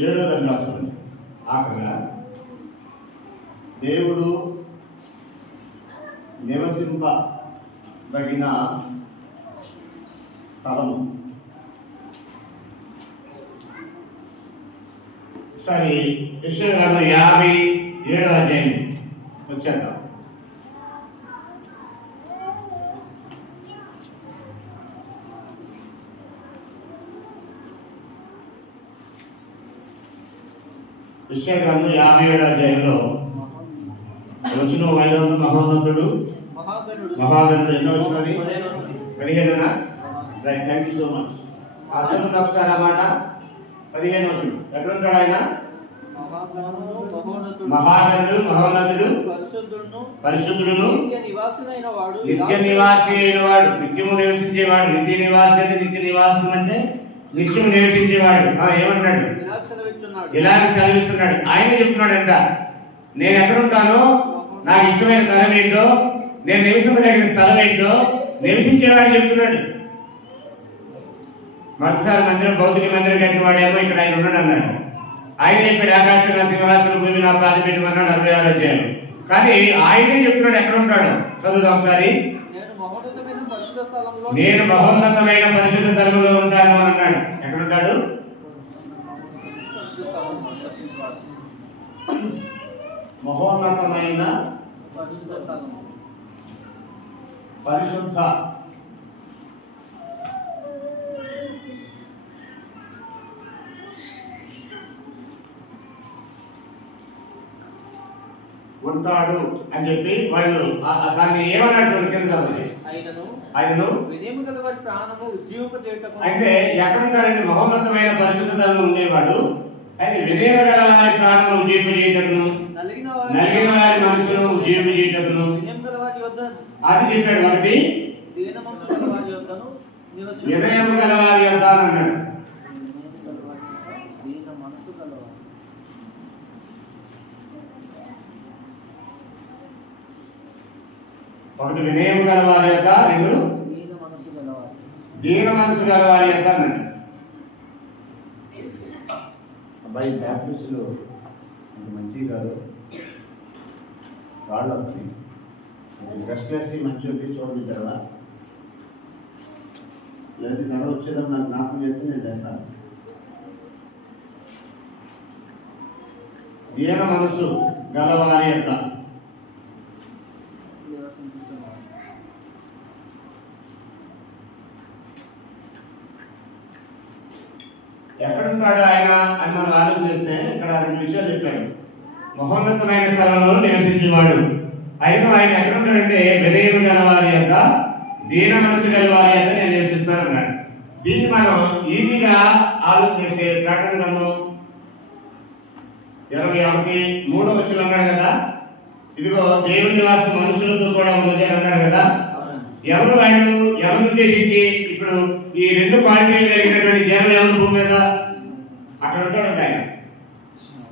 7వ రాష్ట్రం ఆఖరిగా దేవుడు నివసింపదగిన స్థలము. ఒకసారి యెషయా గ్రంథం 57వ అధ్యాయం వచ్చేద్దాం. యెషయా గ్రంథం 57వ అధ్యాయంలో వచ్చిన మహోన్నతుడు మహాగణుడు ఎన్నో వచ్చినది 15. Right. Thank you so much. అతను ఒకసారి అన్నమాట 15 వచ్చిన ఎక్కడ ఉంటాడు ఆయన? మహాగణుడు, మహోన్నతుడు, పరిశుద్ధుడును, నిత్య నివాసి అయిన వాడు, నిత్యము నివసించేవాడు. నిత్య నివాసి అంటే నిత్య నివాసం అంటే నిత్యము నివసించేవాడు. ఏమంటున్నాడు? ఇలాగ సెలవిస్తున్నాడు. ఆయన చెప్తున్నాడంట, నేను ఎక్కడుంటానో, నాకు ఇష్టమైన స్థలం ఏంటో, నేను నివసించదగిన స్థలం ఏంటో నివసించేవాడు చెప్తున్నాడు. మొదటిసారి మందిరం, భౌతిక మందిరం కట్టిన వాడేమో ఇక్కడ ఆయన ఉన్నాడు అన్నాడు. ఆయన చెప్పాడు ఆకాశం నా సింహాసనం, భూమి నా పాది పెట్టమన్నాడు 66వ అధ్యాయం. కానీ ఆయనే చెప్తున్నాడు ఎక్కడ ఉంటాడు. చదువుదాం ఒకసారి. నేను మహోన్నతమైన పరిశుద్ధ స్థలములో ఉంటాను అన్నాడు. ఎక్కడ ఉంటాడు? మహోన్నతమైన పరిశుద్ధ ఉంటాడు అని చెప్పి వాళ్ళు దాన్ని ఏమన్నాడు? కింద ఆయనను అంటే ఎక్కడ ఉంటాడండి? మహోన్నతమైన పరిశుద్ధ స్థలంలో ఉండేవాడు. అయితే వినయము గల వారి ప్రాణము ఉజ్జీవింపజేయుటకును, నలిగిన వారి మనసును ఉజ్జీవింపజేయుటకును అది చెప్పాడు. ఒకటి వినయము గల వారి యొద్ద అన్నాడు. ఒకటి వినయము గల వారి యొద్ద, 2 దీన మనసు గల వారి యొద్ద అన్నాడు. అబ్బాయి చాప్టర్స్లో అంత మంచిది కాదు. రాళ్ళు వస్తాయి. బ్రష్ వేసి మంచి వచ్చి చూడండి కదా, లేదా గడ వచ్చేటప్పుడు నాకు జ్ఞాపకం చేస్తే నేను చేస్తాను. దీన మనసు గలవారి యొక్క ఎక్కడున్నాడు ఆయన అని మనం ఆలోచన చేస్తే ఇక్కడ 2 విషయాలు చెప్పాడు. మహోన్నతమైన స్థలంలో నివసించేవాడు. ఆయన ఎక్కడుంటాడంటే వినయము గలవారి యొక్క దీన మనసు గలవారి యొక్క నేను నివసిస్తాను అన్నాడు. దీన్ని మనం ఈజీగా ఆలోచన చేస్తే ప్రకటన గ్రంథం 21:3 అన్నాడు కదా, ఇదిగో దేవుని నివాసం మనుషులతో కూడా ఉన్నది అని అన్నాడు కదా. ఎవరు వాళ్ళు ఎవరిని ఉద్దేశించి ఇప్పుడు ఈ 2 క్వాలిటీలు కలిగినటువంటి జనం ఎవరు భూమి మీద అక్కడ ఉంటాడు ఆయన.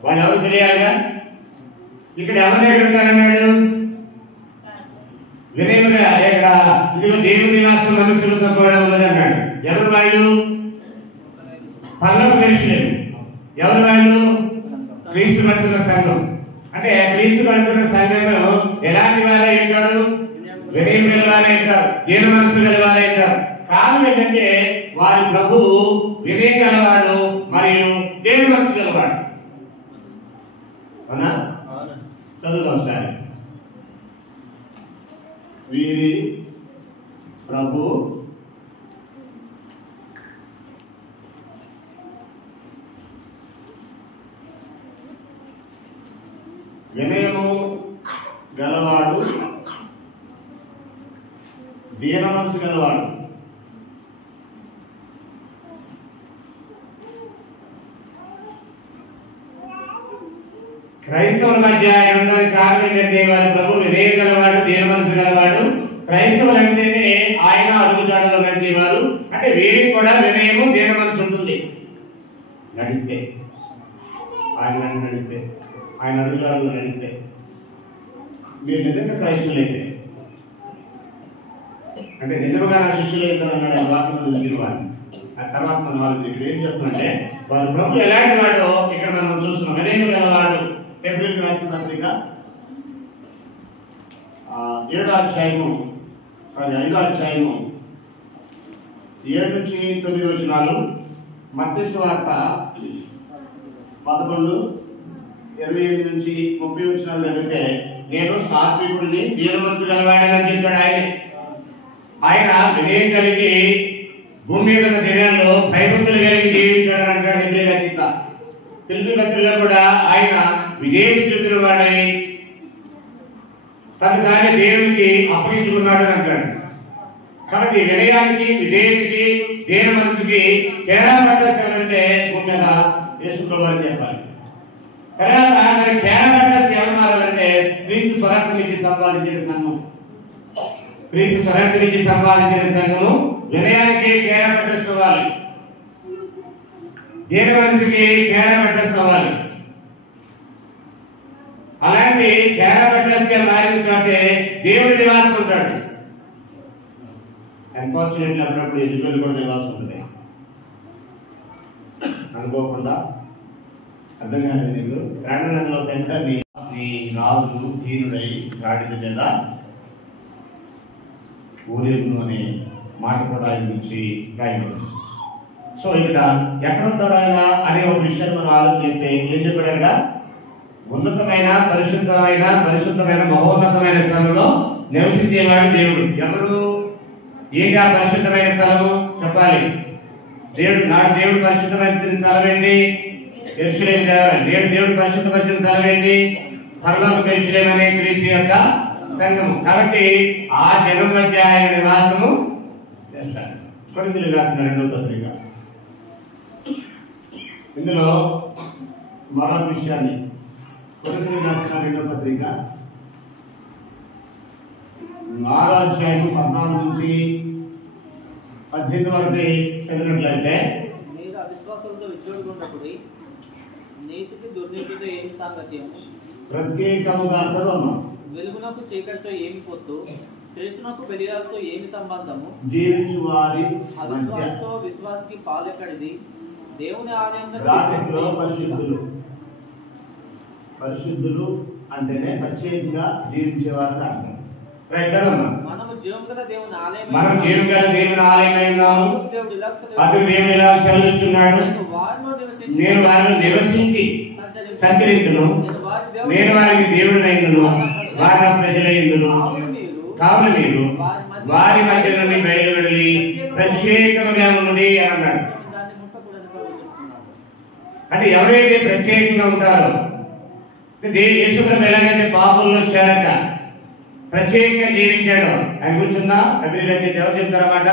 వాళ్ళు ఎవరు తెలియాలిగా. ఇక్కడ ఎవరి దగ్గర ఉంటారన్నాడు? వినయముగా ఇక్కడ ఇదిగో దేవుని నివాసం మనుషులతో కూడా ఉన్నది అన్నాడు. ఎవరు వాళ్ళు? పరలోక మనుషులు. ఎవరు వాళ్ళు? క్రీస్తు పడుతున్న సంఘం. అంటే క్రీస్తు పడుతున్న సంఘంలో ఎలాంటి వారే ఉంటారు? వినయం గలవారే ఉంటారు, దీన మనసు గలవారే ఉంటారు. కారణం ఏంటంటే వారి ప్రభువు వినయం గలవాడు మరియు దీన మనసు గలవాడు. అవునా? చదువుదాం సార్. వీరి ప్రభు వినయము గలవాడు, దీన మనసు గలవాడు. క్రైస్తవుల మధ్య ఉండడానికి కారణం ఏంటంటే వారి ప్రభు వినయం గలవాడు, దీన మనసు గలవాడు. క్రైస్తవులు అంటేనే ఆయన అడుగుజాడలో నడిచేవారు. అంటే వీరికి కూడా వినయము దీన మనసు ఉంటుంది. నడిస్తే ఆయన నడిస్తే, ఆయన అడుగుజాడలో నడిస్తే మీరు నిజంగా క్రైస్తవులు అయితే, అంటే నిజంగా నా శిష్యులు అవుతారన్నాడు ఆ వాక్యం వారిని. ఆ తర్వాత మనం వాళ్ళు ఇక్కడ ఏం చెప్తుంటే వారి ప్రభు ఎలాంటి వాడో ఇక్కడ మనం చూస్తున్నాం. వినయం గలవాడు. ఫిబ్రవరికి రాసిన పత్రిక 5వ అధ్యాయము 7 నుంచి 9 వచనాలు. మత్తయి సువార్త 11:28 నుంచి 30 వచనాలు చదివితే నేను సాత్వికుడిని, దీన మనసు గలవాడని చెప్తాడు ఆయన. ఆయన వినయం కలిగి భూమి మీద ఉన్న దినాల్లో భయభక్తులు కలిగి జీవించాడని అంటాడు హెబ్రీ రచయిత. ఫిలిప్పీ పత్రికలో కూడా ఆయన విధేయత చూపిన వాడై తను తానే దేవునికి అప్పగించుకున్నాడు అని అంటాడు. కాబట్టి వినయానికి, విధేయతకి, దీన మనసుకి తేడా పట్టాలంటే భూమి మీద యేసు ప్రభువు అని చెప్పాలి. తర్వాత దానికి తేడా పట్టాల్సి ఎవరు మారాలంటే క్రీస్తు స్వరక్తి నుంచి సంపాదించిన సంఘం. క్రీస్తు స్వరక్తి నుంచి సంపాదించిన సంఘము వినయానికి తేడా పట్టేసుకోవాలి, దీన మనసుకి తేడా పట్టేసుకోవాలి. అలాంటి తేడా పట్టేసుగా మారిన చోటే దేవుడి నివాసం ఉంటాడు. అన్ఫార్చునేట్లీ అప్పుడప్పుడు ఎజుకేట్ కూడా నివాసం ఉంటుంది. అనుకోకుండా అర్థం కాలేదు నీకు. ప్రాణంలో సైతం నీ రాజు దీనుడై గాడిద మీద ఊరేగును అనే మాట కూడా ఆయన నుంచి రాయబడింది. సో ఇక్కడ ఎక్కడ ఉంటాడు ఆయన అనే ఒక విషయాన్ని మనం ఆలోచిస్తే ఏం చెప్పాడు? అక్కడ ఉన్నతమైన పరిశుద్ధమైన మహోన్నతమైన స్థలంలో నివసించేవాడు దేవుడు. ఎవరు? ఏంటి ఆ పరిశుద్ధమైన స్థలము చెప్పాలి? నాడు దేవుడు పరిశుద్ధపరిచిన స్థలం ఏంటి? యెరూషలేము దేవాలయం. నేడు దేవుడు పరిశుద్ధపరిచిన స్థలం ఏంటి? పరలోక యెరూషలేము అనే క్రీస్తు యొక్క సంఘము. కాబట్టి ఆ జనం మధ్య ఆయన నివాసము చేస్తాడు. కొరింథీయులకు రాసిన 2వ పత్రిక, ఇందులో మరొక విషయాన్ని కొరింథీయులకు రాసిన 2వ పత్రిక 6వ అధ్యాయం 14 నుంచి 18 వరకు చదివినట్లయితే, మీరు అవిశ్వాసంతో విచ్చోడుకున్నప్పుడు నీతికి దుర్నీతితో ఏమి సాంగత్యము, ప్రత్యేకముగా చదవము, వెలుగునకు చీకటితో ఏమి పొత్తు, క్రీస్తునకు బెలియాలతో ఏమి సంబంధము, జీవించు వారి అవిశ్వాసంతో విశ్వాసకి పాలెక్కడిది, దేవుని ఆలయంలో పరిశుద్ధులు అంటేనే ప్రత్యేకంగా జీవించేవారని అర్థం. రైట్, చదవమ్మా. మనము జీవం గల దేవుని ఆలయమై మనం జీవం గల దేవుని ఆలయమై ఉన్నాము. దేవుడు ఇలా సెలవు- అతడు దేవుడు ఇలా సెలవిచ్చున్నాడు, నేను వారిలో నివసించి సంచరించును, నేను వారికి దేవుడినైందును, వారి నా ప్రజలైందును. కావున మీరు వారి మధ్య నుండి బయలువెళ్ళి ప్రత్యేకంగా ఉండి అని అన్నాడు. దాన్ని ముట్టకూడదని చెప్తున్నాడు. అంటే ఎవరైతే ప్రత్యేకంగా ఉంటారో, యేసుప్రభు ఎలాగైతే పాపంలో చేరక ప్రత్యేకంగా జీవించాడు ఆయన కూర్చుందా అభివృద్ధి రచయిత ఎవరు చెప్తారన్నమాట?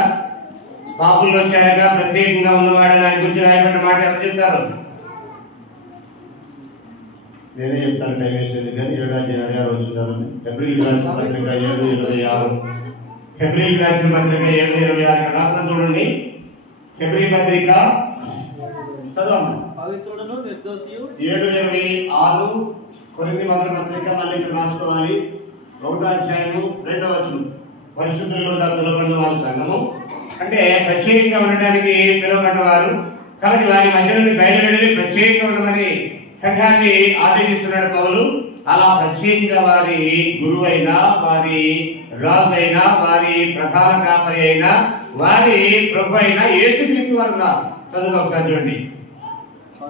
పాపంలో చేరక ప్రత్యేకంగా ఉన్నవాడని ఆయన గురించి రాయబడిన మాట ఎవరు చెప్తారు? నేనే చెప్తాను, టైం వేస్ట్ అయింది కానీ 7:26 వచ్చిందని. ఏప్రిల్ రాసిన పత్రిక 7:26, ఏప్రిల్ రాసిన పత్రిక 7:26 రాత్రి చూడండి. ఏప్రిల్ పత్రిక చదవమ్మా. పవిత్రుడును నిర్దోషియు 7:26 కొరింథీ మొదటి పత్రిక మళ్ళీ ఇక్కడ రాసుకోవాలి. 1వ అధ్యాయము 2వ వచనం. పరిశుద్ధులు పిలువబడిన వారు సంఘము అంటే ప్రత్యేకంగా ఉండడానికి పిలువబడిన వారు కాబట్టి వారి మధ్య నుండి బయలువెళ్ళి ప్రత్యేకంగా ఉండమని సంఘాన్ని ఆదేశిస్తున్నాడు పౌలు. అలా ప్రత్యేకంగా వారి గురువు అయినా, వారి రాజు అయినా, వారి ప్రధాన కాపరి అయినా, వారి ప్రభు అయినా యేసుక్రీస్తు వారు ఉన్నారు. చదువు ఒకసారి చూడండి.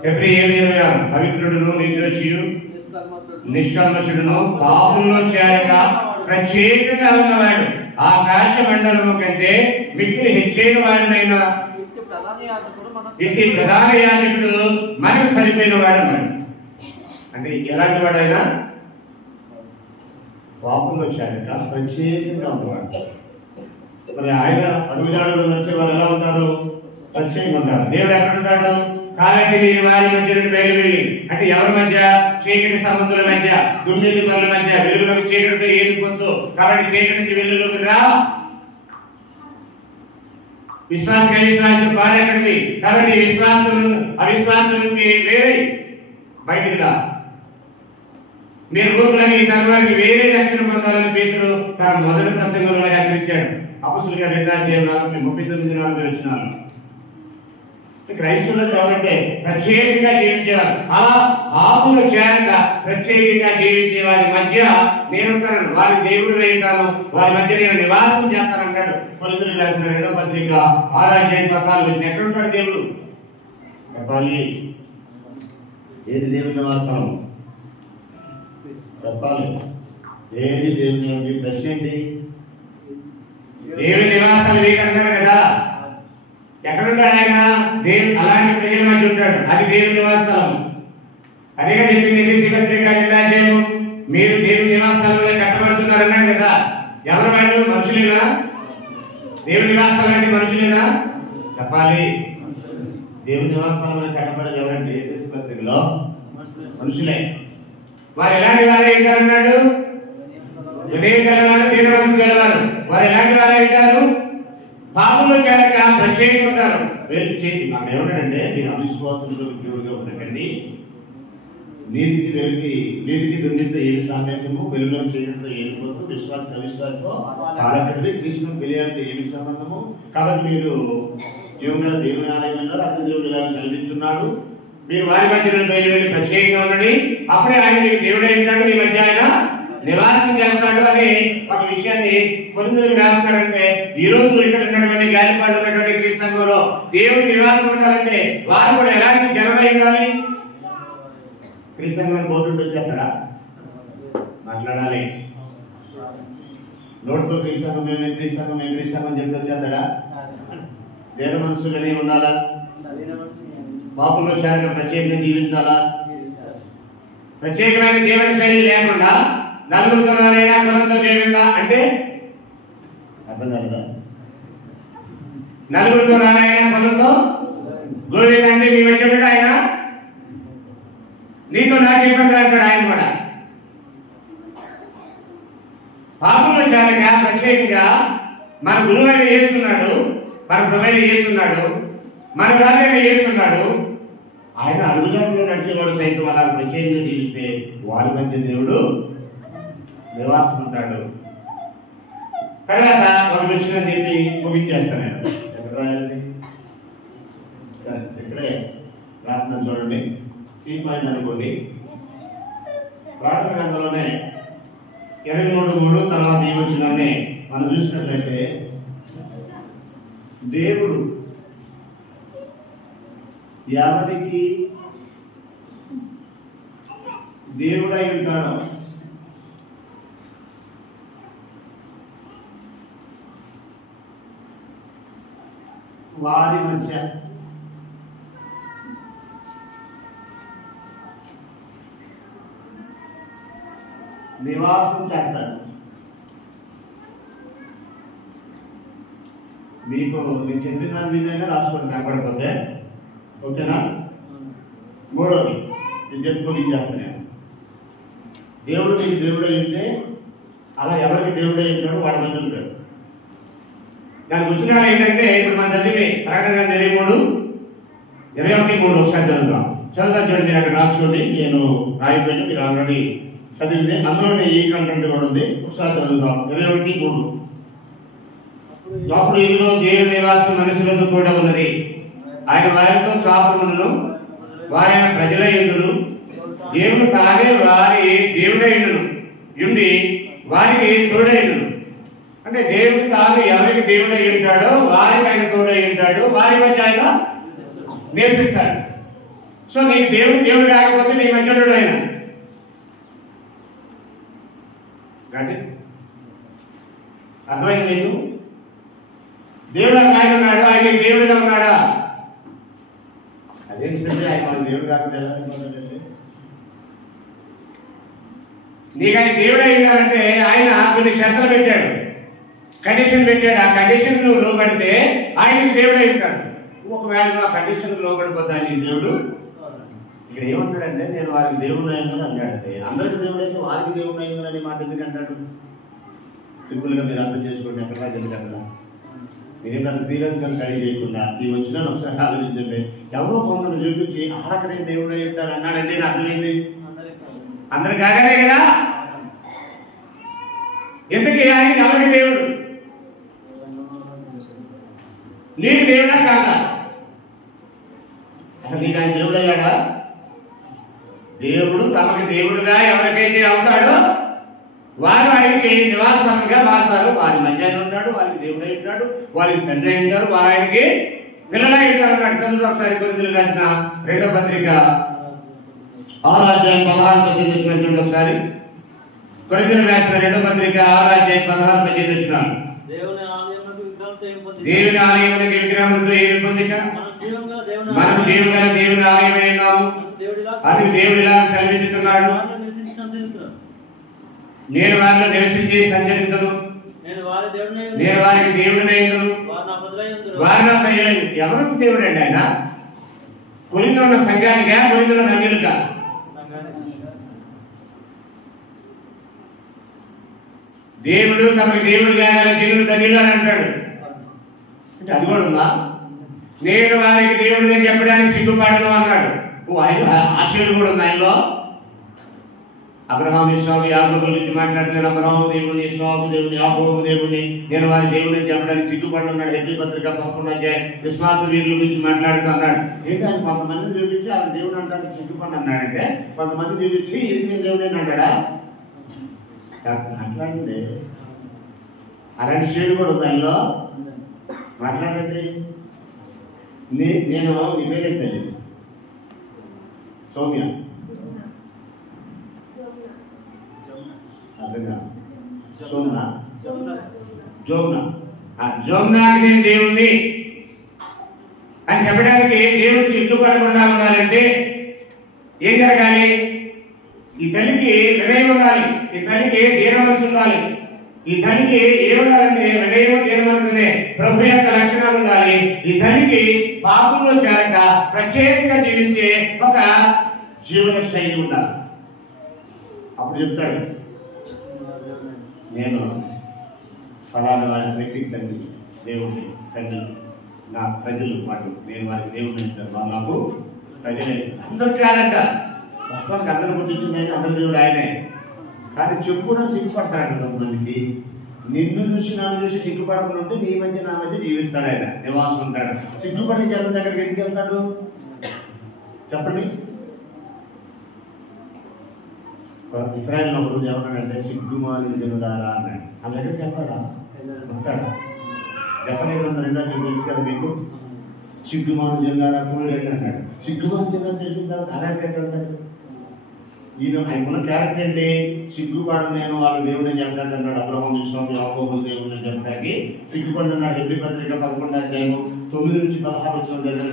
ఏప్రిల్ 7:26 పవిత్రుడును నిర్దోషియు నిష్కల్మషుడును పాపంలో చేరక ప్రత్యేకంగా ఉన్నవాడు, ఆకాశ మండలము కంటే మిక్కిలి హెచ్చైన వాడినైనా ఇట్టి ప్రధాన యాజకుడు మనకు సరిపోయిన వాడు అన్నాడు. అంటే ఎలాంటి వాడైనా పాపంలో చేరక ప్రత్యేకంగా ఉన్నవాడు. మరి ఆయన అడుగుజాడలు వచ్చే వారు ఎలా ఉంటారు? ప్రత్యేకంగా ఉంటారు. దేవుడు ఎక్కడ ఉంటాడు? కాబట్టి మీరు వారి మధ్య నుండి బయలువెళ్ళి, అంటే ఎవరి మధ్య? చీకటి సంబంధుల మధ్య, దుర్నీతి పనుల మధ్య. వెలుగులోకి చీకటితో ఏది పొత్తు, కాబట్టి చీకటి నుంచి వెలుగులోకి రా. విశ్వాస అవిశ్వాసం బాధెక్కడిది, కాబట్టి విశ్వాసం అవిశ్వాసం నుంచి వేరే బయటికి రా. మీరు ఊరుకులకి తన వారికి వేరే రక్షణ పొందాలని పేతురు తన మొదటి ప్రసంగంలో హెచ్చరించాడు. అపొస్తలుల 2:39 వచనాలు. క్రైస్తవులు కాబట్టి ప్రత్యేకంగా జీవించేవారు. అలా పాపంలో చేరక ప్రత్యేకంగా జీవించే వారి మధ్య నేనుంటాను, వారి దేవుడు ఉంటాను, వారి మధ్య నేను నివాసం చేస్తానన్నాడు. కొరింథీయులకు రాసిన 2వ పత్రిక 6:14. ఎక్కడ ఉంటాడు దేవుడు? చెప్పాలి. ఏది దేవుని నివాసం? చెప్పాలి. ఏది దేవుని ప్రశ్న ఏంటి? దేవుని నివాసాలు వేయగలరు కదా. ఎక్కడుంటాడు ఆయన? దేవుడు అలాంటి ప్రజల మధ్య ఉంటాడు. అది దేవుని నివాసస్థలం. అదేగా చెప్పింది ఎఫెసీ పత్రిక 2:2 మీరు దేవుని నివాసస్థలంలో కట్టబడుతున్నారు అన్నాడు కదా. ఎవరు వాళ్ళు? మనుషులేనా? దేవుని నివాసస్థలం అంటే మనుషులేనా? చెప్పాలి. దేవుని నివాసస్థలంలో కట్టబడేది ఎవరండి? ఎఫెసీ పత్రికలో మనుషులే. వారు ఎలాంటి వారే ఉంటారన్నాడు? వినయం గలవారు, దీన మనసు గలవారు. వారు ఎలాంటి వారే ఉంటారు? పాపంలో చేరక ప్రత్యేకంగా ఉంటారు. నాకు ఏమంటాడంటే, మీరు అవిశ్వాసులతో ఉద్యోగులుగా ఉండకండి. నీతికి నీతికి దుర్నీతితో ఏమి సామర్థ్యము, వెలుగులో చేయడంతో ఏమి పోతు, విశ్వాస అవిశ్వాసంతో కాలపెట్టది, క్రీస్తును తెలియాలంటే ఏమి సంబంధము. కాబట్టి మీరు జీవంగల దేవుని ఆలయం ఉన్నారు, అతని దేవుడు ఇలా సెలవిస్తున్నాడు. మీరు వారి మధ్య బయలువెళ్ళి ప్రత్యేకంగా ఉండండి. అప్పుడే ఆయన మీకు దేవుడే ఉంటాడు, మీ మధ్య ఆయన నివాసం చేస్తాడు అని ఒక విషయాన్ని కొరింథీయులకు రాస్తాడంటే, ఈ రోజు ఇక్కడ ఉన్నటువంటి గాలిపాడు ఉన్నటువంటి క్రీస్తు సంఘంలో దేవుడి నివాసం ఉండాలంటే వారు కూడా ఎలాంటి జనమై ఉండాలి? క్రీస్తు సంఘం బోర్డు వచ్చేస్తాడా? మాట్లాడాలి. నోటితో క్రీస్తు సంఘం మేము క్రీస్తు సంఘం మేము క్రీస్తు సంఘం చెప్తే వచ్చేస్తాడా? దేవ మనసులనే ఉండాలా? పాపంలో చేరక ప్రత్యేకంగా జీవించాలా? ప్రత్యేకమైన జీవన శైలి లేకుండా నలుగురితో కులంతో జీవిందా అంటే అర్థం కాదా? నలుగురితో నారాయణ కులంతో గోవింద అంటే మీ మధ్య ఆయన నీతో నాకు ఇబ్బంది అంటాడు. ఆయన కూడా పాపంలో చేరక ప్రత్యేకంగా మన గురువైన చేస్తున్నాడు, మన ప్రభువైన చేస్తున్నాడు, మన రాజైన చేస్తున్నాడు. ఆయన అడుగుజాడలో నడిచేవాడు సైతం అలా ప్రత్యేకంగా జీవిస్తే వారి మధ్య దేవుడు నివాసం ఉంటాడు. తర్వాత ఒక విషయం చెప్పి ముగించేస్తాను నేను. ఎక్కడ రాయాలి? సరే, ఇక్కడే ప్రార్థన చూడండి. సీ పాయింట్ అనుకోండి. ప్రకటన గ్రంథంలోనే 23:3 తర్వాత ఏమొచ్చిందని మనం చూసినట్లయితే, దేవుడు ఎవరికి దేవుడై ఉంటాడో వారి మధ్య నివాసం చేస్తాడు. మీకు నేను చెప్పిన దాని మీదైనా రాసుకోండి కనపడకపోతే, ఓకేనా? మూడోది నేను చెప్పుకొని చేస్తాను. దేవుడు నీకు దేవుడై ఉంటే అలా ఎవరికి దేవుడై ఉంటాడు వాడి మధ్య ఉంటాడు. దానికి వచ్చిన ఏంటంటే, ఇప్పుడు మనం చదివి ప్రకటన 23:21 ఒకసారి చదువుతాం. చూడండి, మీరు అక్కడ రాసుకోండి. నేను రాయిపోయినా మీరు ఆల్రెడీ చదివితే అందులోనే ఈ కంటెంట్ కూడా ఉంది. ఒకసారి చదువుతాం. 21:3. అప్పుడు ఇదిగో దేవుని నివాసం మనుషులతో కూడా ఉన్నది. ఆయన వారితో కాపురమును వారైన ప్రజలై ఉండును. దేవుడు తానే వారి దేవుడై ఉండి వారికి తోడై ఉండును. అంటే దేవుడు తాను ఎవరికి దేవుడై ఉంటాడో వారికి ఆయన తోడై ఉంటాడు, వారి మధ్య ఆయన నివసిస్తాడు. సో నీకు దేవుడు కాకపోతే నీ మధ్య ఉన్నాడు ఆయన. అర్థమైంది నీకు? దేవుడు ఆయన ఉన్నాడు, ఆయన దేవుడిగా ఉన్నాడా? అదేంటంటే ఆయన మన దేవుడు కాకుండా ఎలా అయిపోతాడంటే, నీకు ఆయన దేవుడై ఉండాలంటే ఆయన కొన్ని షరతులు పెట్టాడు, కండిషన్ పెట్టాడు. ఆ కండిషన్ నువ్వు లోబడితే ఆయనకి దేవుడై ఉంటాడు. ఒకవేళ నువ్వు ఆ కండిషన్ లోబడిపోతా నీ దేవుడు ఇక్కడ ఏమంటాడంటే, నేను వారికి దేవుడు అయిందని అన్నాడంటే, అందరికి దేవుడు అయితే వారికి దేవుడు అయిందని మాట ఎందుకు అంటాడు? సింపుల్గా మీరు అర్థం చేసుకోండి. ఎక్కడ ఎందుకు అక్కడ మీరేం అంత థియలాజికల్ స్టడీ చేయకుండా ఈ వచ్చిన ఒకసారి ఆలోచించండి. ఎవరో కొందరు చూపించి అక్కడే దేవుడు అయి ఉంటారు అన్నాడంటే అర్థమైంది అందరు కాగానే కదా. ఎందుకు ఆయన ఎవరికి దేవుడు? నీకు దేవుడా కాదా? అసలు నీకు ఆయన దేవుడు అయ్యాడా? దేవుడు తమకి దేవుడుగా ఎవరికైతే అవుతాడో వారు ఆయనకి నివాసంగా మారుతారు. వారి మధ్య ఉంటాడు, వారికి దేవుడై ఉంటాడు, వారికి తండ్రి అయి ఉంటారు, వారు ఆయనకి పిల్లలై ఉంటారు అన్నాడు. చదువు ఒకసారి కొరింథీయులకు రాసిన 2వ పత్రిక 6వ అధ్యాయం 16-18 వచ్చిన చూడండి ఒకసారి. కొరింథీయులకు రాసిన 2వ పత్రిక 6వ అధ్యాయం 16-18 వచ్చిన. దేవుని ఆలయమునకు విగ్రహములతో ఏమి పొందిక? మనం జీవం గల దేవుని ఆలయమై ఉన్నాము. అది దేవుడు ఇలా సెలవిస్తున్నాడు, నేను వారిలో నివసించి సంచరించను, నేను వారికి దేవుడినై ఉందును, వారి నా ప్రజలై. ఎవరికి దేవుడు అండి ఆయన? కొరింథీలో ఉన్న సంఘానికా, కొరింథీలో ఉన్న అన్యులకా? దేవుడు తమకి దేవుడుగా దేవుడు ధన్యులు అని అంటాడు. అంటే అది కూడా ఉందా? నేను వారికి దేవుడిని చెప్పడానికి సిగ్గుపడను అన్నాడు. ఆయన ఆశయుడు కూడా ఉంది ఆయనలో. అబ్రహాం, ఇస్సాకు, యాకోబు గురించి మాట్లాడుతున్నాడు. అబ్రహాము దేవుడిని, ఇస్సాకు దేవుడిని, యాకోబు దేవుడిని నేను వారి దేవుడిని చెప్పడానికి సిగ్గుపడున్నాడు. హెబ్రీ పత్రిక 11వ అధ్యాయం విశ్వాస వీరుల గురించి మాట్లాడుతున్నాడు. ఏంటి ఆయన కొంతమందిని చూపించి ఆయన దేవుడు అంటానికి సిగ్గుపడి అన్నాడంటే, కొంతమంది చూపించి ఇది నేను దేవుడు అని అంటాడా? మాట్లాడింది అలాంటి షేడ్ కూడా ఉంది ఆయనలో. మాట్లాడండి. నేను నీ పేరేంటి తెలియదు? సౌమ్య సోమ్నా జోమ్నా. జోమ్నాకి నేను దేవుణ్ణి అని చెప్పడానికి దేవుడు సిగ్గుపడకుండా ఉండాలంటే ఏం జరగాలి? ఈ తల్లికి వినయం ఉండాలి, ఈ తల్లికి దీన మనసు ఉండాలి. ఈ తల్లికి ఏముండాలంటే వినయము, దీన మనసునే ప్రభు యొక్క లక్షణాలు ఉండాలి. ఈ తల్లికి పాపంలో చేరక ప్రత్యేకంగా జీవించే ఒక జీవన శైలి ఉండాలి. అప్పుడు చెప్తాడు, నేను ఫలానా వారి వ్యక్తికి తండ్రి, దేవుడిని తండ్రి, నా ప్రజలు వాడు, నేను వారికి దేవుడిని అంటారు, వాళ్ళు నాకు ప్రజలే. అందరికి కాదంట, వాస్తవానికి అందరూ పుట్టించింది ఆయన, అందరి దేవుడు ఆయనే. కానీ చెప్పుకోవడం సిగ్గుపడతాడు కొంతమందికి. నిన్ను చూసి నన్ను చూసి సిగ్గుపడకుండా ఉంటే నీ మధ్య నా మధ్య జీవిస్తాడు ఆయన, నివాసం ఉంటాడు. సిగ్గుపడే జనం దగ్గరికి ఎందుకు వెళ్తాడు చెప్పండి? ఇశ్రాయేల్ ఒక రోజు ఏమన్నాడంటే సిగ్గుమాలిన జనులారా అన్నాడు. ఆ దగ్గరికి వెళ్తారా వస్తారా? జపనీయులు 2 తెలుసు కదా మీకు. సిగ్గుమాలిన జనులారా కూడా అన్నాడు. సిగ్గుమాలిన జనులారా తెలిసిన తర్వాత అలాగే వెళ్తాడు. ఈయన ఆయనకున్న క్యారెక్టర్ ఏంటి? సిగ్గుపడు నేను వాళ్ళు దేవుడు అని చెప్తాడు అన్నాడు. అబ్రహాము ఇస్సాకు యాకోబు దేవుడు అని చెప్పడానికి సిగ్గుపడి అన్నాడు. హెబ్రీ పత్రిక 11వ అధ్యాయము 9 నుంచి 16 వచ్చిన దగ్గర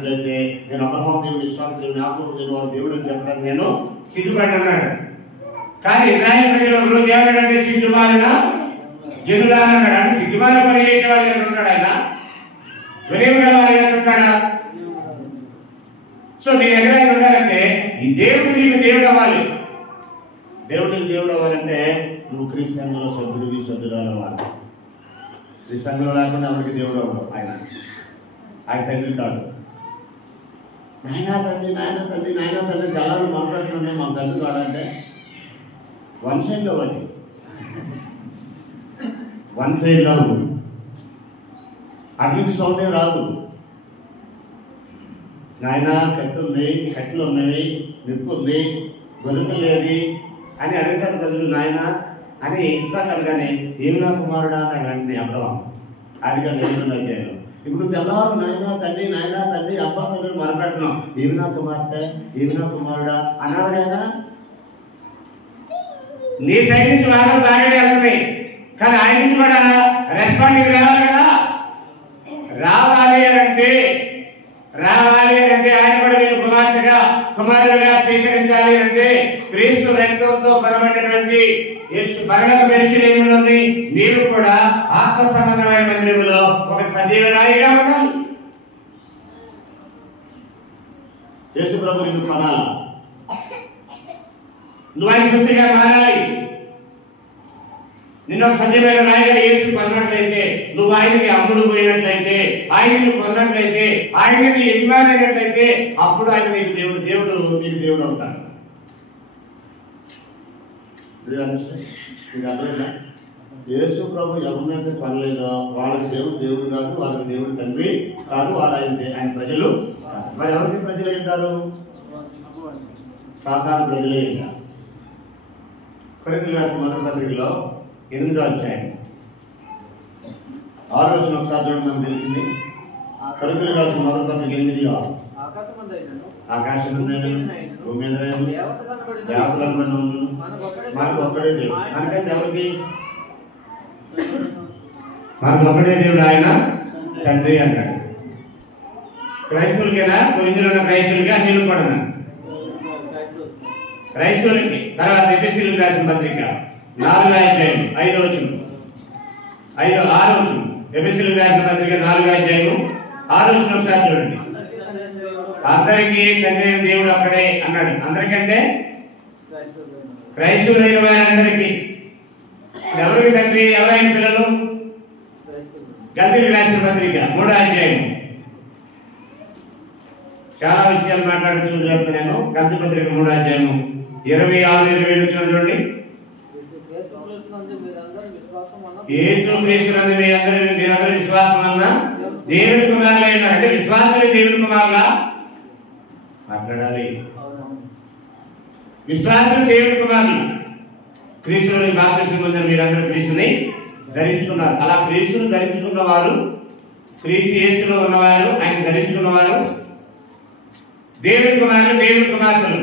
నేను అబ్రహాము దేవుడు ఇస్సాకు దేవుడు యాకోబు దేవుడు వారు దేవుడు అని చెప్పడానికి నేను సిగ్గుపడి అన్నాడు. కానీ ఇశ్రాయేలు ప్రజలు ఒక రోజు ఏమన్నాడంటే సిగ్గుమాలిన జనులారా అన్నాడు. అంటే సిగ్గుమాలిన పని చేసే వాళ్ళు ఎంత ఉంటాడు ఆయన? వినయం గల వారు ఎంత ఉంటాడా? సో నీ ఎక్కడైనా ఉండాలంటే ఈ దేవుడు నీకు దేవుడు అవ్వాలి. దేవుడు నీకు దేవుడు అవ్వాలంటే నువ్వు క్రీస్తు సంఘంలో సభ్యురాలు అవ్వాలి. ఈ సంఘంలో లేకుండా ఎవరికి దేవుడు అవ్వడు. ఆయన తండ్రి కాదు. నాయనా తండ్రి జలాలు మాట్లాడుతున్నాయి మా తండ్రి కాదంటే వన్ సైడ్ లవ్. అది వన్ సైడ్ లవ్. అటు నుంచి సౌండ్ రాదు. నాయన కట్టెలు ఉన్నవి, నిప్పు ఉంది, గొర్రెలు లేదు అని అడుగుతాడు ప్రజలు. నాయన అని ఇస్సాకు అనగానే ఏమి నా కుమారుడా అని అడిగింది అబ్రహాము. అది కానీ 8వ అధ్యాయంలో. ఇప్పుడు తెల్లవారు నాయన తండ్రి అబ్బా తండ్రి మొరపెడుతున్నాం. ఏమి నా కుమార్తె, ఏమి నా కుమారుడా అన్నారు కదా. నీ సైడ్ నుంచి బాగా బాగానే వెళ్తున్నాయి, కానీ ఆయన నుంచి కూడా రెస్పాండింగ్ రావాలి కదా. రావాలి అంటే ఆయన కూడా నేను కుమారుడుగా స్వీకరించాలి అంటే క్రీస్తు రక్తంతో కొనబడినటువంటి యేసు పరలోక పరిశీలనలోని నీవు కూడా ఆత్మ సంబంధమైన మందిరములో ఒక సజీవ రాయిగా ఉండాలి. యేసు ప్రభు నిన్ను కొనాలి. నువ్వు ఆయన సొత్తుగా మారాలి. నిన్న సజీవమైన రాయిగా యేసు కొన్నట్లయితే, నువ్వు ఆయనకి అమ్ముడు పోయినట్లయితే, ఆయనను కొన్నట్లయితే, ఆయన నీ యజమాని అయినట్లయితే అప్పుడు ఆయన నీకు దేవుడు నీకు దేవుడు అవుతాడు. మీకు అర్థమైందా? యేసు ప్రభు ఎవరినైతే కొనలేదో వాళ్ళకి దేవుడు కాదు, వాళ్ళకి దేవుడు తండ్రి కాదు, వాళ్ళు ఆయన ప్రజలు. మరి ఎవరికి ప్రజలు ఉంటారు? సాధారణ ప్రజలే ఉంటారు. కొరింథీయులకు రాసిన మొదటి పత్రికలో 8వ అధ్యాయం 6వ వచనం ఒకసారి చూడండి. మనకు తెలిసింది. కొరింథీయులకు రాసిన మొదటి పత్రిక 8:6. ఆకాశమందైనను భూమి మీదనైనను దేవతలను మనకు ఒక్కడే దేవుడు. మనకంటే ఎవరికి? మనకు ఒక్కడే దేవుడు, ఆయన తండ్రి అన్నాడు. క్రైస్తవులకేనా? కొరింథీయులో ఉన్న క్రైస్తవులకి అన్యులకు కూడా క్రైస్తవులకి. తర్వాత ఎఫెసీయులకు రాసిన పత్రిక 4వ అధ్యాయం 5వ వచనం 6వ వచనం. ఎఫెసీయులకు రాసిన పత్రిక 4వ అధ్యాయం 6వ వచనం ఒకసారి చూడండి. అందరికీ తండ్రి అయిన దేవుడు అక్కడే అన్నాడు. అందరికంటే క్రైస్తవులైన వారందరికీ. ఎవరికి తండ్రి, ఎవరైన పిల్లలు? గల్తీయులకు రాసిన పత్రిక 3వ అధ్యాయం. చాలా విషయాలు మాట్లాడచ్చు నేను. గల్తీ పత్రిక 3వ అధ్యాయం 26-27 వచ్చిన చూడండి. యేసుక్రీస్తునందు మీరందరూ విశ్వాసం వలన దేవుని కుమారులై ఉన్నారు. అంటే విశ్వాసులే దేవుని కుమారులా? మాట్లాడాలి. విశ్వాసులు దేవుని కుమారులు. క్రీస్తుని బాప్తిసం పొందిన మీరందరూ క్రీస్తుని ధరించుకున్నారు. అలా క్రీస్తుని ధరించుకున్న వారు, క్రీస్తు యేసులో ఉన్నవారు, ఆయన ధరించుకున్నవారు దేవుని కుమారులు, దేవుని కుమార్తెలు.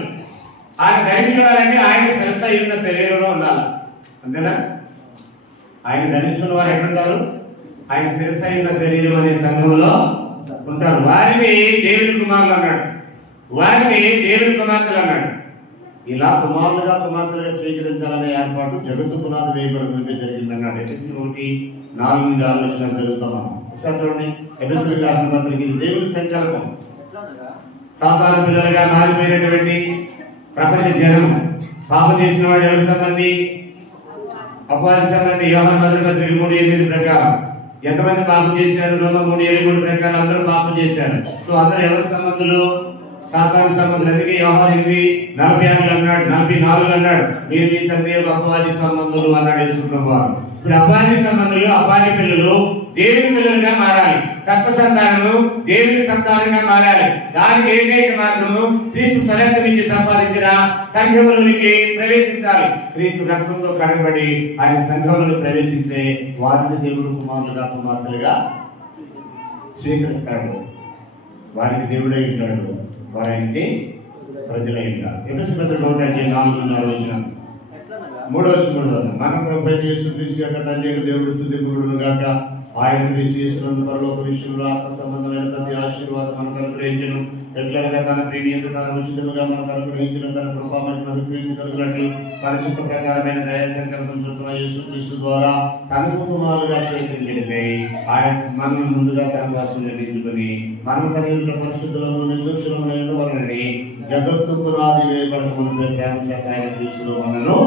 ఆయన ధరించుకోవాలంటే ఆయన శిరస్సు అయి ఉన్న శరీరంలో ఉండాలి. అంతేనా? ఆయన ధరించుకున్న వారు ఎక్కడుంటారు? ఆయన శిరస్సు అయి ఉన్న శరీరం అనే సంఘంలో ఉంటారు. వారిని దేవుని కుమారులు అన్నాడు, వారిని దేవుని కుమార్తెలు అన్నాడు. ఇలా కుమార్తెలుగా స్వీకరించాలనే ఏర్పాటు జగత్తు పునాది వేయబడుతుంటే జరిగింది అన్నాడు. ఎఫెసీ 1:4-6 వచ్చిన చదువుతాం మనం. ఒకసారి చూడండి. ఎఫెసీయులకు రాసిన పత్రిక ఇది దేవుని సంకల్పం. సాధారణ పిల్లలుగా మారిపోయినటువంటి ప్రపంచ జనం, పాపం చేసిన వాడు ఎవరి సంబంధి? అపవాది సంబంధి. యోహాను మొదటి పత్రిక 3:8 ప్రకారం ఎంతమంది పాపం చేశారు? రోమా 3:23 ప్రకారం అందరూ పాపం చేశారు. సో అందరూ ఎవరి సంబంధులు? సాతాను సంబంధులు. అందుకే యోహాను 8:46 అన్నాడు, 44 అన్నాడు, మీరు మీ తండ్రి అపవాది సంబంధులు అన్నాడు యేసు ప్రభువు. ఇప్పుడు అపాని సంబంధులు, అపాని పిల్లలు దేవుని పిల్లలుగా మారాలి. సర్ప సంతానము దేవుని సంతానంగా మారాలి. దానికి ఏకైక మార్గము క్రీస్తు స్వరక్తం నుంచి సంపాదించిన సంఘములోనికి ప్రవేశించాలి. క్రీస్తు రక్తంతో కడగబడి ఆయన సంఘంలో ప్రవేశిస్తే వారిని దేవుడు కుమారులుగా కుమార్తెలుగా స్వీకరిస్తాడు. వారికి దేవుడై ఉంటాడు, వారికి ప్రజలై ఉంటారు. ఎఫెసీ పత్రిక 1:4 3వ వచనం మన ప్రభువైన యేసుక్రీస్తు యొక్క తండ్రి దేవుడు స్తుతింపబడును గాక. ఆయన క్రీస్తు యేసునందు పరలోక విషయంలో ఆత్మ సంబంధమైన ప్రతి ఆశీర్వాదం మనకు అనుగ్రహించును. ఎట్లనగా తన ప్రీతియందు తాను ఉచితముగా మనకు అనుగ్రహించిన తన కృపా మహిమను అనుగ్రహించగలిగినట్లు పరిచిత ప్రకారమైన దయా సంకల్పం చొప్పున యేసుక్రీస్తు ద్వారా తనకు కుమారులుగా స్వీకరించినట్లై ఆయన మనం ముందుగా తన వాసులు నిర్ణయించుకొని మనం తన ఎదుట పరిశుద్ధులను నిర్దోషులము ఉండవలనని జగత్తు పునాది వేయబడక మునుపే ప్రేమ చేత ఆయన క్రీస్తులో మనను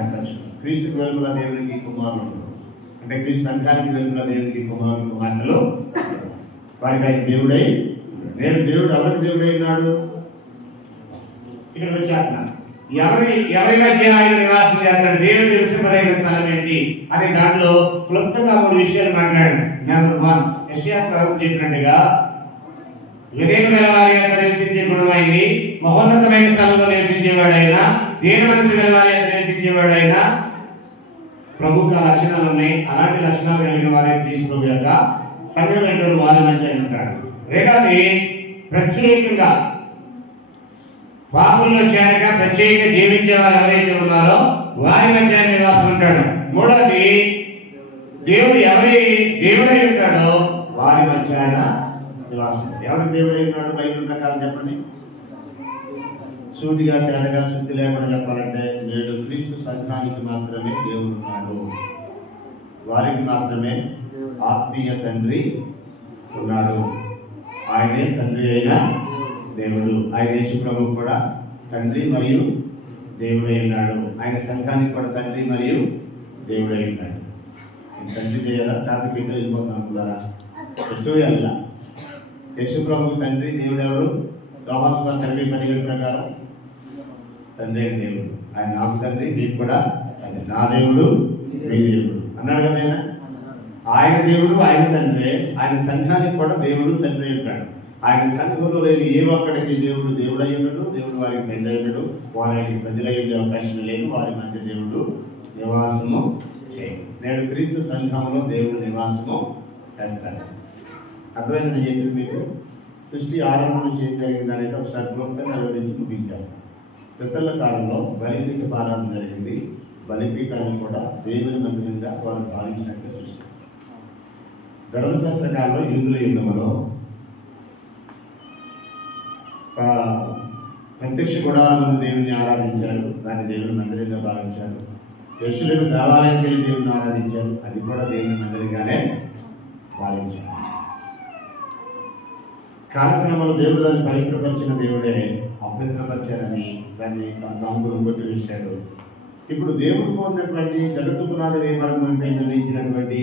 ఏర్పరచును. క్రీస్తుకు వెలుగుల దేవునికి కుమారులు అంటే క్రీస్తు సంఘానికి వెలుగుల దేవునికి కుమారులు కుమార్తెలు వారికి ఆయన దేవుడై నేడు దేవుడు ఎవరికి దేవుడై ఉన్నాడు? ఇక్కడికి వచ్చాక ఎవరి మధ్య ఆయన నివాసం చేస్తాడు, దేవుడు నివసింపదగిన స్థలం ఏంటి అనే దాంట్లో క్లుప్తంగా 3 విషయాలు మాట్లాడు. నెంబర్ 1, యెషయా ప్రవక్త చెప్పినట్టుగా వివేక గల వారి యొక్క నివసించే గుణమైంది, మహోన్నతమైన స్థలంలో నివసించేవాడైనా, దేని మనసు గల వారి యొక్క నివసించేవాడైనా ప్రముఖ లక్షణాలు ఉన్నాయి. అలాంటి లక్షణాలు కలిగిన వారే క్రీస్తు ప్రభు యొక్క సంఘం ఏంటో వారి మధ్య ఉంటాడు. రెండవది ప్రత్యేకంగా పాపుల్లో చేరక ప్రత్యేక జీవించే వారు ఎవరైతే ఉన్నారో వారి మధ్య నివాసం ఉంటాడు. మూడవది దేవుడు దేవుడై ఉంటాడో వారి మధ్య ఆయన నివాసం. ఎవరికి దేవుడై ఉన్నాడు బైబిల్ ప్రకారం చెప్పండి. సూటిగా తేడగా శుద్ధి లేకుండా చెప్పాలంటే నేడు క్రీస్తు సంఘానికి మాత్రమే దేవుడు ఉన్నాడు. వారికి మాత్రమే ఆత్మీయ తండ్రి ఉన్నాడు. ఆయనే తండ్రి అయిన దేవుడు. ఆయన యేసు ప్రభు కూడా తండ్రి మరియు దేవుడై ఉన్నాడు. ఆయన సంఘానికి కూడా తండ్రి మరియు దేవుడై ఉన్నాడు. తండ్రి చేయాలా టాపిక్ ఎటు వెళ్ళిపోతాం అనుకున్నారా? ఎటు వెళ్ళా. యేసు ప్రభు తండ్రి దేవుడు ఎవరు? యోహాను సువార్త 10:17 ప్రకారం తండ్రి అయిన దేవుడు. ఆయన నాకు తండ్రి, నీకు కూడా తండ్రి. నా దేవుడు మీ దేవుడు అన్నాడు కదా. ఆయన దేవుడు, ఆయన తండ్రి. ఆయన సంఘానికి కూడా దేవుడు తండ్రి ఉంటాడు. ఆయన సంఘంలో లేని ఏ ఒక్కడికి దేవుడు దేవుడై ఉన్నాడు, దేవుడు వారికి తండ్రి ఉన్నాడు. వారికి ప్రజలై ఉండే అవకాశం లేదు. వారి మధ్య దేవుడు నివాసము చేయడు. నేడు క్రీస్తు సంఘంలో దేవుడు నివాసము చేస్తాడు. అర్థమైందని చెప్పింది మీకు. సృష్టి ఆరంభం నుంచి ఏం జరిగింది అనేది ఒకసారి క్లుప్తంగా వివరించి ముగించేస్తాను. పితరుల కాలంలో బలిపీఠ ఆరాధన జరిగింది. బలిపీఠాన్ని కూడా దేవుని మందిరంగా వారు భావించినట్లు చూస్తారు. ధర్మశాస్త్ర కాలంలో యూదుల యుగంలో ప్రత్యక్ష గుడాల ముందు దేవుని ఆరాధించారు. దాన్ని దేవుని మందిరంగా భావించారు. యెరూషలేము దేవాలయానికి వెళ్ళి దేవుని ఆరాధించారు. అది కూడా దేవుని మందిరంగానే భావించారు. కార్యక్రమంలో దేవుడు దాన్ని పవిత్రపరిచిన దేవుడే అపవిత్రపరిచారని దాన్ని తన సాంగులు కొట్టి చూశాడు. ఇప్పుడు దేవుడు కోరినటువంటి జగత్తు పునాది వేయబడమని నిర్ణయించినటువంటి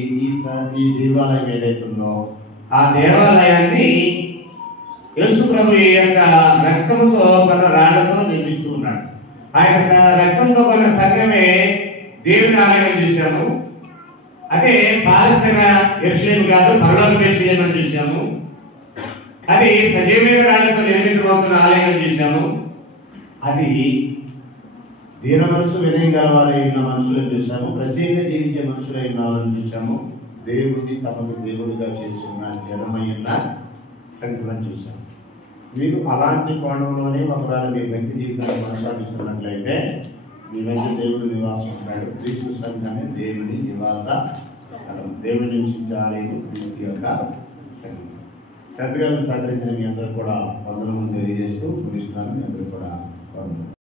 ఈ దేవాలయం ఏదైతుందో ఆ దేవాలయాన్ని యేసు ప్రభు యొక్క రక్తంతో కొన్న రాళ్లతో నిర్మిస్తూ ఉన్నాడు. ఆయన రక్తంతో కొన్న సంఘమే దేవుని ఆలయం చూశాము. అదే పాలస్తీనా యెరూషలేము కాదు, పరలోక యెరూషలేము అని చూశాము. అది సజీవమైన రాళ్లతో నిర్మితమవుతున్న ఆలయం చూశాము. అది దీన మనసు వినయం గలవారై ఉన్న మనుషులను చూశాము. ప్రత్యేక జీవించే మనుషులై ఉన్న వాళ్ళని చూశాము. దేవుడిని తమకు దేవుడిగా చేసి ఉన్న జనమైన సంఖ్యలను చూశాము. మీరు అలాంటి కోణంలోనే ఒకవేళ మీ వ్యక్తి జీవితాన్ని కొనసాగిస్తున్నట్లయితే మీ మధ్య దేవుడు నివాసం ఉంటాడు. క్రీస్తు సంఘమే దేవుని నివాస స్థలం. దేవుడు నివసించే ఆలయం క్రీస్తు యొక్క సంఘం. శ్రద్ధగా సహకరించిన మీ అందరూ కూడా వందనములు తెలియజేస్తూ ముగిస్తున్నాను. మీ అందరూ కూడా